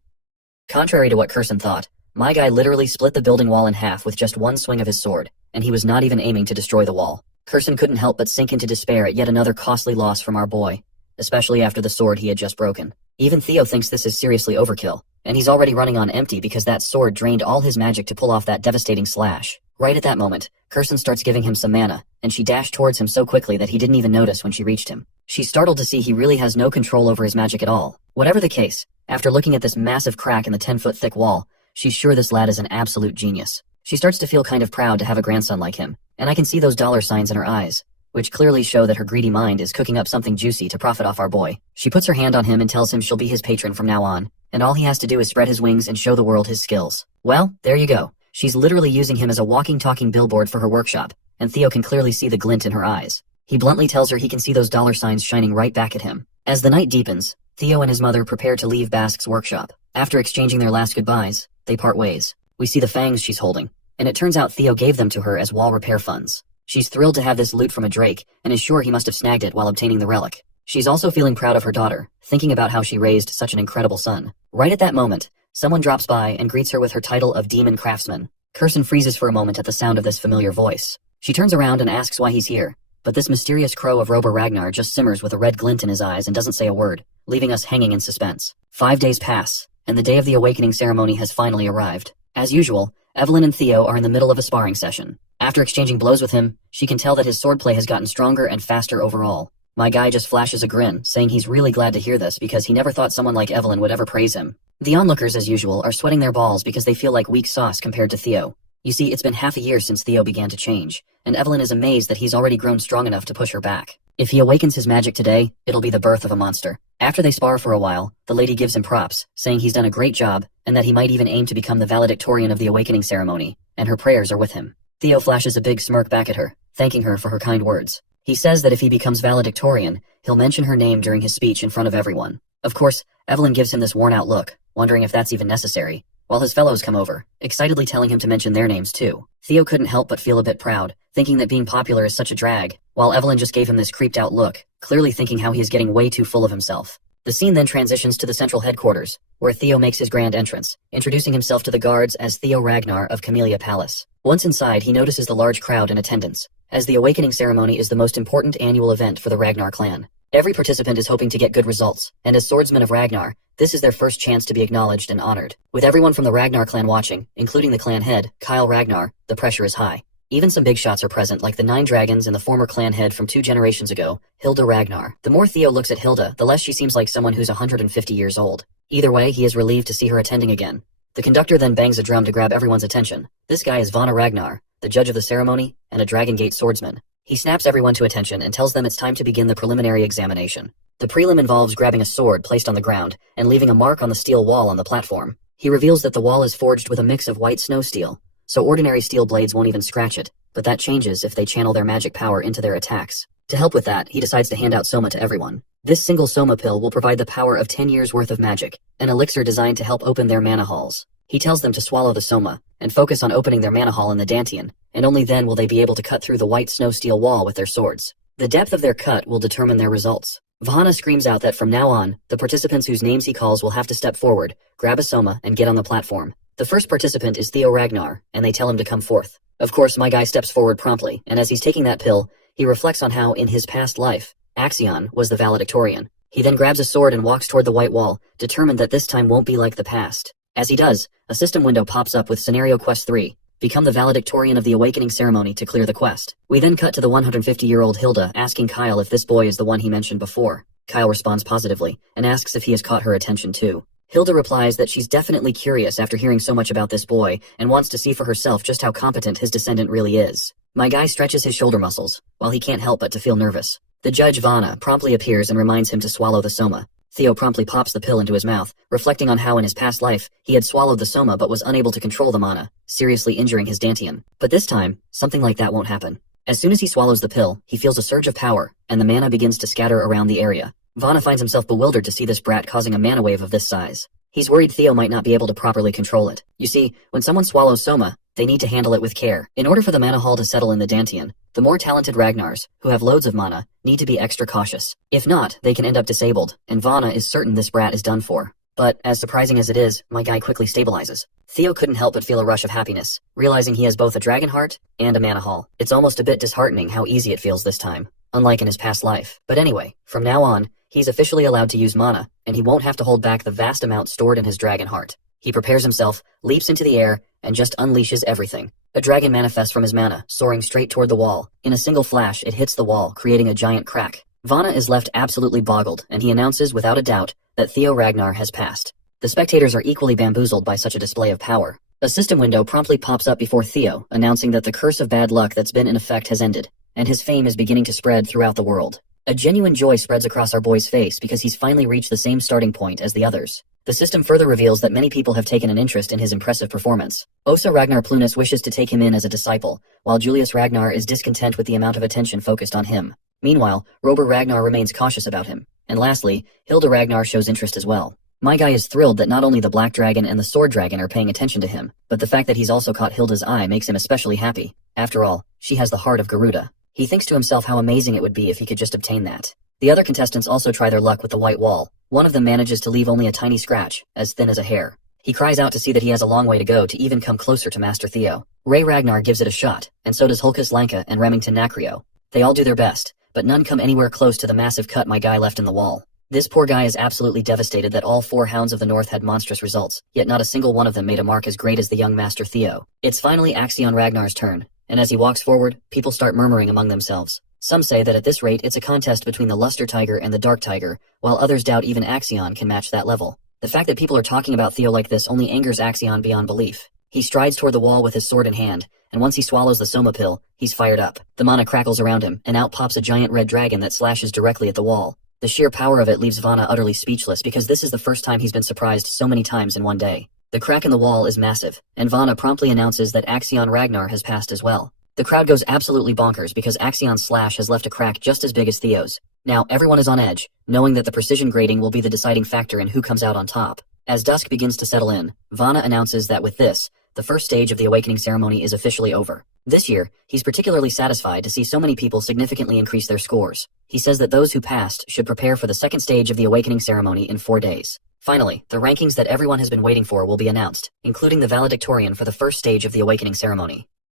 Contrary to what Kirsten thought, my guy literally split the building wall in half with just one swing of his sword, and he was not even aiming to destroy the wall. Kirsten couldn't help but sink into despair at yet another costly loss from our boy, especially after the sword he had just broken. Even Theo thinks this is seriously overkill, and he's already running on empty because that sword drained all his magic to pull off that devastating slash. Right at that moment, Kirsten starts giving him some mana, and she dashed towards him so quickly that he didn't even notice when she reached him. She's startled to see he really has no control over his magic at all. Whatever the case, after looking at this massive crack in the 10-foot thick wall, she's sure this lad is an absolute genius. She starts to feel kind of proud to have a grandson like him, and I can see those dollar signs in her eyes, which clearly show that her greedy mind is cooking up something juicy to profit off our boy. She puts her hand on him and tells him she'll be his patron from now on, and all he has to do is spread his wings and show the world his skills. Well, there you go. She's literally using him as a walking talking billboard for her workshop, and Theo can clearly see the glint in her eyes. He bluntly tells her he can see those dollar signs shining right back at him. As the night deepens, Theo and his mother prepare to leave Bask's workshop. After exchanging their last goodbyes, they part ways. We see the fangs she's holding, and it turns out Theo gave them to her as wall repair funds. She's thrilled to have this loot from a Drake, and is sure he must have snagged it while obtaining the relic. She's also feeling proud of her daughter, thinking about how she raised such an incredible son. Right at that moment, someone drops by and greets her with her title of Demon Craftsman. Kirsten freezes for a moment at the sound of this familiar voice. She turns around and asks why he's here, but this mysterious crow of Rober Ragnar just simmers with a red glint in his eyes and doesn't say a word, leaving us hanging in suspense. 5 days pass, and the day of the awakening ceremony has finally arrived. As usual, Evelyn and Theo are in the middle of a sparring session. After exchanging blows with him, she can tell that his swordplay has gotten stronger and faster overall. My guy just flashes a grin, saying he's really glad to hear this because he never thought someone like Evelyn would ever praise him. The onlookers, as usual, are sweating their balls because they feel like weak sauce compared to Theo. You see, it's been half a year since Theo began to change, and Evelyn is amazed that he's already grown strong enough to push her back. If he awakens his magic today, it'll be the birth of a monster. After they spar for a while, the lady gives him props, saying he's done a great job, and that he might even aim to become the valedictorian of the awakening ceremony, and her prayers are with him. Theo flashes a big smirk back at her, thanking her for her kind words. He says that if he becomes valedictorian, he'll mention her name during his speech in front of everyone. Of course, Evelyn gives him this worn-out look, wondering if that's even necessary, while his fellows come over, excitedly telling him to mention their names too. Theo couldn't help but feel a bit proud, thinking that being popular is such a drag, while Evelyn just gave him this creeped-out look, clearly thinking how he is getting way too full of himself. The scene then transitions to the central headquarters, where Theo makes his grand entrance, introducing himself to the guards as Theo Ragnar of Camellia Palace. Once inside, he notices the large crowd in attendance, as the awakening ceremony is the most important annual event for the Ragnar clan. Every participant is hoping to get good results, and as swordsmen of Ragnar, this is their first chance to be acknowledged and honored. With everyone from the Ragnar clan watching, including the clan head, Kyle Ragnar, the pressure is high. Even some big shots are present, like the 9 dragons and the former clan head from 2 generations ago, Hilda Ragnar. The more Theo looks at Hilda, the less she seems like someone who's 150 years old. Either way, he is relieved to see her attending again. The conductor then bangs a drum to grab everyone's attention. This guy is Vana Ragnar, the judge of the ceremony, and a Dragon Gate swordsman. He snaps everyone to attention and tells them it's time to begin the preliminary examination. The prelim involves grabbing a sword placed on the ground and leaving a mark on the steel wall on the platform. He reveals that the wall is forged with a mix of white snow steel, so ordinary steel blades won't even scratch it, but that changes if they channel their magic power into their attacks. To help with that, he decides to hand out Soma to everyone. This single Soma pill will provide the power of 10 years worth of magic, an elixir designed to help open their mana halls. He tells them to swallow the Soma, and focus on opening their mana hall in the Dantian, and only then will they be able to cut through the white snow steel wall with their swords. The depth of their cut will determine their results. Vahana screams out that from now on, the participants whose names he calls will have to step forward, grab a Soma, and get on the platform. The first participant is Theo Ragnar, and they tell him to come forth. Of course, my guy steps forward promptly, and as he's taking that pill, he reflects on how, in his past life, Axion was the valedictorian. He then grabs a sword and walks toward the white wall, determined that this time won't be like the past. As he does, a system window pops up with Scenario Quest 3, become the valedictorian of the awakening ceremony to clear the quest. We then cut to the 150-year-old Hilda asking Kyle if this boy is the one he mentioned before. Kyle responds positively, and asks if he has caught her attention too. Hilda replies that she's definitely curious after hearing so much about this boy, and wants to see for herself just how competent his descendant really is. My guy stretches his shoulder muscles, while he can't help but to feel nervous. The judge Vana promptly appears and reminds him to swallow the Soma. Theo promptly pops the pill into his mouth, reflecting on how in his past life, he had swallowed the Soma but was unable to control the mana, seriously injuring his Dantian. But this time, something like that won't happen. As soon as he swallows the pill, he feels a surge of power, and the mana begins to scatter around the area. Vana finds himself bewildered to see this brat causing a mana wave of this size. He's worried Theo might not be able to properly control it. You see, when someone swallows Soma, they need to handle it with care. In order for the mana hall to settle in the Dantian, the more talented Ragnars, who have loads of mana, need to be extra cautious. If not, they can end up disabled, and Vana is certain this brat is done for. But, as surprising as it is, my guy quickly stabilizes. Theo couldn't help but feel a rush of happiness, realizing he has both a dragon heart and a mana hall. It's almost a bit disheartening how easy it feels this time, unlike in his past life. But anyway, from now on, he's officially allowed to use mana, and he won't have to hold back the vast amount stored in his dragon heart. He prepares himself, leaps into the air, and just unleashes everything. A dragon manifests from his mana, soaring straight toward the wall. In a single flash, it hits the wall, creating a giant crack. Vana is left absolutely boggled, and he announces without a doubt that Theo Ragnar has passed. The spectators are equally bamboozled by such a display of power. A system window promptly pops up before Theo, announcing that the curse of bad luck that's been in effect has ended, and his fame is beginning to spread throughout the world. A genuine joy spreads across our boy's face because he's finally reached the same starting point as the others. The system further reveals that many people have taken an interest in his impressive performance. Osa Ragnar Plunus wishes to take him in as a disciple, while Julius Ragnar is discontent with the amount of attention focused on him. Meanwhile, Robert Ragnar remains cautious about him. And lastly, Hilda Ragnar shows interest as well. My guy is thrilled that not only the Black Dragon and the Sword Dragon are paying attention to him, but the fact that he's also caught Hilda's eye makes him especially happy. After all, she has the heart of Garuda. He thinks to himself how amazing it would be if he could just obtain that. The other contestants also try their luck with the white wall. One of them manages to leave only a tiny scratch, as thin as a hair. He cries out to see that he has a long way to go to even come closer to Master Theo. Ray Ragnar gives it a shot, and so does Hulkus Lanka and Remington Nacrio. They all do their best, but none come anywhere close to the massive cut my guy left in the wall. This poor guy is absolutely devastated that all 4 Hounds of the North had monstrous results, yet not a single one of them made a mark as great as the young Master Theo. It's finally Axion Ragnar's turn, and as he walks forward, people start murmuring among themselves. Some say that at this rate it's a contest between the Luster Tiger and the Dark Tiger, while others doubt even Axion can match that level. The fact that people are talking about Theo like this only angers Axion beyond belief. He strides toward the wall with his sword in hand, and once he swallows the Soma pill, he's fired up. The mana crackles around him, and out pops a giant red dragon that slashes directly at the wall. The sheer power of it leaves Vana utterly speechless because this is the first time he's been surprised so many times in one day. The crack in the wall is massive, and Vana promptly announces that Axion Ragnar has passed as well. The crowd goes absolutely bonkers because Axion's slash has left a crack just as big as Theo's. Now everyone is on edge, knowing that the precision grading will be the deciding factor in who comes out on top. As dusk begins to settle in, Vana announces that with this, the first stage of the awakening ceremony is officially over. This year, he's particularly satisfied to see so many people significantly increase their scores. He says that those who passed should prepare for the second stage of the awakening ceremony in 4 days. Finally, the rankings that everyone has been waiting for will be announced, including the valedictorian for the first stage of the awakening ceremony.